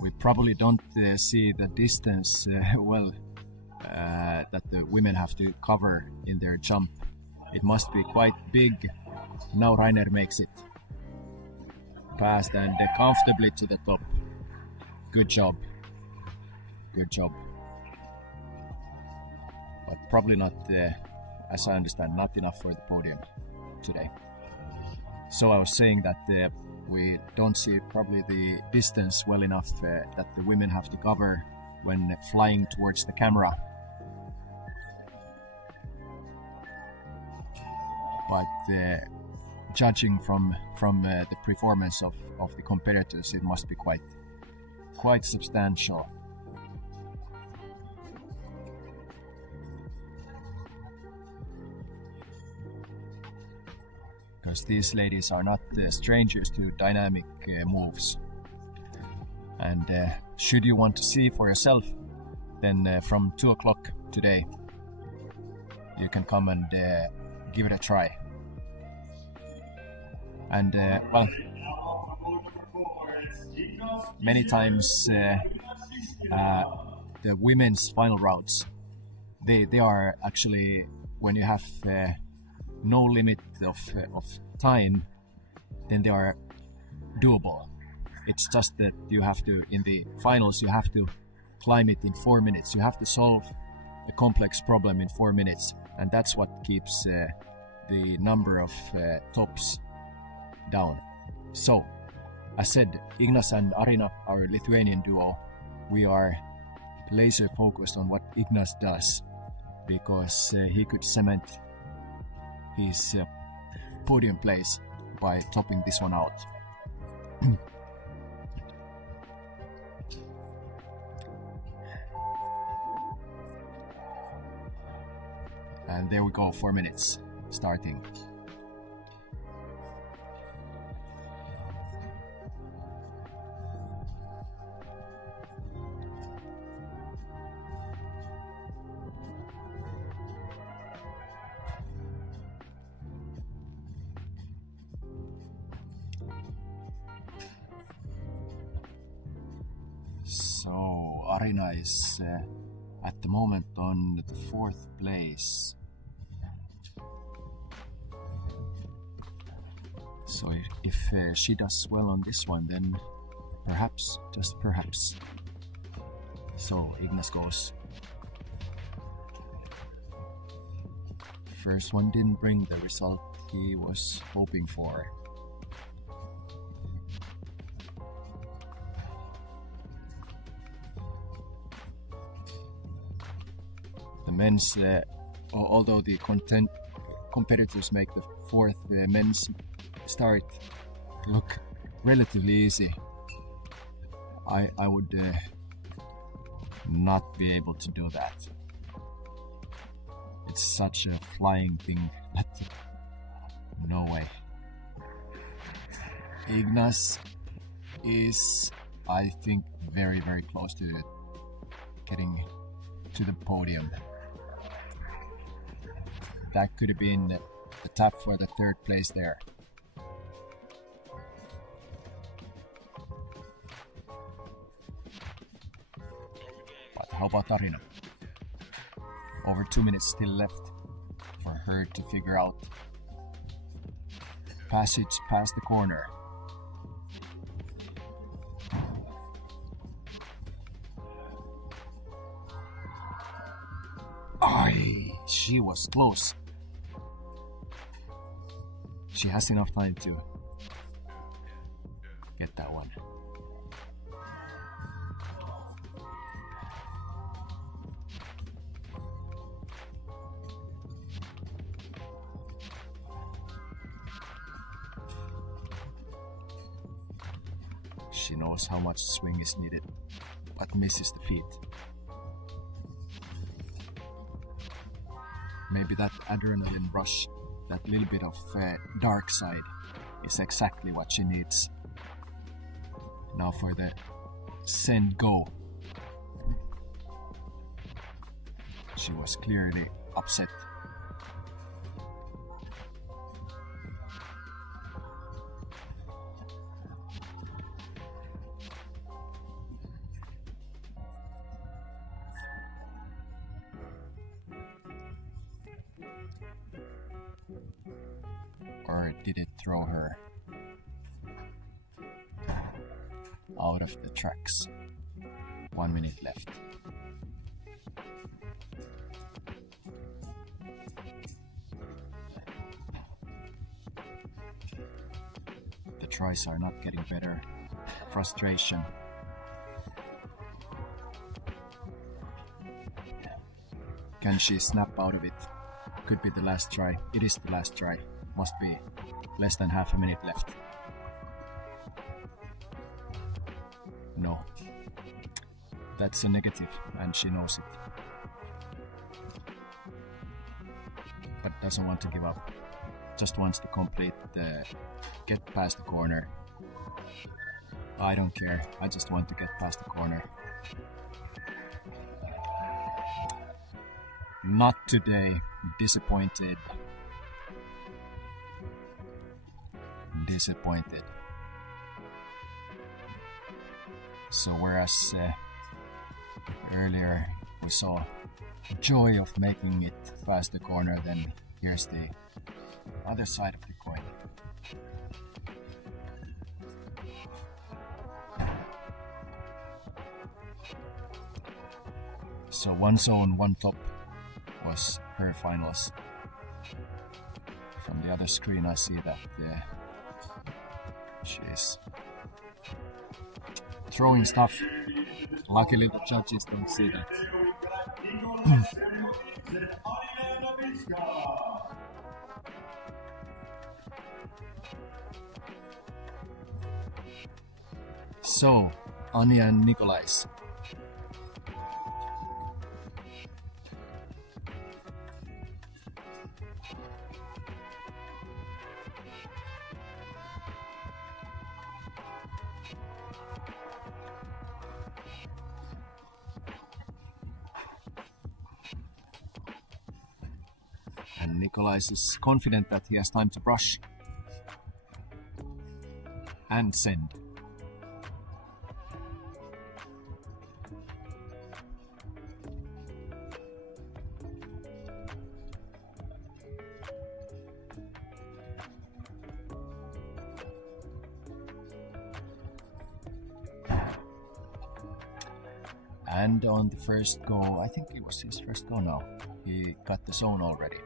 We probably don't see the distance well that the women have to cover in their jump. It must be quite big. Now Rainer makes it past and comfortably to the top. Good job. Good job. But probably not, as I understand, not enough for the podium today. So I was saying that we don't see probably the distance well enough that the women have to cover when flying towards the camera. But judging from the performance of the competitors, it must be quite substantial. Because these ladies are not strangers to dynamic moves. And should you want to see for yourself, then from 2 o'clock today, you can come and give it a try. And well, many times the women's final routes, they are actually, when you have no limit of time, then they are doable. It's just that you have to, in the finals, you have to climb it in 4 minutes. You have to solve a complex problem in 4 minutes, and that's what keeps the number of tops down. So, as said, Ignas and Arina, our Lithuanian duo, we are laser focused on what Ignas does, because he could cement his podium place by topping this one out. And there we go, 4 minutes starting. So Arina is at the moment on the 4th place. So if she does well on this one, then perhaps, just perhaps. So Ignas goes. First one didn't bring the result he was hoping for. men's, although the competitors make the fourth men's start look relatively easy, I would not be able to do that. It's such a flying thing that no way. Ignas is, I think, very, very close to getting to the podium. That could have been a tap for the third place there. But how about Arina? Over 2 minutes still left for her to figure out passage past the corner. She was close. She has enough time to get that one. She knows how much swing is needed, but misses the feet. Maybe that adrenaline rush, that little bit of dark side, is exactly what she needs. Now for the send go. She was clearly upset. Or did it throw her out of the tracks? 1 minute left. The tries are not getting better. Frustration. Can she snap out of it? Could be the last try. It is the last try. Must be less than half a minute left. No. That's a negative, and she knows it. But doesn't want to give up. Just wants to complete the get past the corner. I don't care. I just want to get past the corner. Not today. Disappointed. Disappointed. So whereas earlier we saw joy of making it past the corner, then here's the other side of the coin. So one zone, one top was her finals. From the other screen I see that she's throwing stuff. Luckily the judges don't see that. So, Anja and Nikolais. And Nikolais is confident that he has time to brush and send. And on the first go, I think it was his first go now, he got the zone already.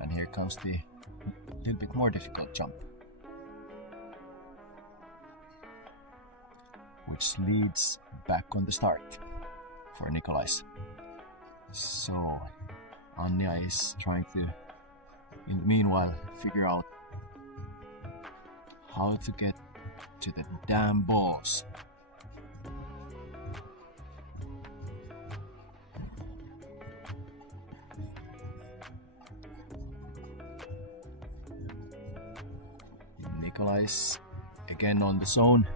And here comes the little bit more difficult jump, which leads back on the start for Nikolais. So Anja is trying to, in the meanwhile, figure out how to get to the damn balls. Nikolai is again on the zone,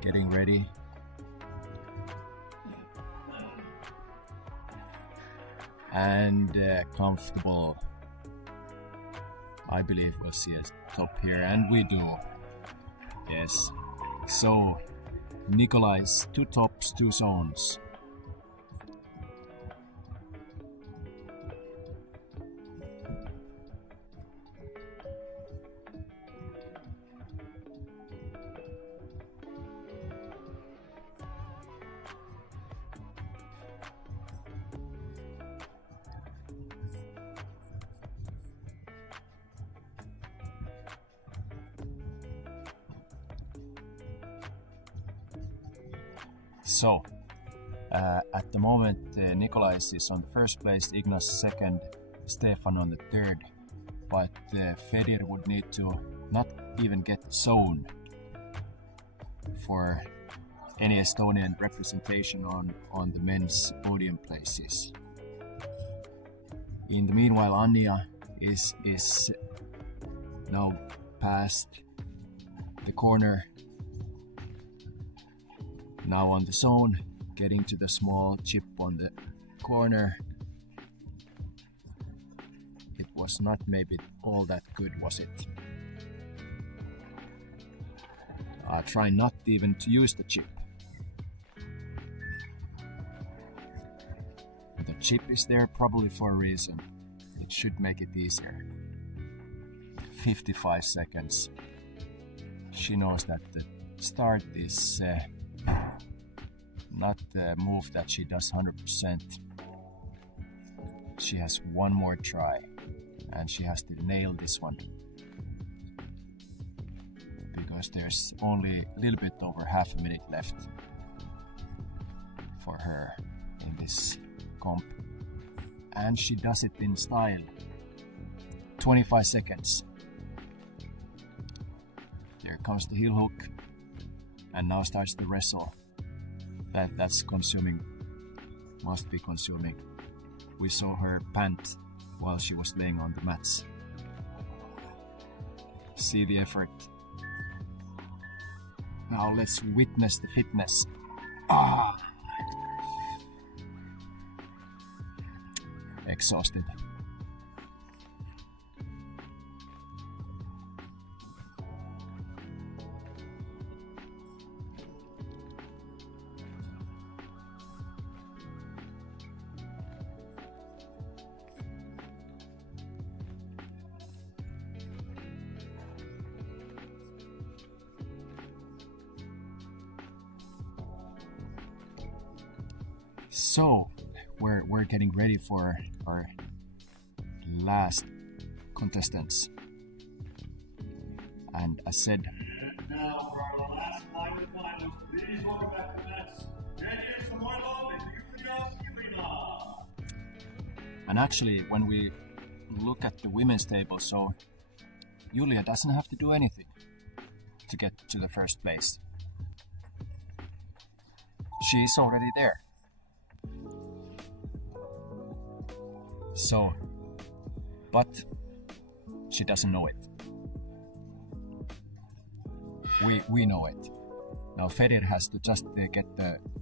getting ready. And comfortable. I believe we'll see a top here, and we do. Yes. So, Nikolai's 2 tops, 2 zones. So, at the moment, Nikolai is on the first place, Ignas second, Stefan on the third, but Fedir would need to not even get zone for any Estonian representation on the men's podium places. In the meanwhile, Anja is now past the corner, now on the zone, getting to the small chip on the corner. It was not maybe all that good, was it? Try not even to use the chip. The chip is there probably for a reason. It should make it easier. 55 seconds. She knows that the start is not the move that she does 100%. She has one more try and she has to nail this one, because there's only a little bit over half a minute left for her in this comp, and she does it in style. 25 seconds. There comes the heel hook, and now starts the wrestle. That's consuming, must be consuming. We saw her pant while she was laying on the mats. See the effort. Now let's witness the fitness. Exhausted. So, we're getting ready for our last contestants. And as said, And now for our last final finals, please welcome back to the nets, Vytjagailovski and Vytjagailovski. and actually when we look at the women's table, so Julia doesn't have to do anything to get to the first place. She's already there. So, but she doesn't know it. We know it. Now Fedir has to just get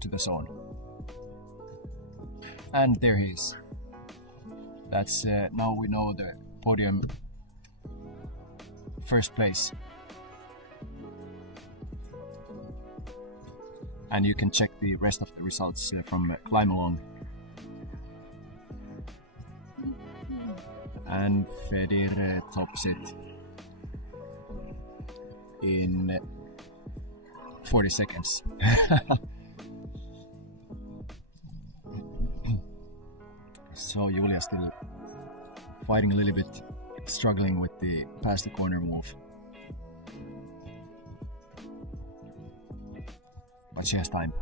to the zone. And there he is. That's now we know the podium first place. And you can check the rest of the results from Climb Along. And Fedir tops it in 40 seconds. So Julia still fighting a little bit, struggling with the past the corner move. But she has time.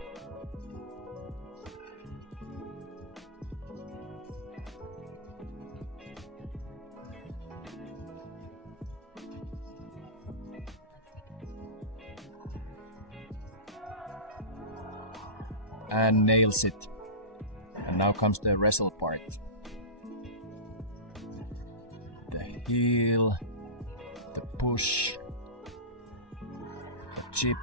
and nails it. And now comes the wrestle part. The heel, the push, the chip.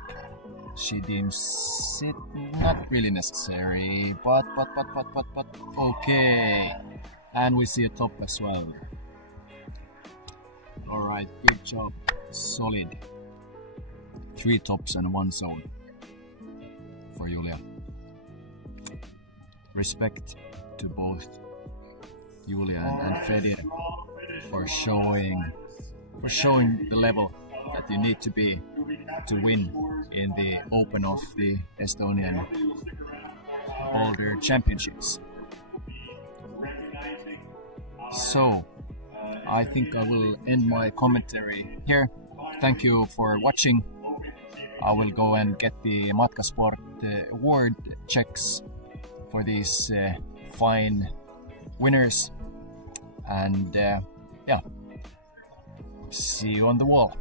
She deems it not really necessary, but okay. And we see a top as well. Alright, good job. Solid. 3 tops and 1 zone for Julia. Respect to both Julia and Fedir for showing the level that you need to be to win in the open of the Estonian Boulder Championships. So I think I will end my commentary here. Thank you for watching. I will go and get the Matkasport award checks for these fine winners, and yeah, see you on the wall.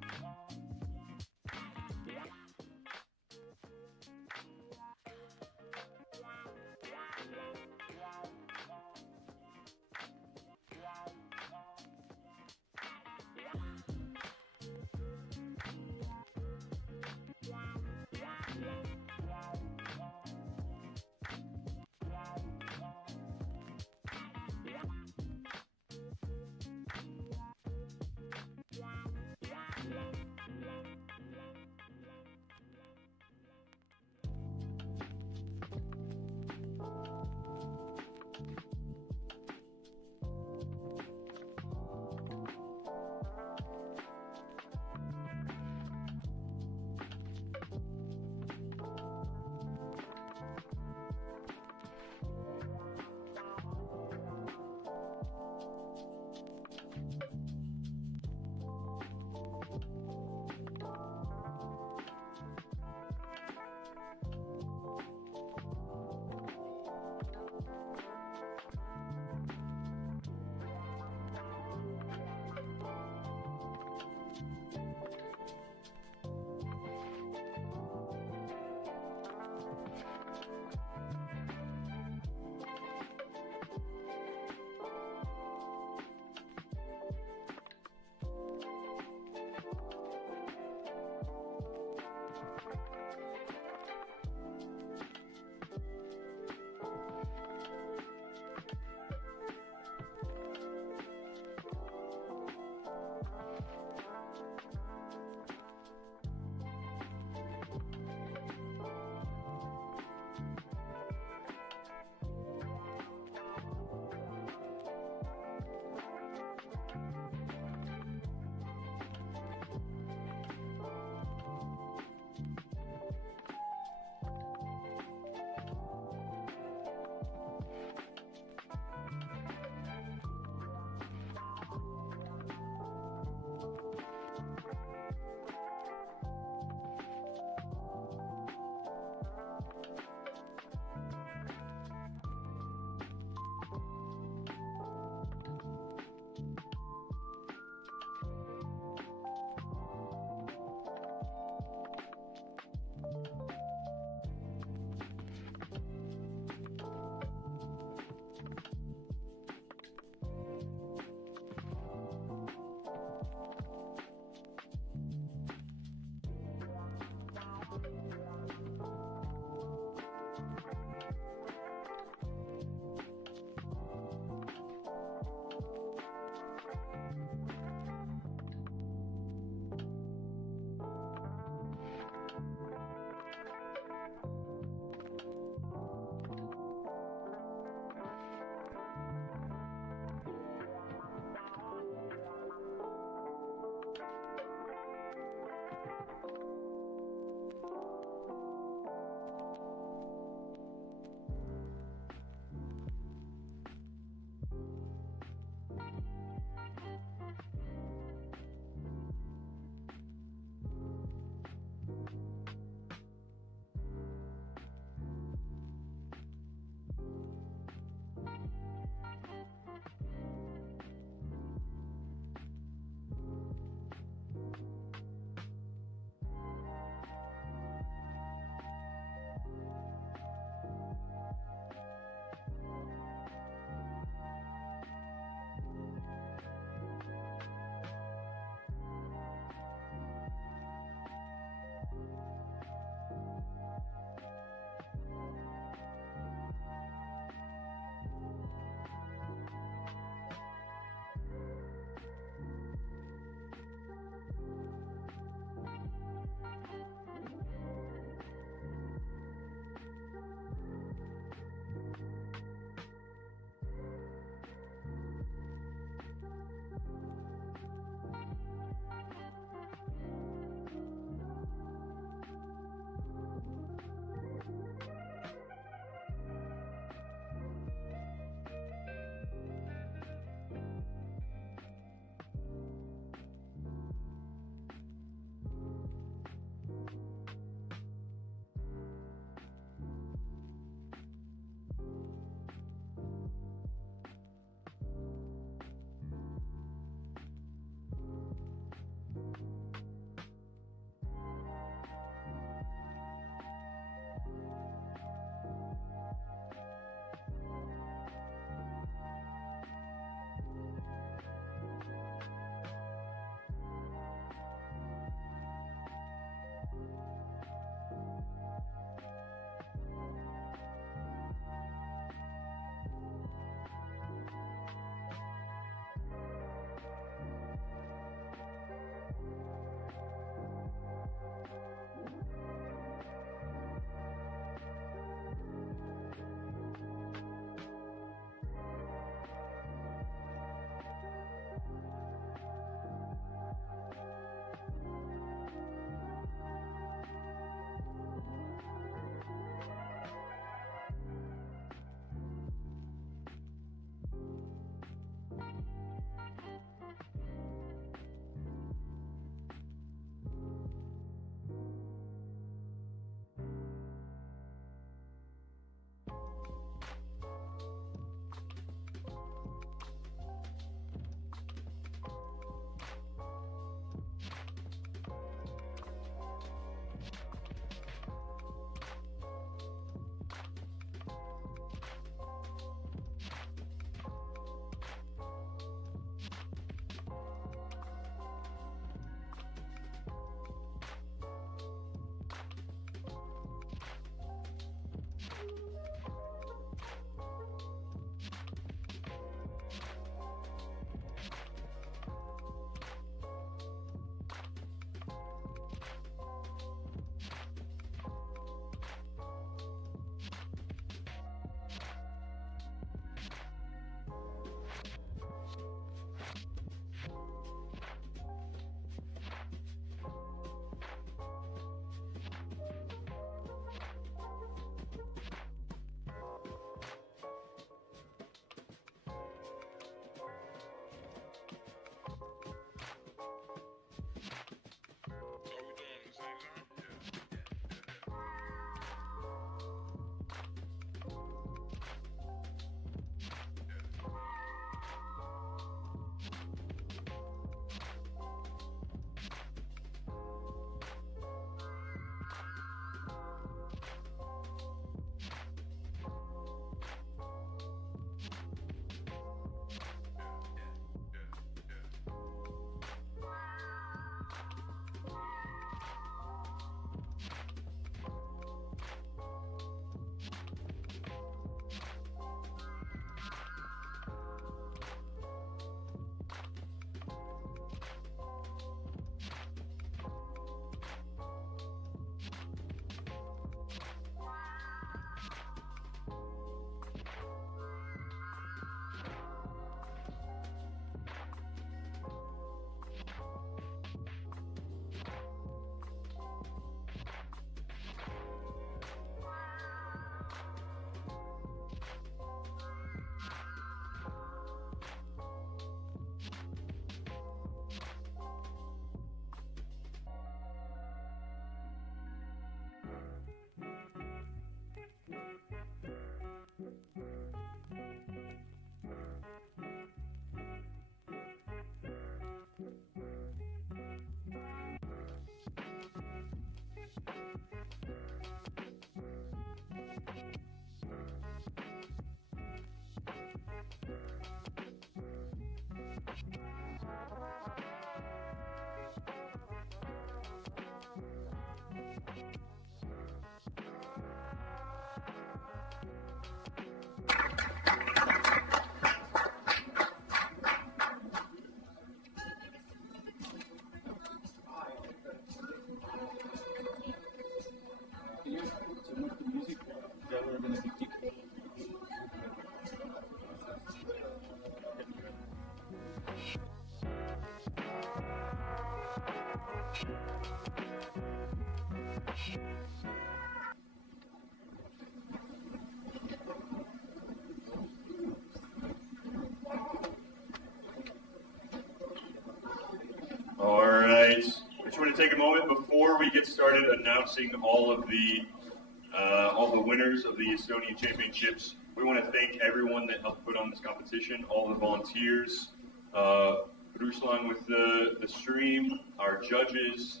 get started announcing all the winners of the Estonian Championships, we want to thank everyone that helped put on this competition, all the volunteers, Ruslan with the stream, our judges,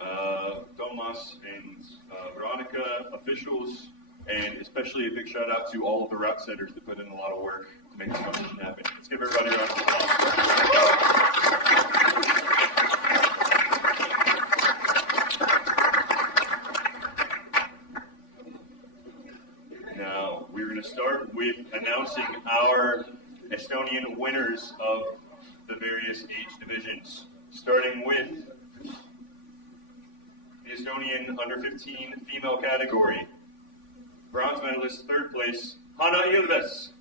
Tomas and Veronica, officials, and especially a big shout out to all of the route setters that put in a lot of work to make this competition happen. Let's give everybody a round of applause. Now, we're going to start with announcing our Estonian winners of the various age divisions, starting with the Estonian under-15 female category. Bronze medalist, third place, Hanna Ilves.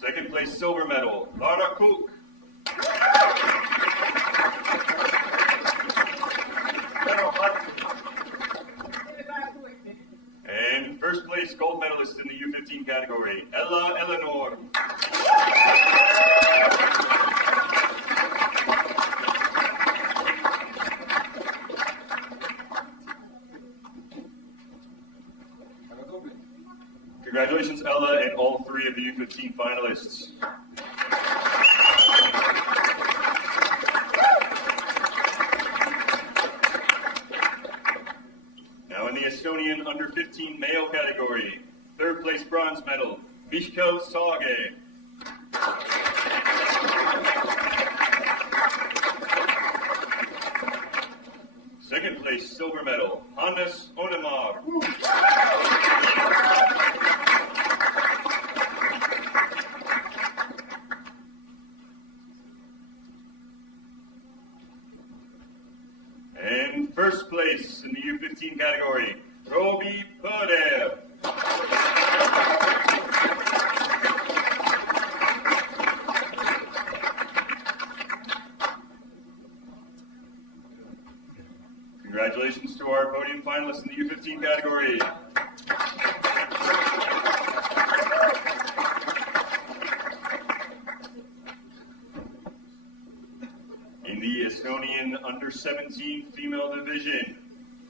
Second place, silver medal, Lara Cook. And first place, gold medalist in the U15 category, Ella Eleanor. Congratulations, Ella, and all three of the U15 finalists. Now in the Estonian under-15 male category, third place bronze medal, Vytjagailovski. Second place silver medal, Hannes Onemar. And first place in the U15 category, Robbie Boulder. Congratulations to our podium finalists in the U15 category. In the Estonian under-17 female division,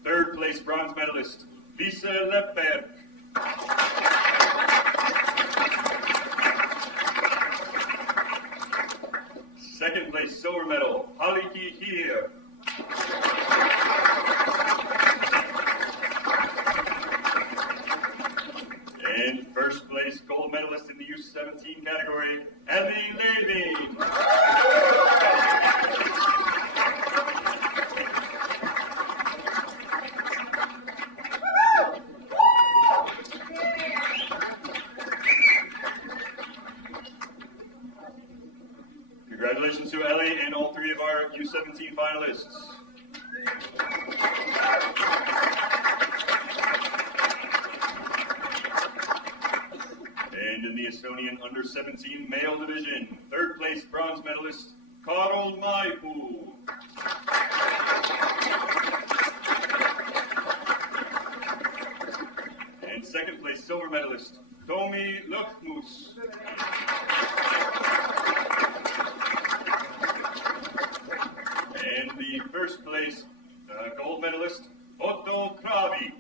third place bronze medalist, Lisa Lepper. Second place silver medal, Haliki Hier. And first place gold medalist in the U17 category, Ellie Levy. Congratulations to Ellie and all three of our U17 finalists. And in the Estonian under-17 male division, third place bronze medalist, Karol Maipuu. And second place silver medalist, Tomi Lõhmus. And the first place gold medalist, Otto Kravik.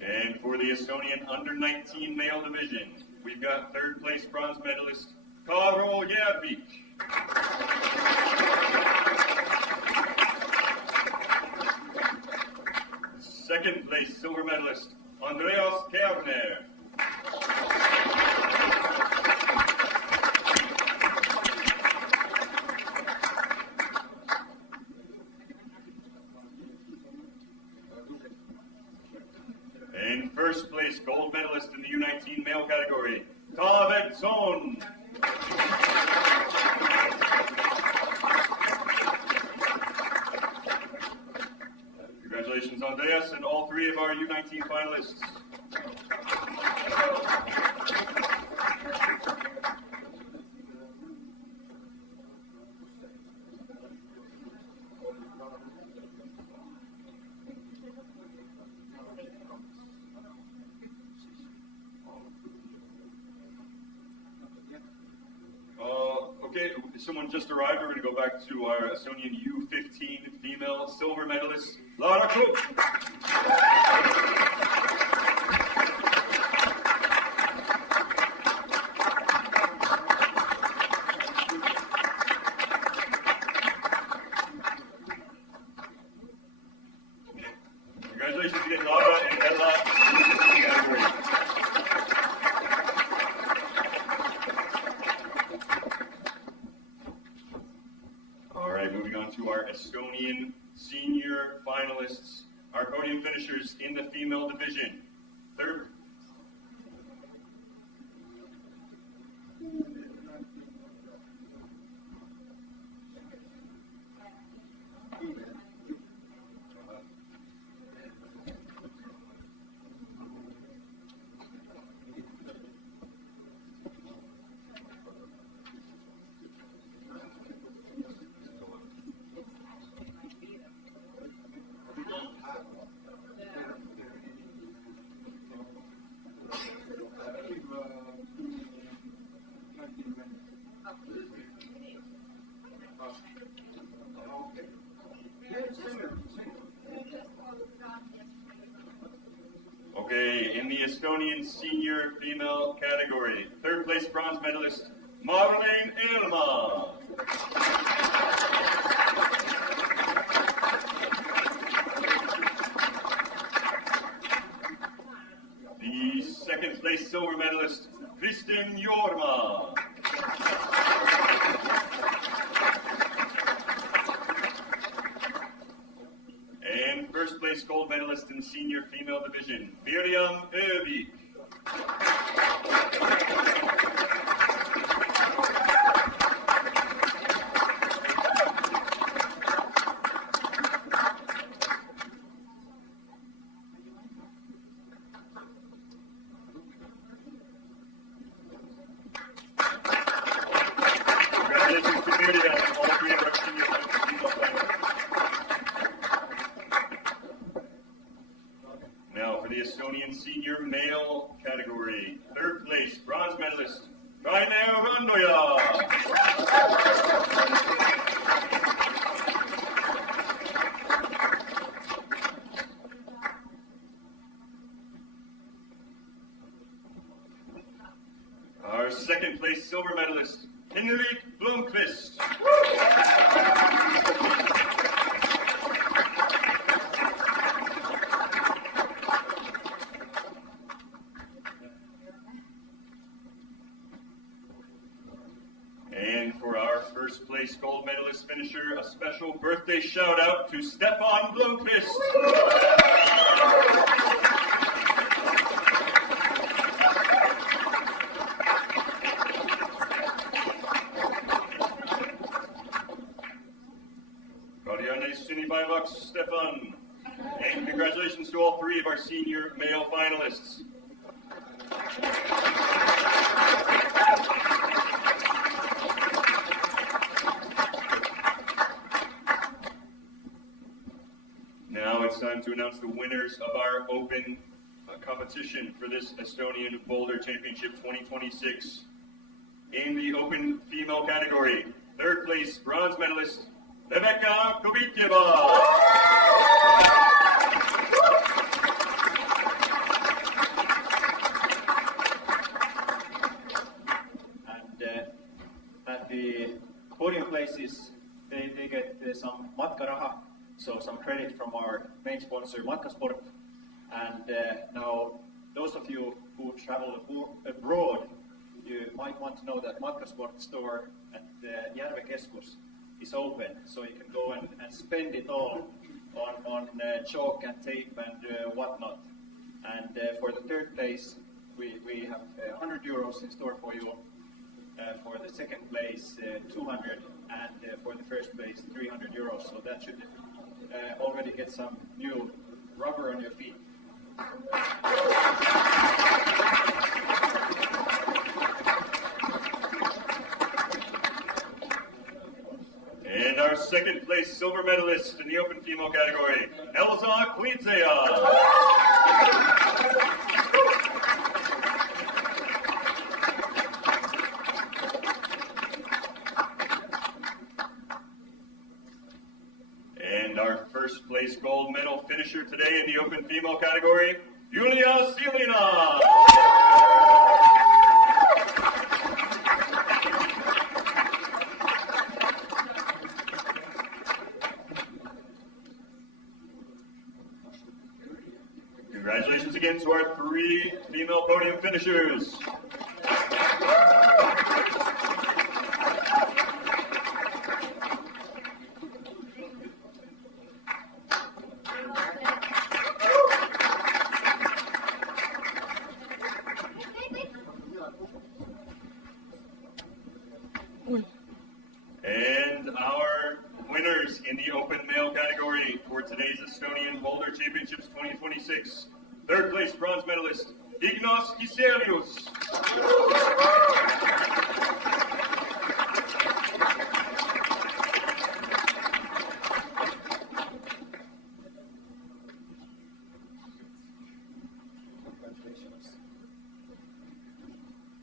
And for the Estonian under-19 male division, we've got third place bronze medalist, Karo Järvik. Second place silver medalist, Andreas Kerner. And first place gold medalist in the U19 male category, Taavet Son. Congratulations, Andreas, and all three of our U19 finalists. if someone just arrived, we're going to go back to our Estonian U15 female silver medalist, Lara Cook. Congratulations again, Lara and Ella. All right, moving on to our Estonian senior finalists, our podium finishers in the female division. Third. Okay, in the Estonian senior female category, third place bronze medalist, Marlene Elma. The second place silver medalist, Kristen Jorma. And first place gold medalist in senior female division, Miriam Övik. Congratulations to Miriam and all three of our senior female finalists. Now for the Estonian senior male category, third place bronze medalist, Rainer Randoja. Our second place silver medalist, Henrik Blomqvist. And for our first place gold medalist finisher, a special birthday shout out to Stefan Blomqvist. Stefan. And congratulations to all three of our senior male finalists. Now it's time to announce the winners of our open competition for this Estonian Boulder Championship 2026. In the open female category, third place bronze medalist, Rebecca Kubitjeva. And at the podium places, they get some matkaraha, so some credit from our main sponsor, Matkasport. And now, those of you who travel abroad, you might want to know that Matkasport store at Järve Keskus is open, so you can go and spend it all on chalk and tape and whatnot. And for the third place, we have 100 euros in store for you. For the second place, 200, and for the first place, 300 euros. So that should already get some new rubber on your feet. And our second place silver medalist in the open female category, Elsa Quinzea. place gold medal finisher today in the open female category, Julia Silina. Congratulations again to our 3 female podium finishers. And our winners in the open male category for today's Estonian Boulder Championships 2026. 3rd place bronze medalist, Ignas Giselius.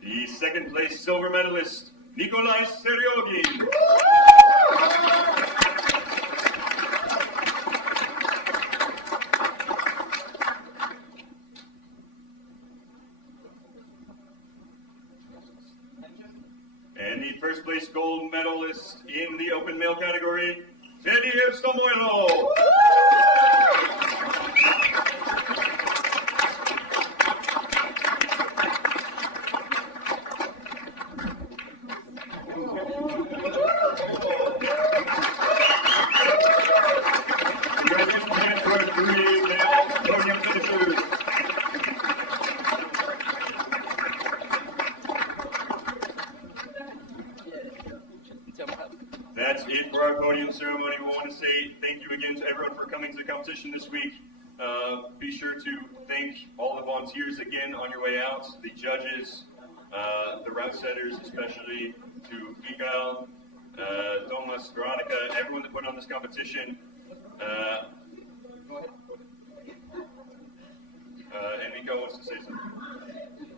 The 2nd place silver medalist, Nikolai Seryogin. And the 1st place gold medalist in the open male category, Fedir Samoilov. That's it for our podium ceremony. We want to say thank you again to everyone for coming to the competition this week. Be sure to thank all the volunteers again on your way out, the judges, the route setters, especially to Mikael, Thomas, Veronica, everyone that put on this competition. And Mikael wants to say something.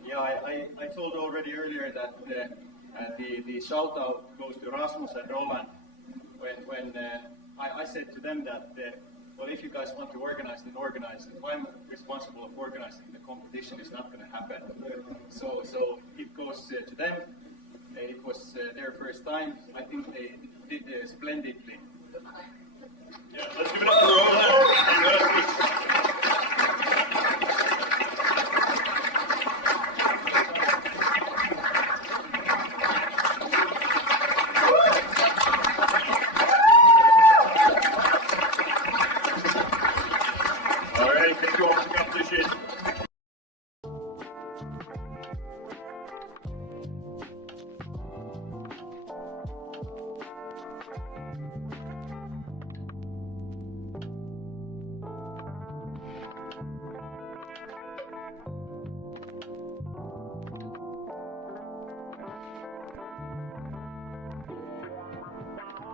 Yeah, I told already earlier that the shout out goes to Rasmus and Roland when I said to them that well, if you guys want to organize, then organize. If I'm responsible of organizing the competition, it's not going to happen. So it goes to them. It was their first time. I think they did splendidly. Yeah, let's give it up for Roland and Rasmus. All right, thank you all for the competition.